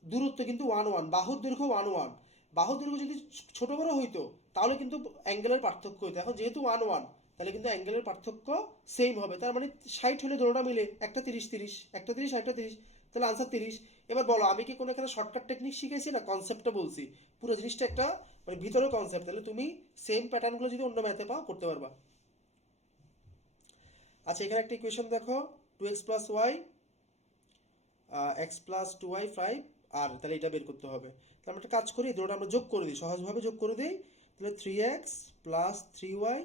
দূরত্ব কিন্তু ওয়ান ওয়ান, বাহুর দৈর্ঘ্য ওয়ান ওয়ান। বাহুর দৈর্ঘ্য যদি ছোট বড় হইতো তাহলে কিন্তু অ্যাঙ্গেলের পার্থক্য হইতো। এখন যেহেতু ওয়ান ওয়ান তাহলে কিন্তু অ্যাঙ্গেলের পার্থক্য সেম হবে, তার মানে 60 হলে দোনোটা মিলে একটা 30-30, একটা 30 একটা 30, তাহলে আনসার 30। এবার বলো আমি কি কোনো এখানে শর্টকাট টেকনিক শিখাইছি না, কনসেপ্টটা বলছি। পুরো জিনিসটা একটা মানে ভিতরের কনসেপ্ট, তাহলে তুমি সেম প্যাটার্নগুলো যদি অন্য ম্যাথে পাও করতে পারবা। আচ্ছা এখানে একটা ইকুয়েশন দেখো, 2x plus Y, X plus 2y 5, আর তাহলে এটা বের করতে হবে। তাহলে আমরা একটা কাজ করি, দুটোটা আমরা যোগ করে দিই, সহজভাবে যোগ করে দিই। তাহলে 3x প্লাস 3y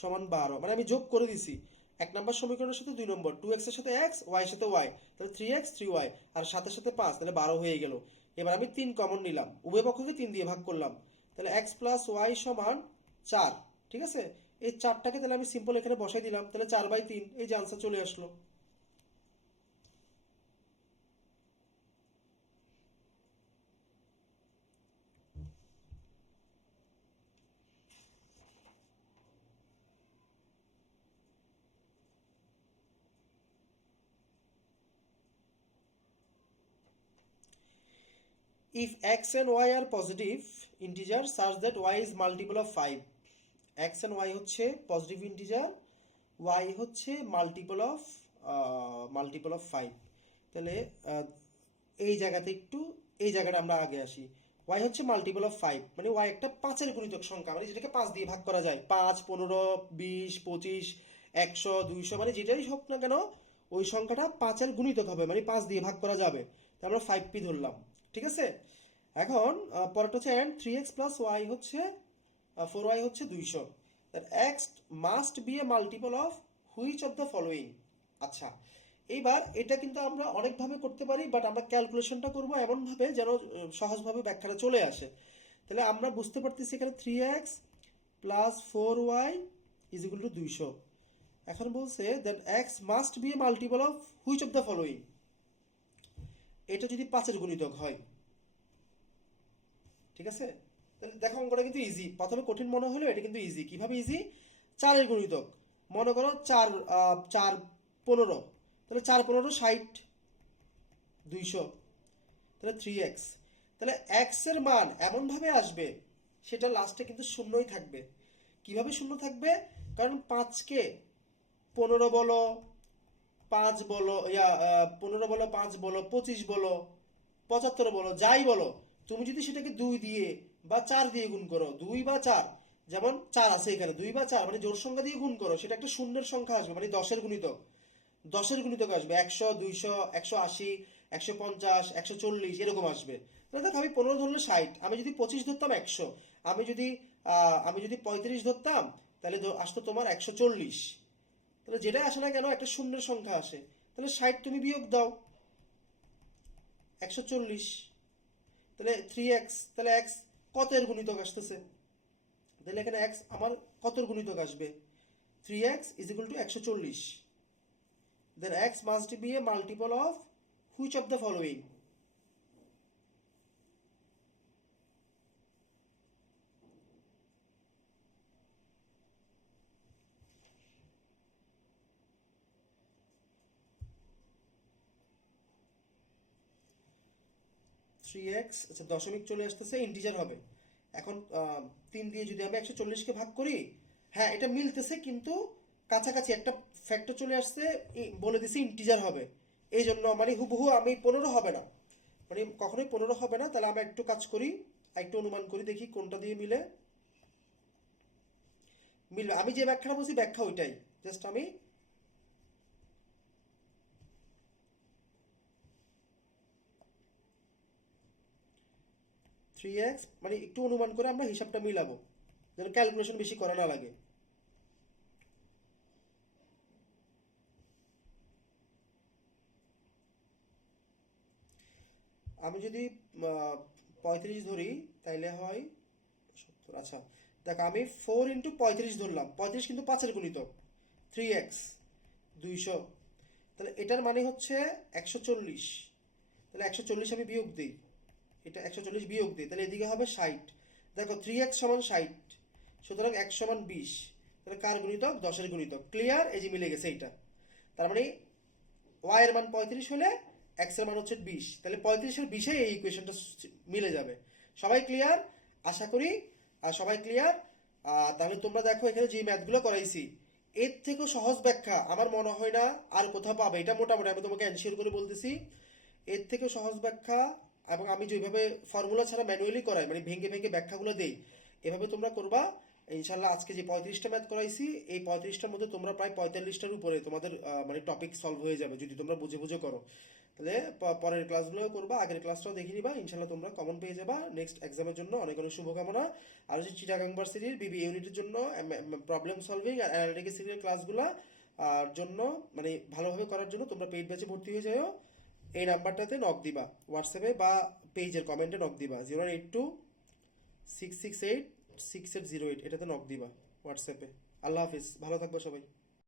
সমান 12, মানে আমি যোগ করে দিছি 1 নম্বর সমীকরণের সাথে 2 নম্বর, 2x এর সাথে x, y এর সাথে y, তাহলে 3x 3y, আর সাথে সাথে 5, তাহলে 12 হয়ে গেল। এবার আমি 3 কমন নিলাম, উভয় পক্ষকে 3 দিয়ে ভাগ করলাম, তাহলে x প্লাস ওয়াই সমান 4। ঠিক আছে, এই 4টাকে তাহলে আমি সিম্পল এখানে বসাই দিলাম, তাহলে 4/3, এই যে আনসার চলে আসলো। If x and y are positive integers such that y is multiple of 5, x and y হচ্ছে পজিটিভ ইন্টিজার, y হচ্ছে মাল্টিপল অফ 5, তাহলে এই জায়গাতে একটু, এই জায়গাটা আমরা আগে আসি। y হচ্ছে মাল্টিপল অফ 5 মানে y একটা 5-এর গুণিতক সংখ্যা, মানে যেটাকে 5 দিয়ে ভাগ করা যায়, 5, 15, 20, 25, 100, 200, মানে যেটাই হোক না কেন ওই সংখ্যাটা 5-এর গুণিতক হবে, মানে 5 দিয়ে ভাগ করা যাবে, তো আমরা 5p ধরলাম। ঠিক আছে, এখন পরেরটা হচ্ছে and 3x প্লাস ওয়াই হচ্ছে 4y হচ্ছে 200, that x must be a multiple of which of the following। আচ্ছা এইবার এটা কিন্তু আমরা অনেকভাবে করতে পারি, বাট আমরা ক্যালকুলেশনটা করব এমনভাবে যেন সহজভাবে ব্যাখ্যাটা চলে আসে। তাহলে আমরা বুঝতে পারতেছি এখানে 3x plus 4y is equal two 200। এখন বলছে that x must B A multiple of which of the following, এটা যদি 5-এর গুণিতক হয়। ঠিক আছে, তাহলে দেখো অঙ্কটা কিন্তু ইজি, প্রথমে কঠিন মনে হলো, এটা কিন্তু ইজি। কিভাবে ইজি? 4-এর গুণিতক, মনে করো 4, 4 15, তাহলে 4 15 60, 200, তাহলে 3x, তাহলে x এর মান এমনভাবে আসবে সেটা লাস্টে কিন্তু শূন্যই থাকবে। কিভাবে শূন্য থাকবে? কারণ 5কে 15 বলো, 5 বলো, 15 বলো, 5 বলো, 25 বলো, 75 বলো, যাই বলো, তুমি যদি সেটাকে 2 দিয়ে বা 4 দিয়ে গুণ করো, 2 বা 4, যেমন 4 আছে এখানে, 2 বা 4 মানে জোড় সংখ্যা দিয়ে গুণ করো, সেটা একটা শূন্যের সংখ্যা আসবে, মানে 10-এর গুণিতক, 10-এর গুণিতক আসবে 100, 200, 180, 150, 140 এরকম আসবে। তাহলে দেখো আমি 15 ধরলে 60, আমি যদি 25 ধরতাম 100, আমি যদি 35 ধরতাম তাহলে আসতো তোমার 140। তাহলে যেটাই আসে না কেন একটা শূন্যের সংখ্যা আসে, তাহলে 60 তুমি বিয়োগ দাও 140, তাহলে 3x, তাহলে x কত এর গুণিতক আসতেছে, তাহলে এখানে x আমার কত এর গুণিতক আসবে, 3x is equal to 140, then x must be a multiple of which of the following। 3x, আচ্ছা দশমিক চলে আসতেছে, ইন্টিজার হবে। এখন 3 দিয়ে যদি আমি 140কে ভাগ করি, হ্যাঁ এটা মিলতেছে, কিন্তু কাছাকাছি একটা ফ্যাক্টর চলে আসছে, বলে দিছি ইন্টিজার হবে। এই জন্য মানে হুবহু আমি 15 হবে না, মানে কখনোই 15 হবে না। তাহলে আমরা একটু কাজ করি, একটু অনুমান করি, দেখি কোনটা দিয়ে মিলে। মিলবে, আমি যে ব্যাখ্যাটা বলছি ব্যাখ্যা ওইটাই, জাস্ট আমি 3x মানে একটু অনুমান করে আমরা হিসাবটা মিলাবো, যেন ক্যালকুলেশন বেশি করা না লাগে। আমি যদি 35 ধরি, তাইলে হয় 70। আচ্ছা দেখ, আমি 4 × 35 ধরলাম, 35 কিন্তু 5-এর গুণিতক। 3x 200, তাহলে এটার মানে হচ্ছে 140। তাহলে 140 আমি বিয়োগ দিই, এটা 140 বিয়োগ দিই, তাহলে এদিকে হবে 60। দেখো 3x সমান 60, সুতরাং x সমান 20। তাহলে কার গুণিতক? 10-এর গুণিতক। ক্লিয়ার? এই যে মিলে গেছে এইটা। তার মানে y এর মান 35 হলে x এর মান হচ্ছে 20, তাহলে 35-এর 20-এ এই ইকুয়েশনটা মিলে যাবে। সবাই ক্লিয়ার? আশা করি সবাই ক্লিয়ার। তাহলে তোমরা দেখো এখানে যে ম্যাথগুলো করাইছি, এর থেকেও সহজ ব্যাখ্যা আমার মনে হয় না আর কোথাও পাবে, এটা মোটামুটি আমি তোমাকে এনশিওর করে বলতেছি। এর থেকেও সহজ ব্যাখ্যা, এবং আমি যেভাবে ফর্মুলা ছাড়া ম্যানুয়ালি করাই, মানে ভেঙে ভেঙে ব্যাখ্যাগুলো দেই, এভাবে তোমরা করবা ইনশাল্লাহ। আজকে যে 35টা ম্যাথ করাইছি, এই 35টার মধ্যে তোমরা প্রায় 45টার উপরে তোমাদের মানে টপিক সলভ হয়ে যাবে যদি তোমরা বুঝে বুঝে করো। তাহলে পরের ক্লাসগুলোও করবা, আগের ক্লাসটাও দেখে নিবা, ইনশাল্লাহ তোমরা কমন পেয়ে যাবা নেক্সট এক্সামের জন্য। অনেক অনেক শুভকামনা। আর হচ্ছে চিটাগাং ইউনিভার্সিটির বিবি ইউনিটের জন্য প্রবলেম সলভিং আর অ্যানালিটিক্যাল সিরিয়াল ক্লাসগুলো আর জন্য, মানে ভালোভাবে করার জন্য তোমরা পেইড ব্যাচে ভর্তি হয়ে যাও। এই নাম্বারটাতে নক দিবা, হোয়াটসঅ্যাপে বা পেজের কমেন্টে নক দিবা, 08266868008, এটাতে নক দিবা হোয়াটসঅ্যাপে। আল্লাহ হাফিজ, ভালো থাকবো সবাই।